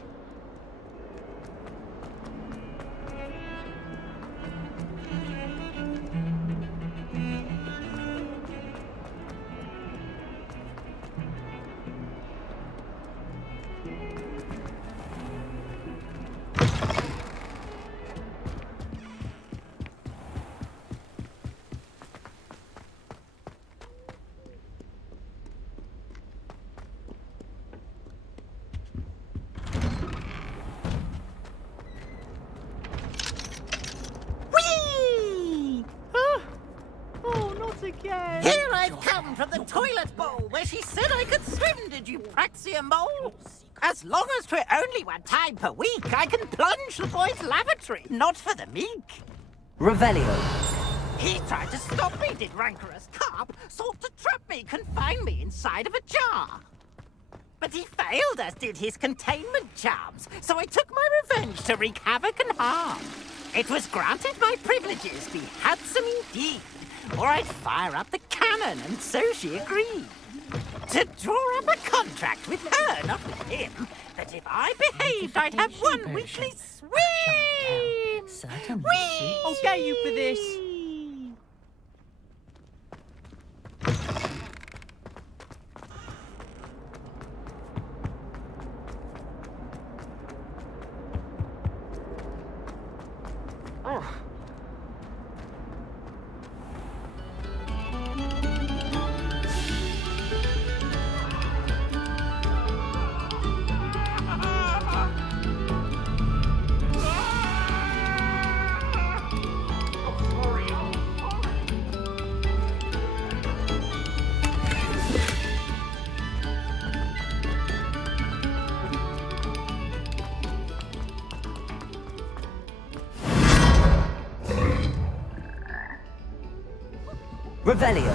Here I've come from the toilet bowl where she said I could swim, did you praxia mole? As long as 'twere only one time per week, I can plunge the boy's lavatory, not for the meek. Revelio. He tried to stop me, did rancorous carp, sought to trap me, confine me inside of a jar. But he failed, as did his containment charms, so I took my revenge to wreak havoc and harm. It was granted my privileges be handsome indeed, or I'd fire up the cannon, and so she agreed. To draw up a contract with her, not with him, that if I behaved, I'd have one weekly swim! Certainly. Whee! I'll get you for this. Revelio.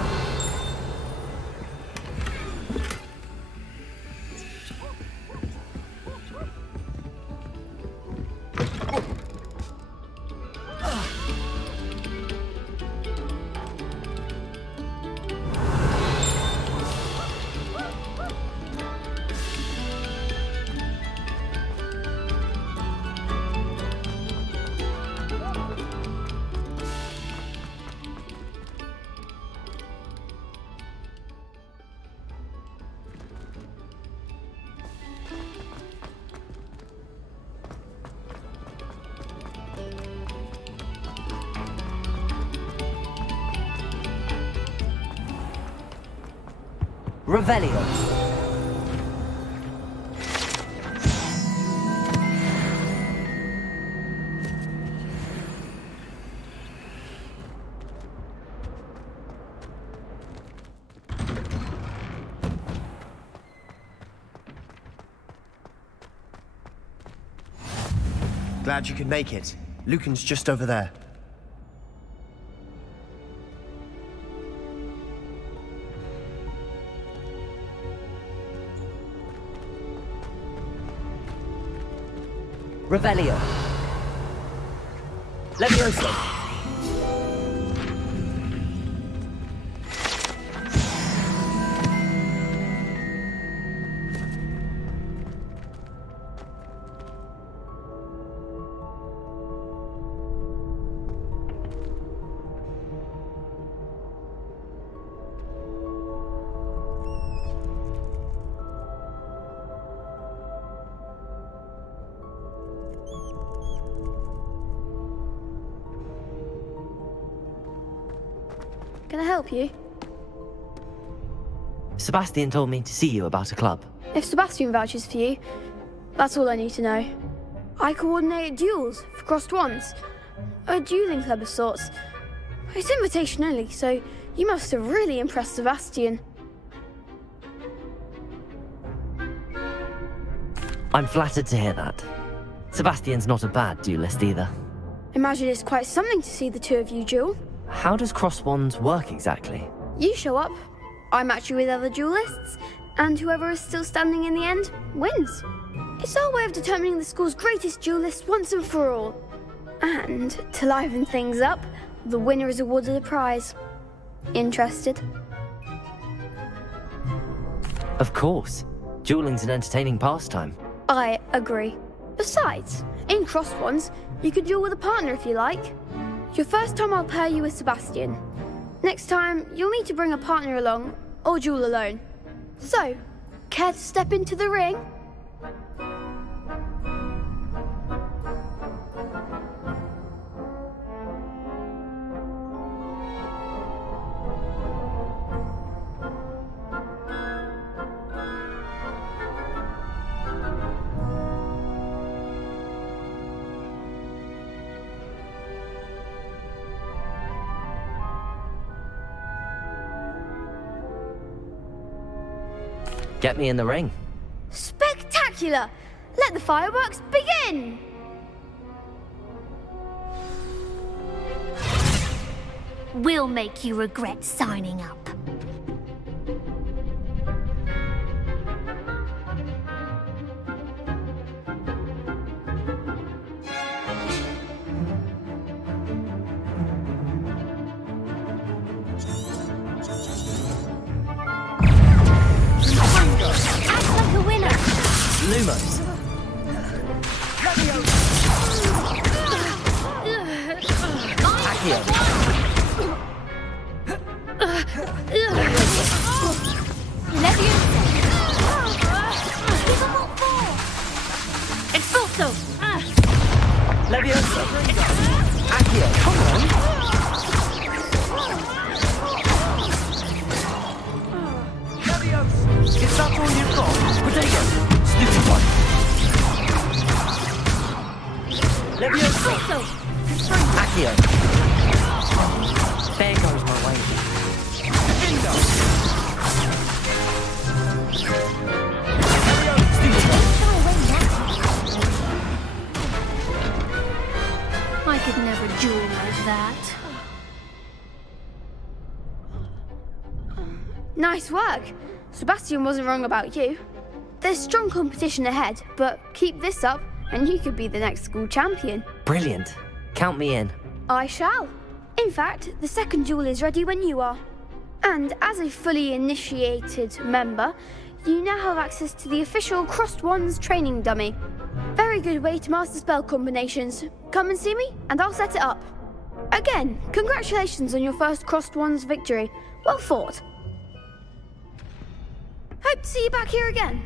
Revelio. Glad you could make it. Lucan's just over there. Revelio. Levioso. Can I help you? Sebastian told me to see you about a club. If Sebastian vouches for you, that's all I need to know. I coordinate duels for crossed wands. A dueling club of sorts. It's invitation only, so you must have really impressed Sebastian. I'm flattered to hear that. Sebastian's not a bad duelist either. Imagine it's quite something to see the two of you duel. How does cross wands work exactly? You show up, I match you with other duelists, and whoever is still standing in the end wins. It's our way of determining the school's greatest duelist once and for all. And to liven things up, the winner is awarded a prize. Interested? Of course. Dueling's an entertaining pastime. I agree. Besides, in crossed wands, you can duel with a partner if you like. Your first time I'll pair you with Sebastian. Next time, you'll need to bring a partner along, or duel alone. So, care to step into the ring? Get me in the ring. Spectacular! Let the fireworks begin! We'll make you regret signing up. Lumos. Accio. Expulso! Levioso. Accio. Come on. Levioso. Is that all you've got? Protego. Stupid one. Levioso. Accio. There goes my way. Bingo. Stupid one. I could never duel like that. Nice work. Sebastian wasn't wrong about you. There's strong competition ahead, but keep this up and you could be the next school champion. Brilliant. Count me in. I shall. In fact, the second duel is ready when you are. And as a fully initiated member, you now have access to the official Crossed Wands training dummy. Very good way to master spell combinations. Come and see me, and I'll set it up. Again, congratulations on your first Crossed Wands victory. Well fought. Hope to see you back here again.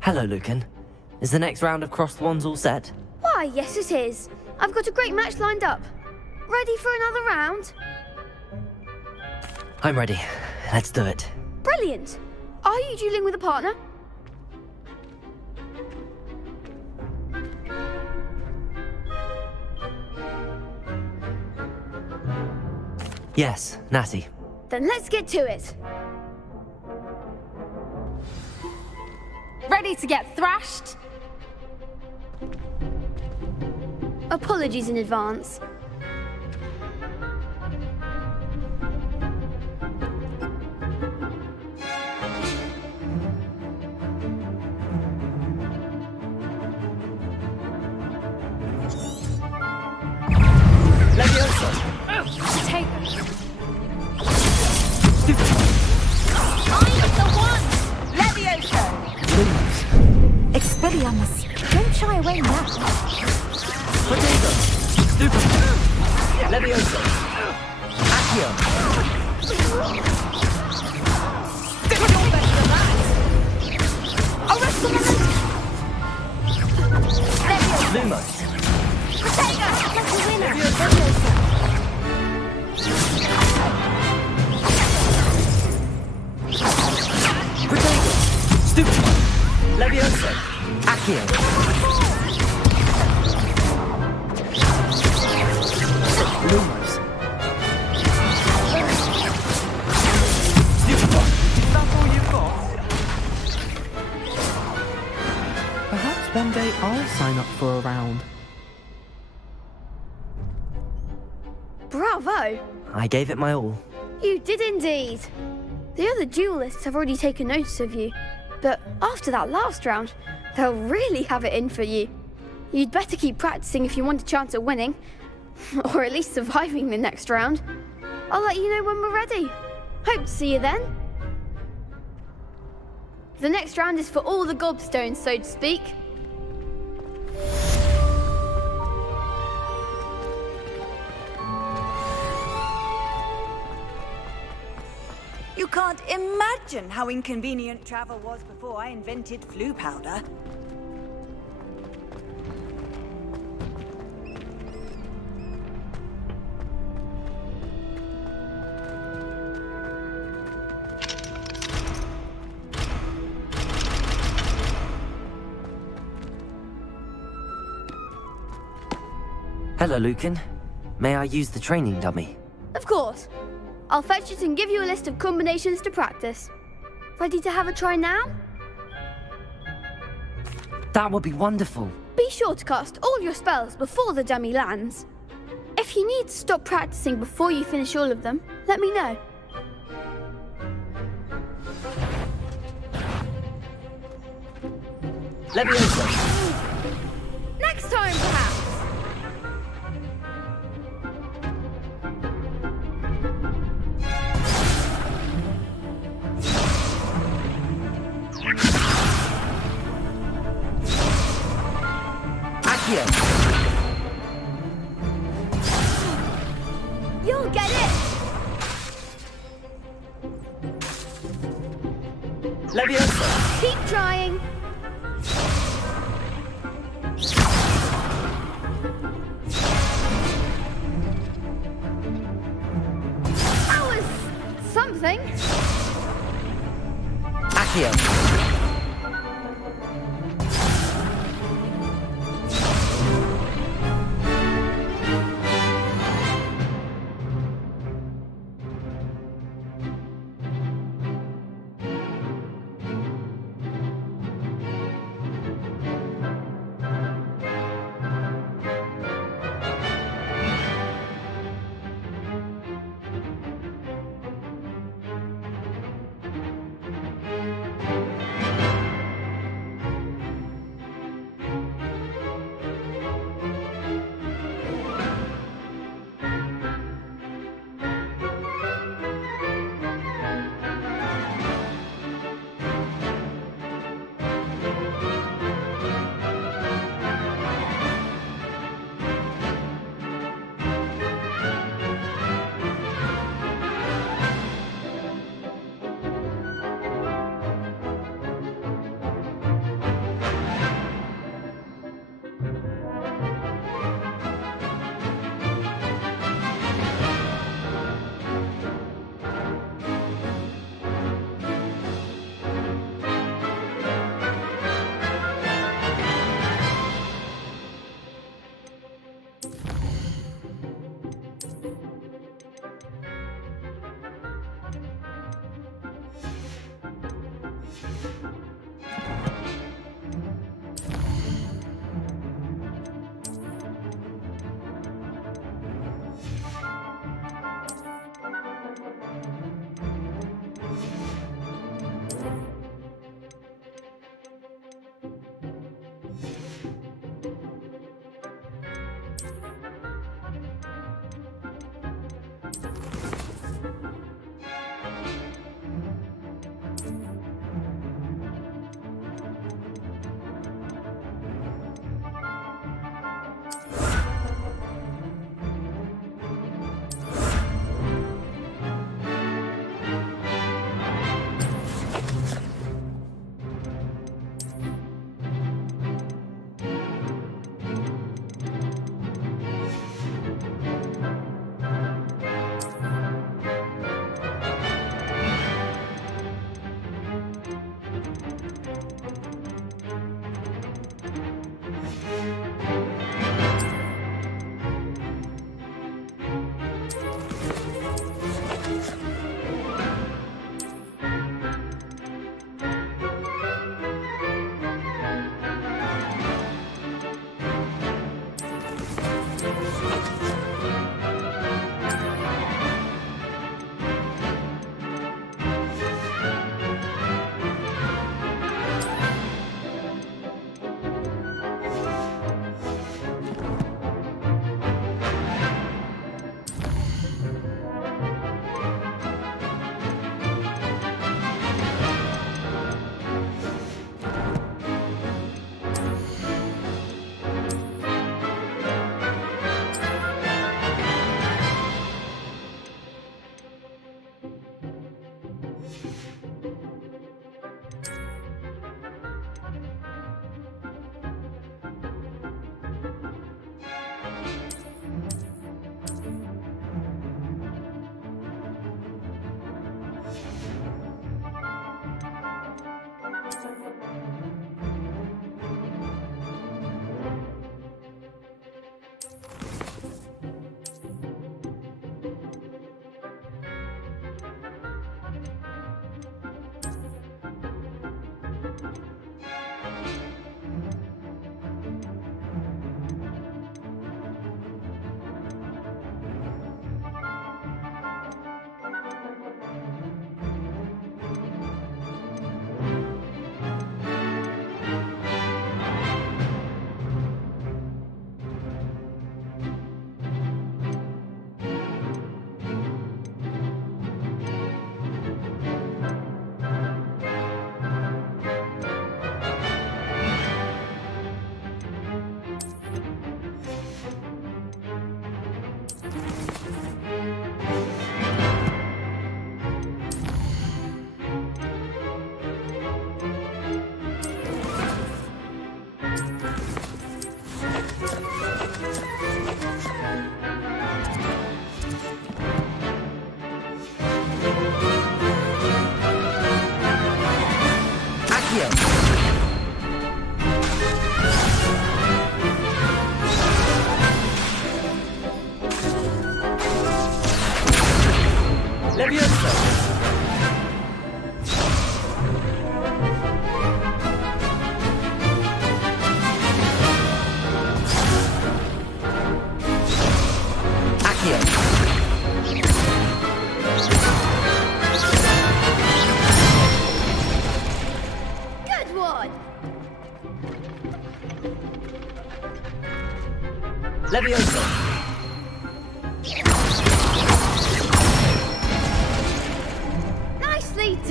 Hello, Lucan. Is the next round of Crossed Wands all set? Why, yes it is. I've got a great match lined up. Ready for another round? I'm ready. Let's do it. Brilliant. Are you dueling with a partner? Yes, Natty. Then let's get to it. Ready to get thrashed? Apologies in advance. Leviosa! Take I'm the one! Leviosa! Expelliarmus. Don't shy away now. Potato! Stupid! Leviosa! Accio! You're better than that! Arrest the momentum! Leviosa! Lumos! Potato! That's the winner! Leviosa! Potato! Stupid! Leviosa! Accio! Lumos! Stupid one! That's all you've got? Perhaps one day I'll sign up for a round. Bravo! I gave it my all. You did indeed. The other duelists have already taken notice of you, but after that last round, they'll really have it in for you. You'd better keep practicing if you want a chance at winning, or at least surviving the next round. I'll let you know when we're ready. Hope to see you then. The next round is for all the gobstones, so to speak. You can't imagine how inconvenient travel was before I invented flu powder. Hello, Lucan. May I use the training dummy? Of course. I'll fetch it and give you a list of combinations to practice. Ready to have a try now? That would be wonderful. Be sure to cast all your spells before the dummy lands. If you need to stop practicing before you finish all of them, let me know. Leviosa! Next time, perhaps! Accio! You'll get it! Leviosa! Keep trying! That was something. Accio!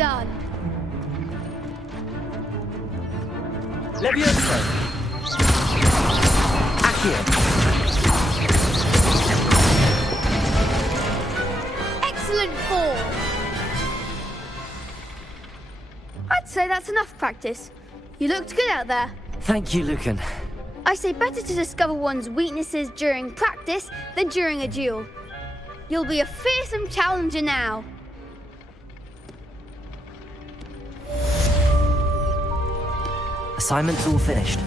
done. Levioso! Accio! Excellent fall. I'd say that's enough practice. You looked good out there. Thank you, Lucan. I say better to discover one's weaknesses during practice than during a duel. You'll be a fearsome challenger now. Assignment's all finished.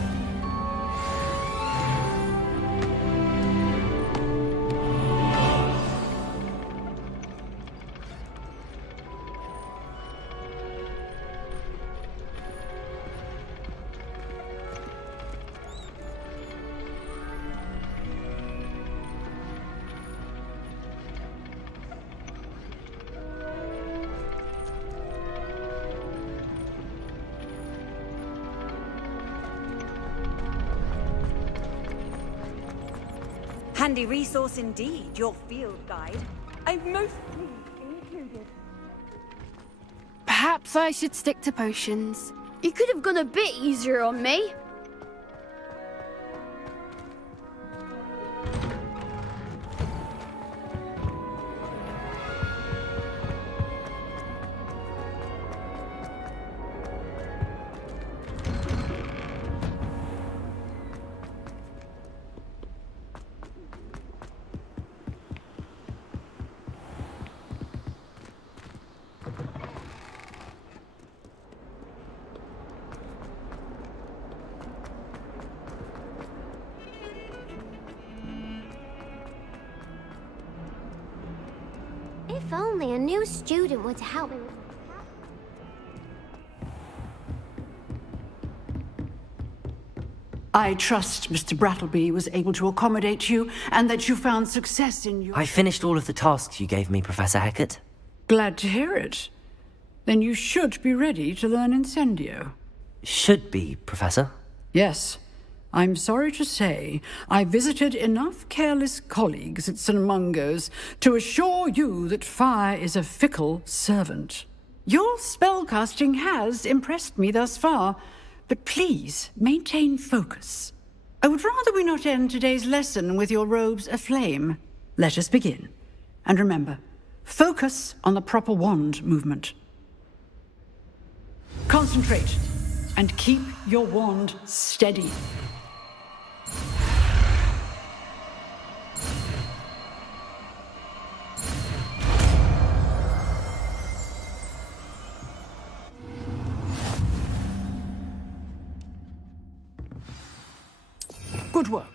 Handy resource indeed, your field guide. I'm most pleased included. Perhaps I should stick to potions. You could have gone a bit easier on me. If only a new student were to help me with... I trust Mr. Brattleby was able to accommodate you and that you found success in your... I finished all of the tasks you gave me, Professor Hecat. Glad to hear it. Then you should be ready to learn Incendio. Should be, Professor. Yes. I'm sorry to say, I visited enough careless colleagues at St. Mungo's to assure you that fire is a fickle servant. Your spellcasting has impressed me thus far, but please maintain focus. I would rather we not end today's lesson with your robes aflame. Let us begin. And remember, focus on the proper wand movement. Concentrate and keep your wand steady. Good work.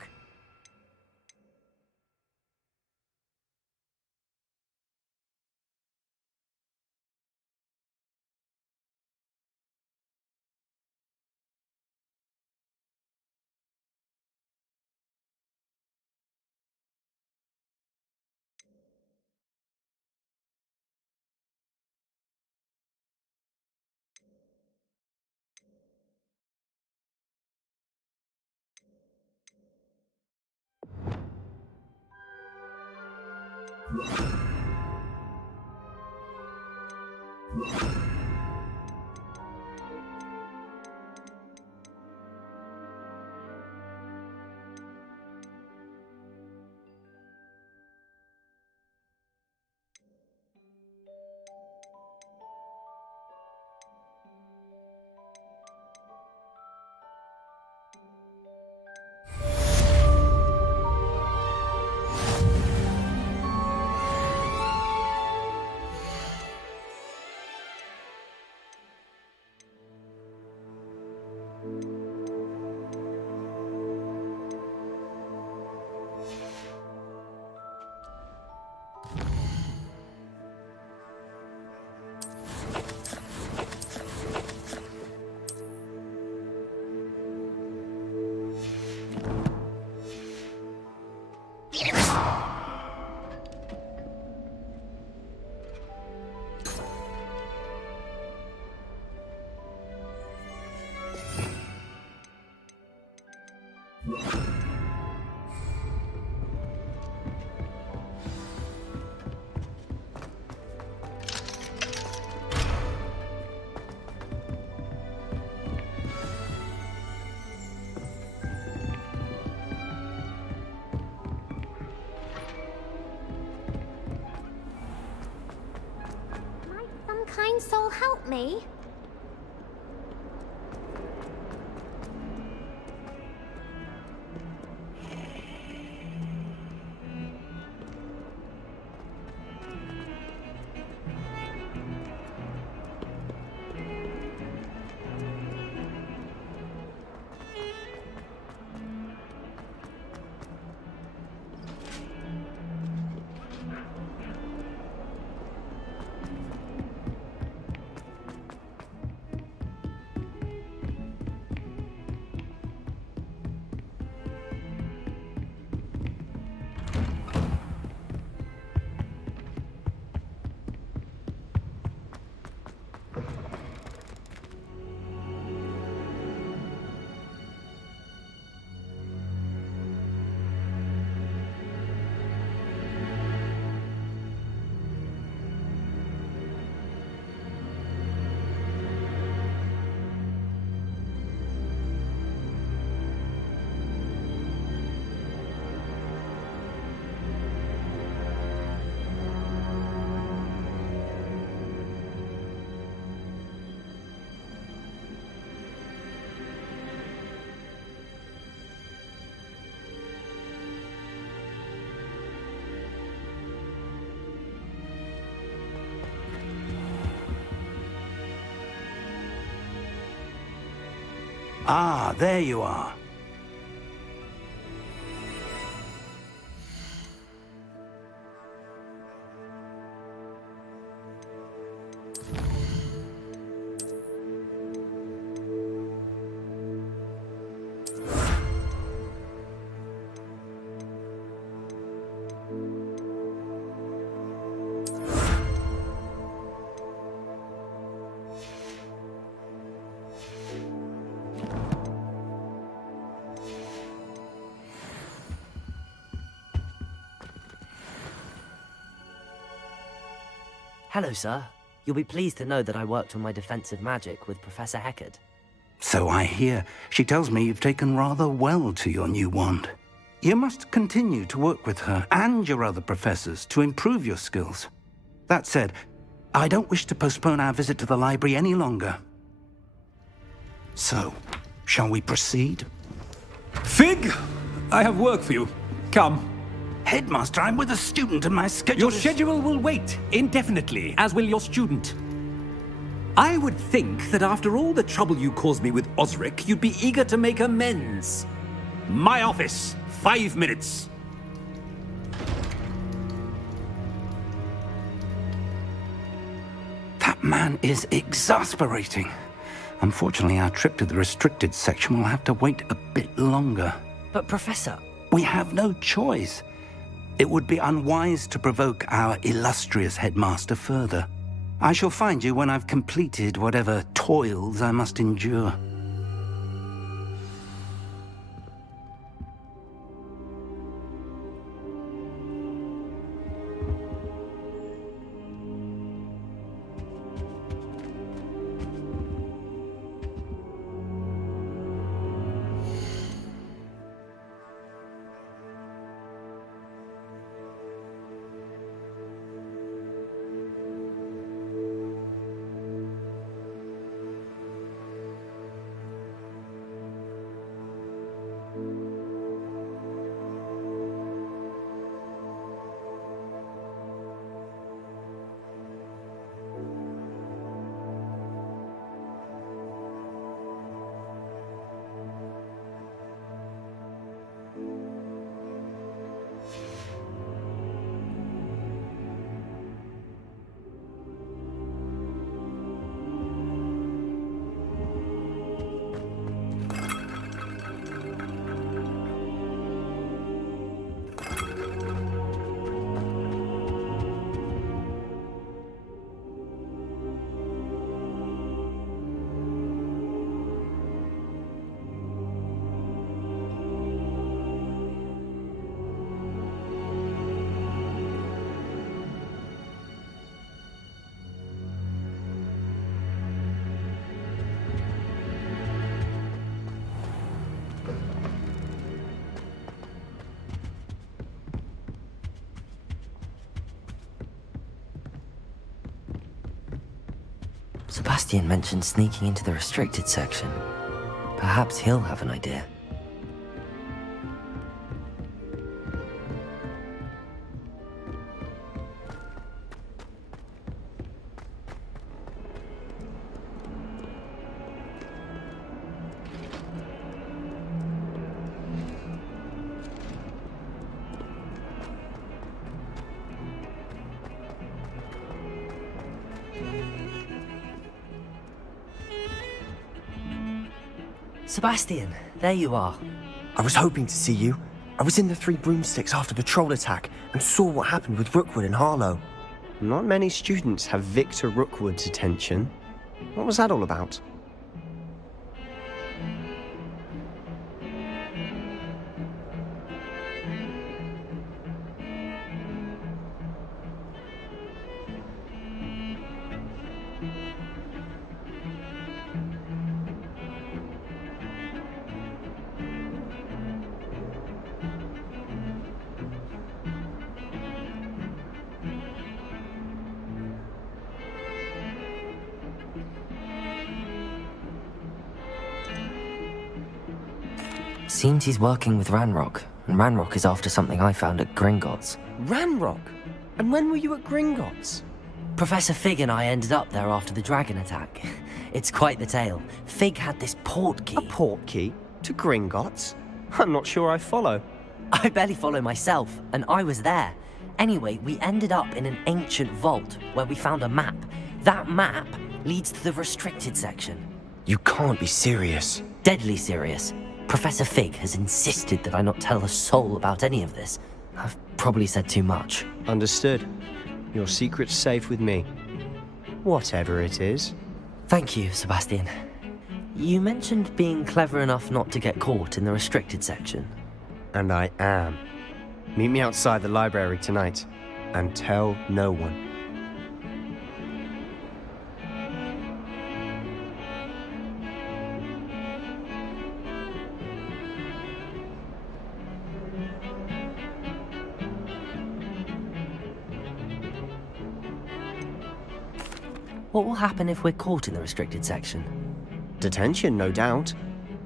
Moon Soul help me? Ah, there you are. Hello, sir. You'll be pleased to know that I worked on my defensive magic with Professor Heckard. So I hear. She tells me you've taken rather well to your new wand. You must continue to work with her and your other professors to improve your skills. That said, I don't wish to postpone our visit to the library any longer. So, shall we proceed? Fig! I have work for you. Come. Headmaster, I'm with a student and my schedule Your schedule will wait indefinitely, as will your student. I would think that after all the trouble you caused me with Osric, you'd be eager to make amends. My office, 5 minutes. That man is exasperating. Unfortunately, our trip to the restricted section will have to wait a bit longer. But, Professor... We have no choice. It would be unwise to provoke our illustrious headmaster further. I shall find you when I've completed whatever toils I must endure. Sebastian mentioned sneaking into the restricted section. Perhaps he'll have an idea. Sebastian, there you are. I was hoping to see you. I was in the Three Broomsticks after the troll attack and saw what happened with Rookwood and Harlow. Not many students have Victor Rookwood's attention. What was that all about? Seems he's working with Ranrock, and Ranrock is after something I found at Gringotts. Ranrock? And when were you at Gringotts? Professor Fig and I ended up there after the dragon attack. It's quite the tale. Fig had this port key. A port key? To Gringotts? I'm not sure I follow. I barely follow myself, and I was there. Anyway, we ended up in an ancient vault where we found a map. That map leads to the restricted section. You can't be serious. Deadly serious. Professor Fig has insisted that I not tell a soul about any of this. I've probably said too much. Understood. Your secret's safe with me. Whatever it is. Thank you, Sebastian. You mentioned being clever enough not to get caught in the restricted section. And I am. Meet me outside the library tonight, and tell no one. What will happen if we're caught in the restricted section? Detention, no doubt.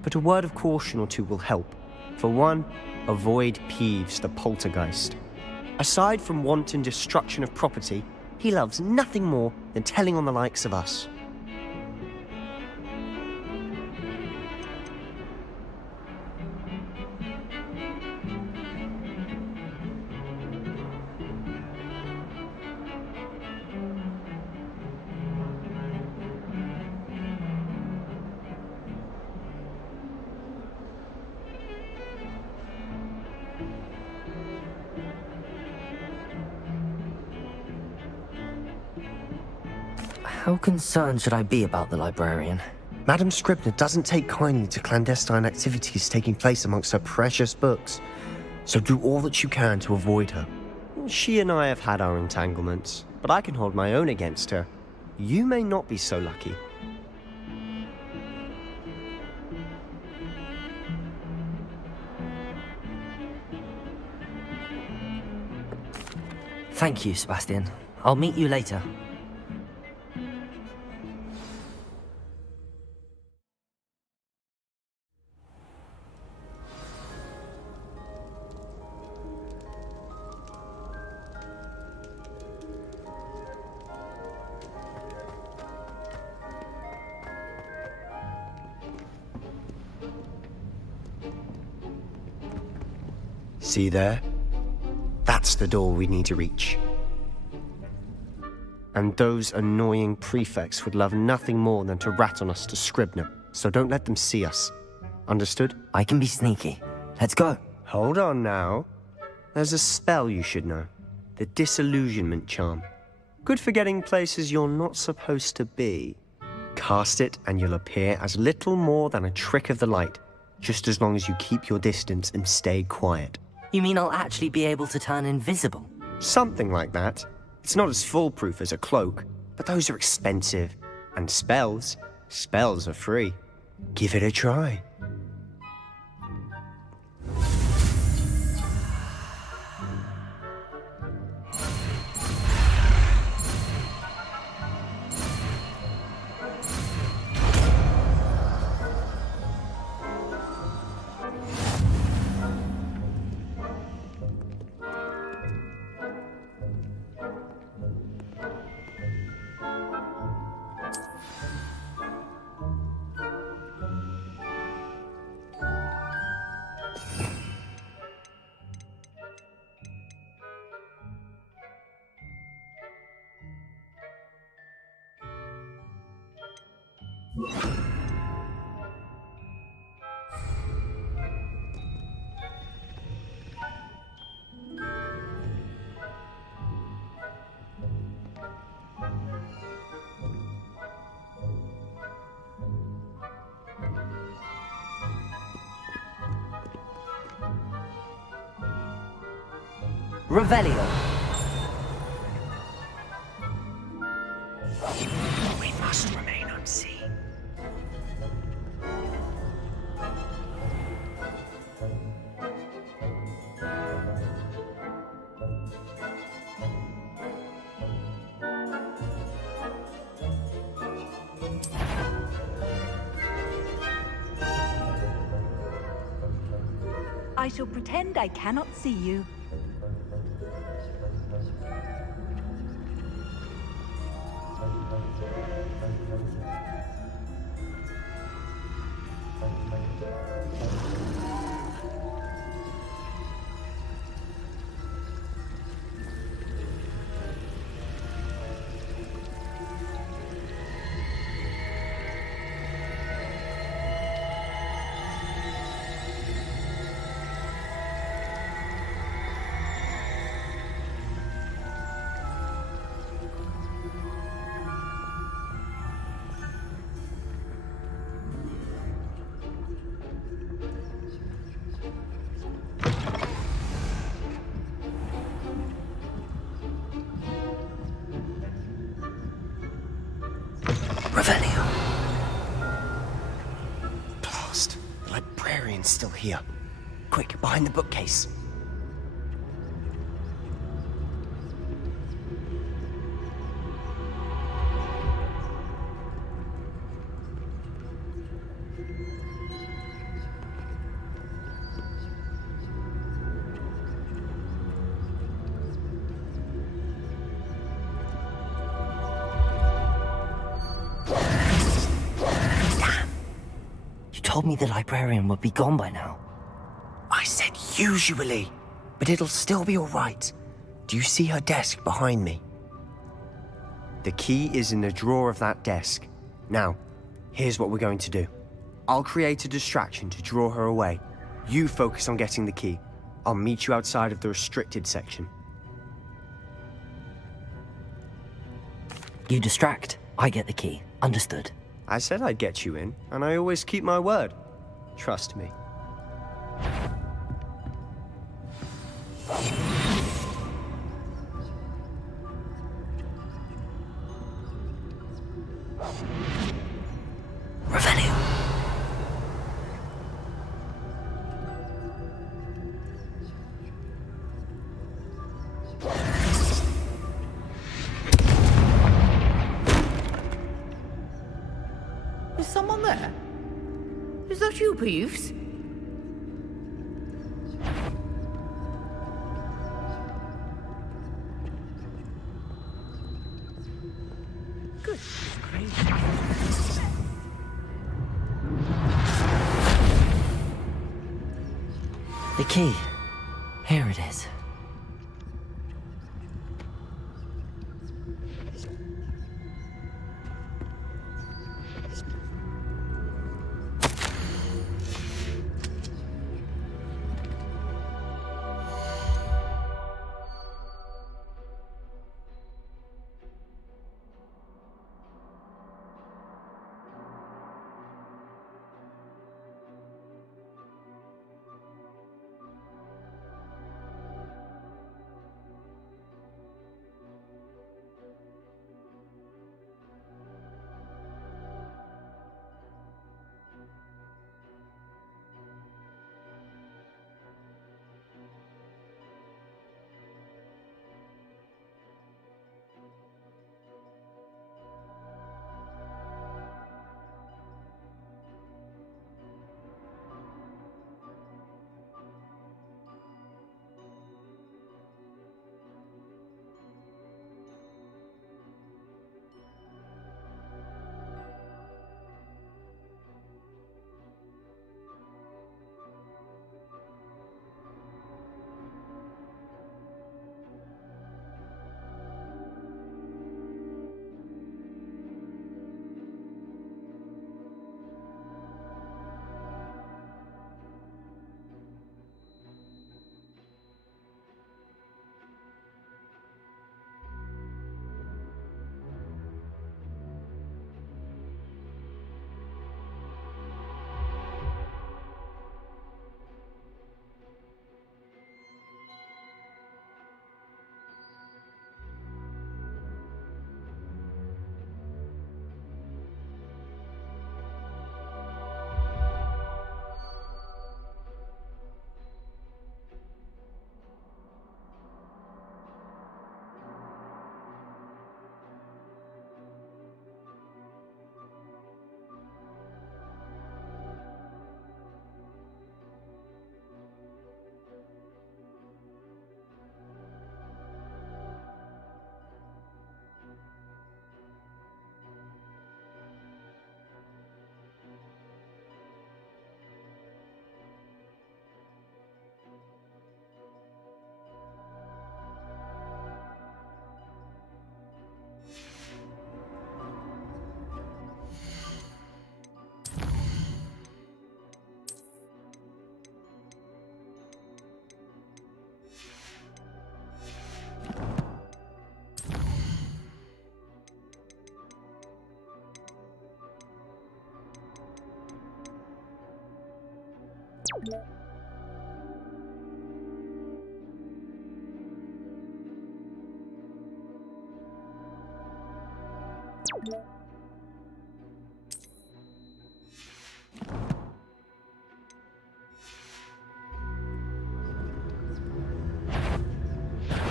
But a word of caution or two will help. For one, avoid Peeves the poltergeist. Aside from wanton destruction of property, he loves nothing more than telling on the likes of us. How concerned should I be about the librarian? Madame Scribner doesn't take kindly to clandestine activities taking place amongst her precious books, so do all that you can to avoid her. She and I have had our entanglements, but I can hold my own against her. You may not be so lucky. Thank you, Sebastian. I'll meet you later. See there? That's the door we need to reach. And those annoying prefects would love nothing more than to rat on us to Scribner, so don't let them see us. Understood? I can be sneaky. Let's go. Hold on now. There's a spell you should know. The Disillusionment Charm. Good for getting places you're not supposed to be. Cast it and you'll appear as little more than a trick of the light, just as long as you keep your distance and stay quiet. You mean I'll actually be able to turn invisible? Something like that. It's not as foolproof as a cloak, but those are expensive. And spells are free. Give it a try. Revelio. We must remain unseen. I shall pretend I cannot see you. Revelio. Blast. The librarian's still here. Quick, behind the bookcase. Told me the librarian would be gone by now. I said usually, but it'll still be all right. Do you see her desk behind me? The key is in the drawer of that desk. Now, here's what we're going to do. I'll create a distraction to draw her away. You focus on getting the key. I'll meet you outside of the restricted section. You distract, I get the key. Understood. I said I'd get you in, and I always keep my word. Trust me. Revelio. Is someone there? Is that you, Peeves? Good gracious. The key. Here it is.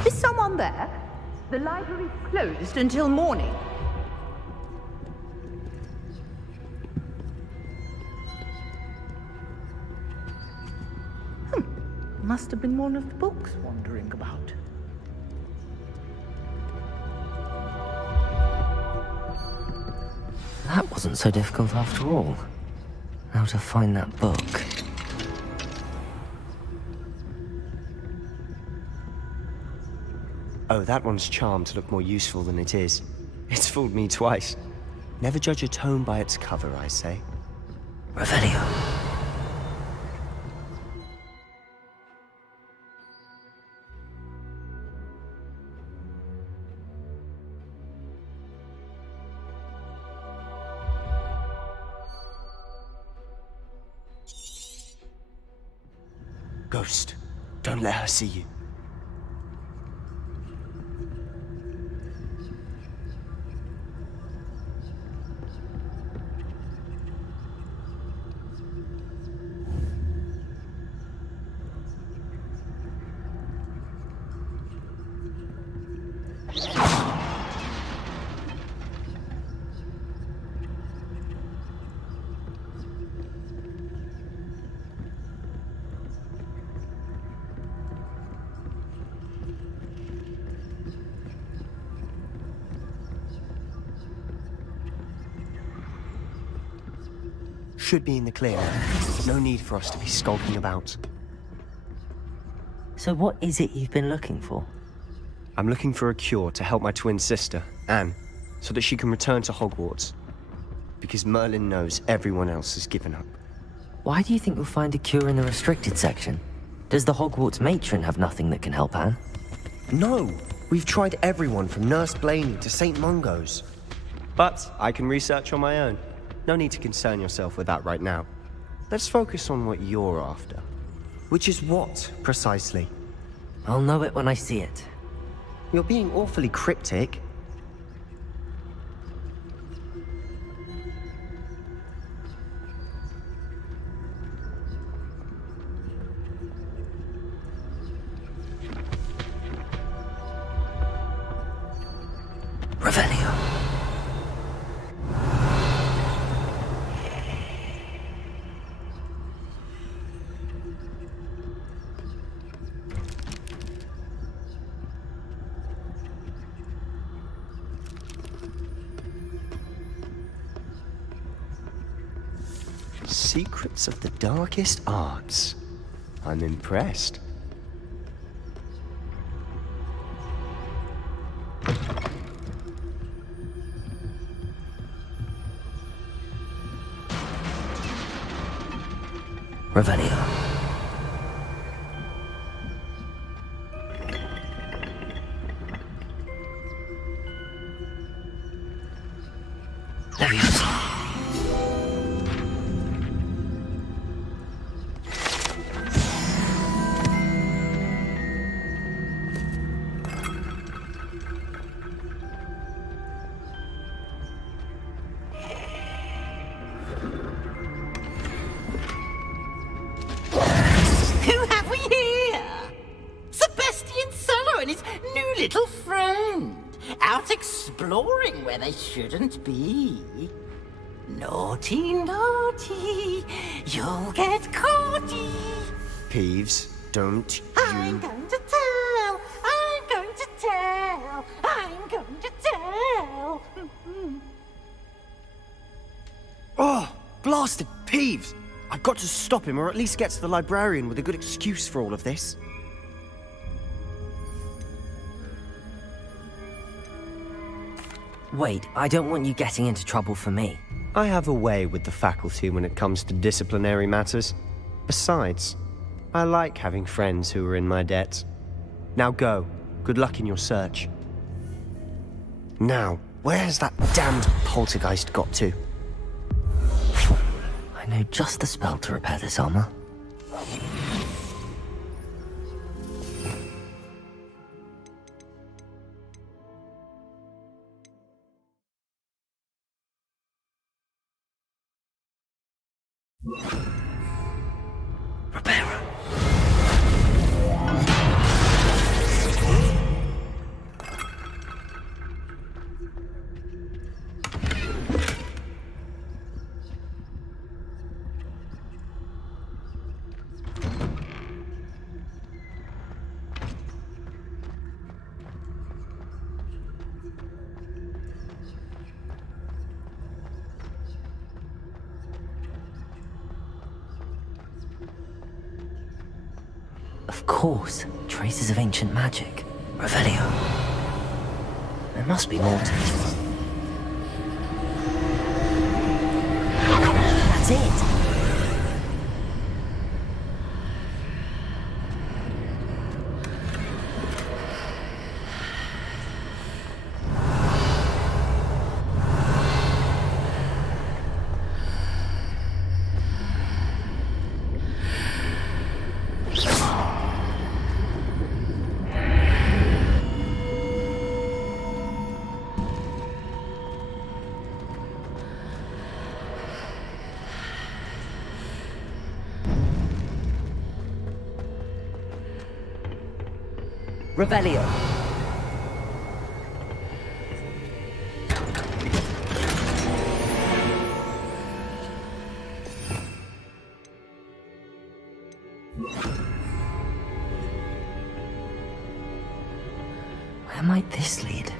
Is someone there? The library's closed until morning. Must have been one of the books wandering about. That wasn't so difficult after all. How to find that book. Oh, that one's charmed to look more useful than it is. It's fooled me twice. Never judge a tome by its cover, I say. Revelio. Ghost, don't let her see you. Should be in the clear. No need for us to be skulking about. So what is it you've been looking for? I'm looking for a cure to help my twin sister, Anne, so that she can return to Hogwarts. Because Merlin knows everyone else has given up. Why do you think you'll find a cure in the restricted section? Does the Hogwarts matron have nothing that can help Anne? No! We've tried everyone from Nurse Blaney to St. Mungo's. But I can research on my own. No need to concern yourself with that right now. Let's focus on what you're after. Which is what, precisely? I'll know it when I see it. You're being awfully cryptic. Revelio. Secrets of the darkest arts. I'm impressed. Revelio. Leviosa. Who have we here? Sebastian Solo and his new little friend. Out exploring where they shouldn't be. Naughty, naughty, you'll get caughty. Peeves, don't I'm you... going to tell, I'm going to tell, I'm going to tell. Oh, blasted Peeves! I've got to stop him, or at least get to the librarian with a good excuse for all of this. Wait, I don't want you getting into trouble for me. I have a way with the faculty when it comes to disciplinary matters. Besides, I like having friends who are in my debt. Now go. Good luck in your search. Now, where's that damned poltergeist got to? I know just the spell to repair this armor. Of course, traces of ancient magic. Revelio. There must be more to this. That's it! Revelio. Where might this lead?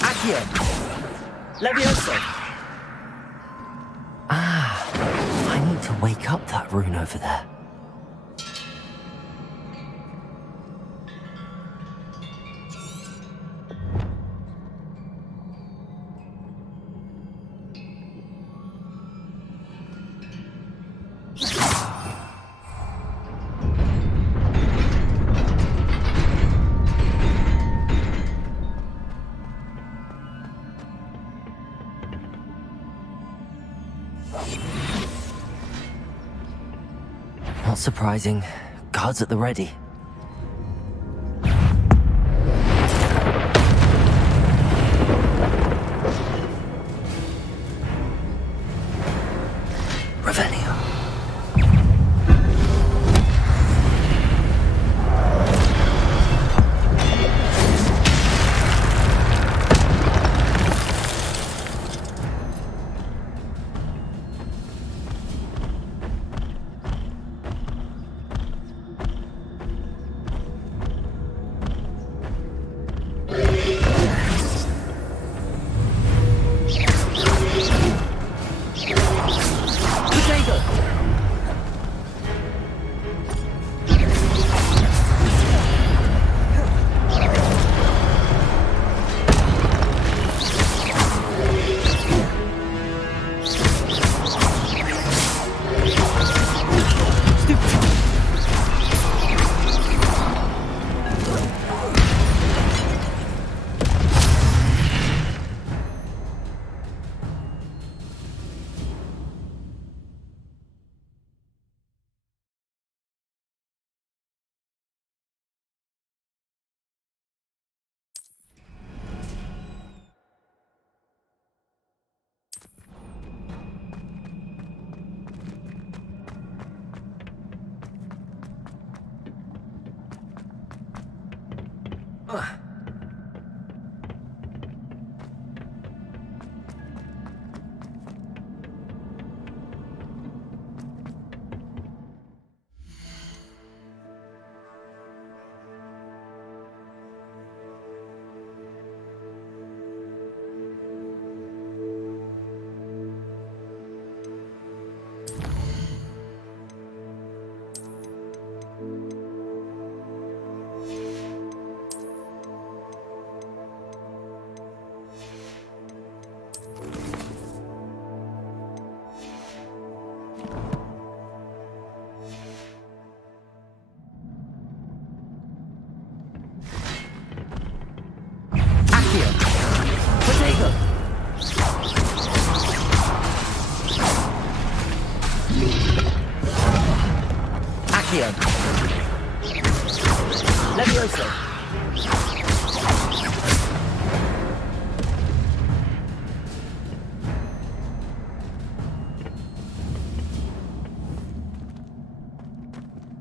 Accio! Levioso! Ah, I need to wake up that rune over there. Not surprising. Guards at the ready. Revelio.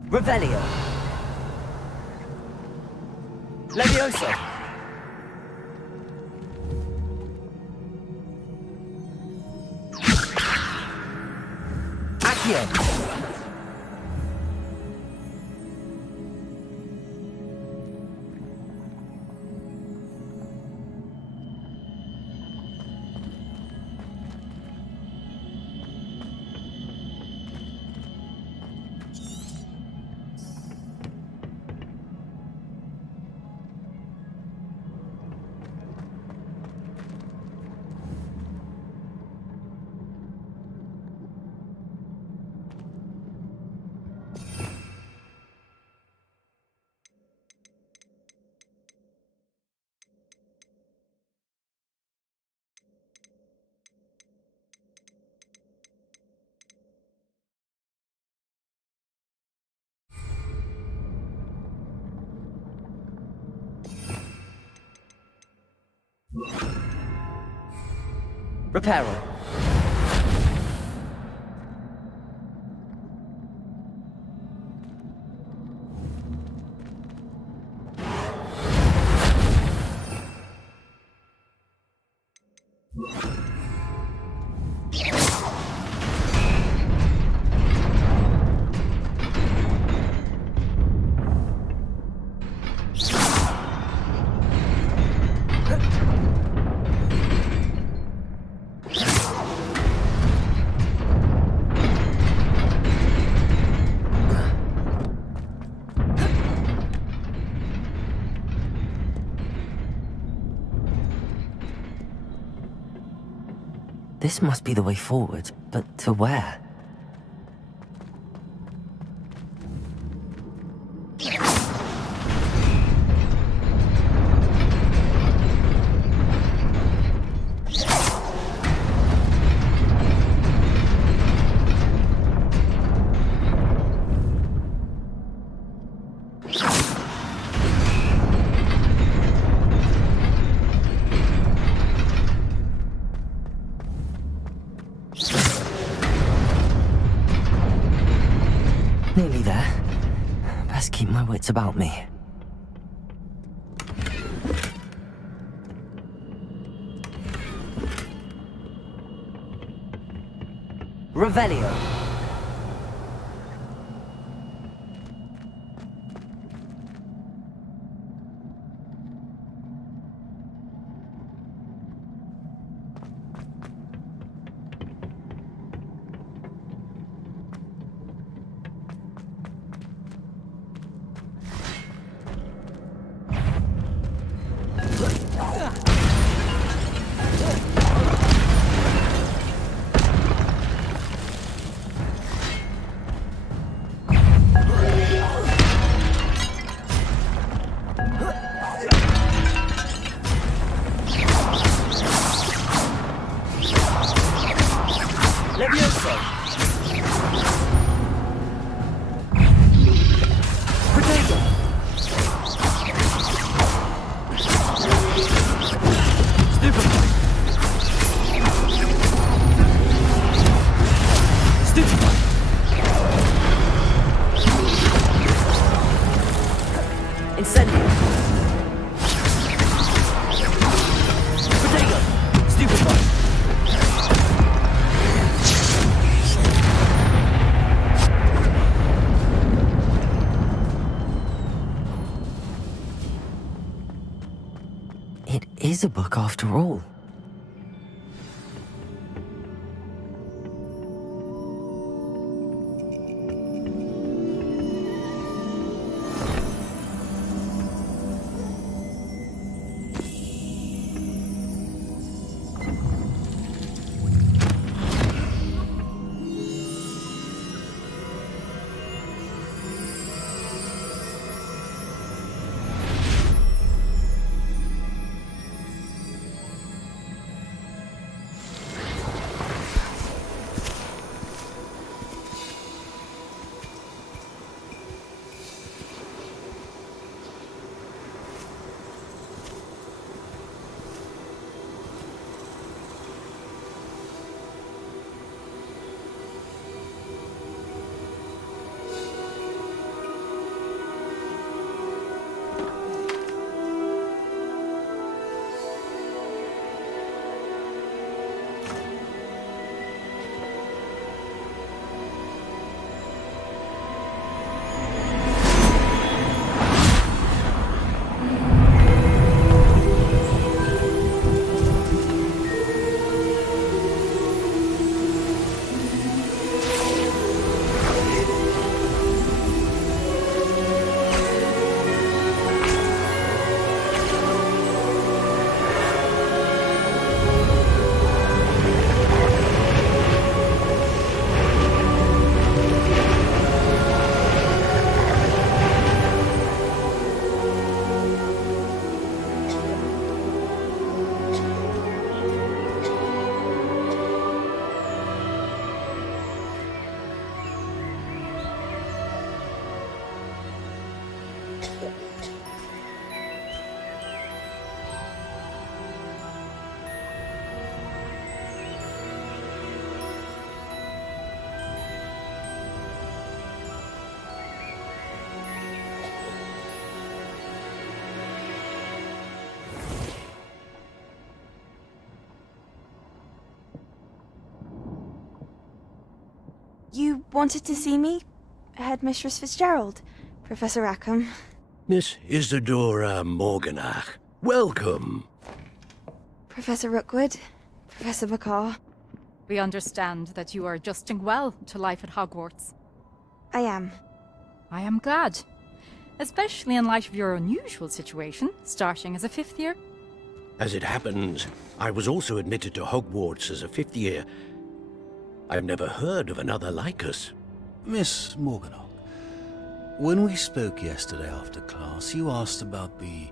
Revelio. Levioso. Accio. Reparo. This must be the way forward, but to where? Nearly there. Best keep my wits about me. Revelio. It is a book after all. You wanted to see me? Headmistress Fitzgerald, Professor Rackham. Miss Isadora Morganach, welcome. Professor Rookwood, Professor Bakar. We understand that you are adjusting well to life at Hogwarts. I am. I am glad. Especially in light of your unusual situation, starting as a 5th year. As it happens, I was also admitted to Hogwarts as a 5th year. I've never heard of another like us. Miss Morganach, when we spoke yesterday after class, you asked about the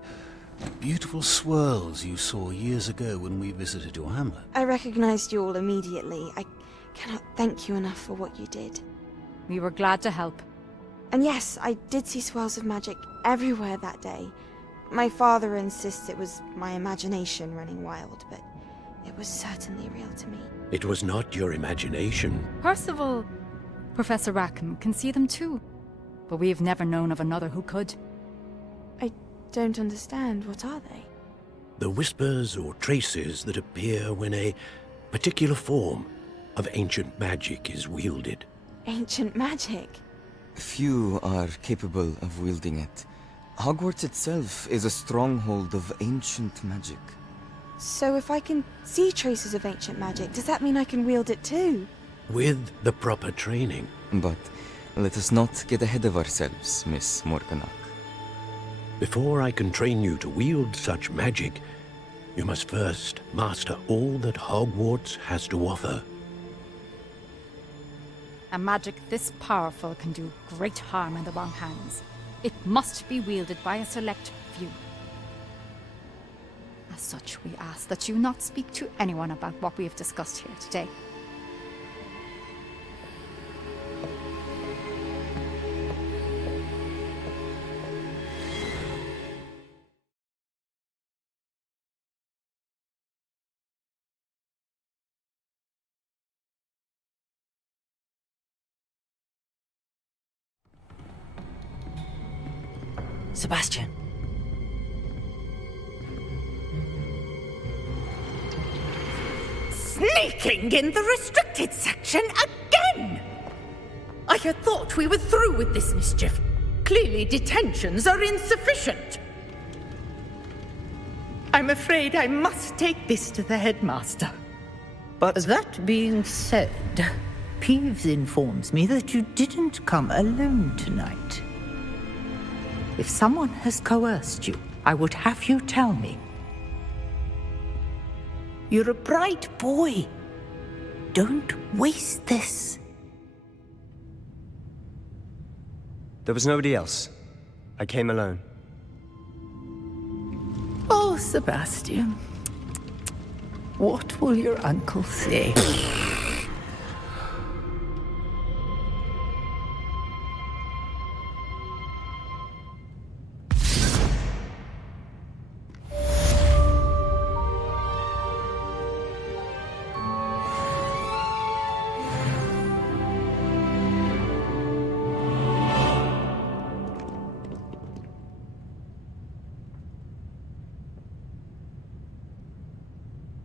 beautiful swirls you saw years ago when we visited your hamlet. I recognized you all immediately. I cannot thank you enough for what you did. We were glad to help. And yes, I did see swirls of magic everywhere that day. My father insists it was my imagination running wild, but it was certainly real to me. It was not your imagination. Percival, Professor Rackham can see them too. But we have never known of another who could. I don't understand. What are they? The whispers or traces that appear when a particular form of ancient magic is wielded. Ancient magic? Few are capable of wielding it. Hogwarts itself is a stronghold of ancient magic. So if I can see traces of ancient magic, does that mean I can wield it too? With the proper training. But let us not get ahead of ourselves, Miss Morganach. Before I can train you to wield such magic, you must first master all that Hogwarts has to offer. A magic this powerful can do great harm in the wrong hands. It must be wielded by a select few. As such, we ask that you not speak to anyone about what we have discussed here today. Sebastian. Sneaking in the restricted section again! I had thought we were through with this mischief. Clearly detentions are insufficient. I'm afraid I must take this to the headmaster. But that being said, Peeves informs me that you didn't come alone tonight. If someone has coerced you, I would have you tell me. You're a bright boy. Don't waste this. there was nobody else. I came alone. Oh, Sebastian. What will your uncle say?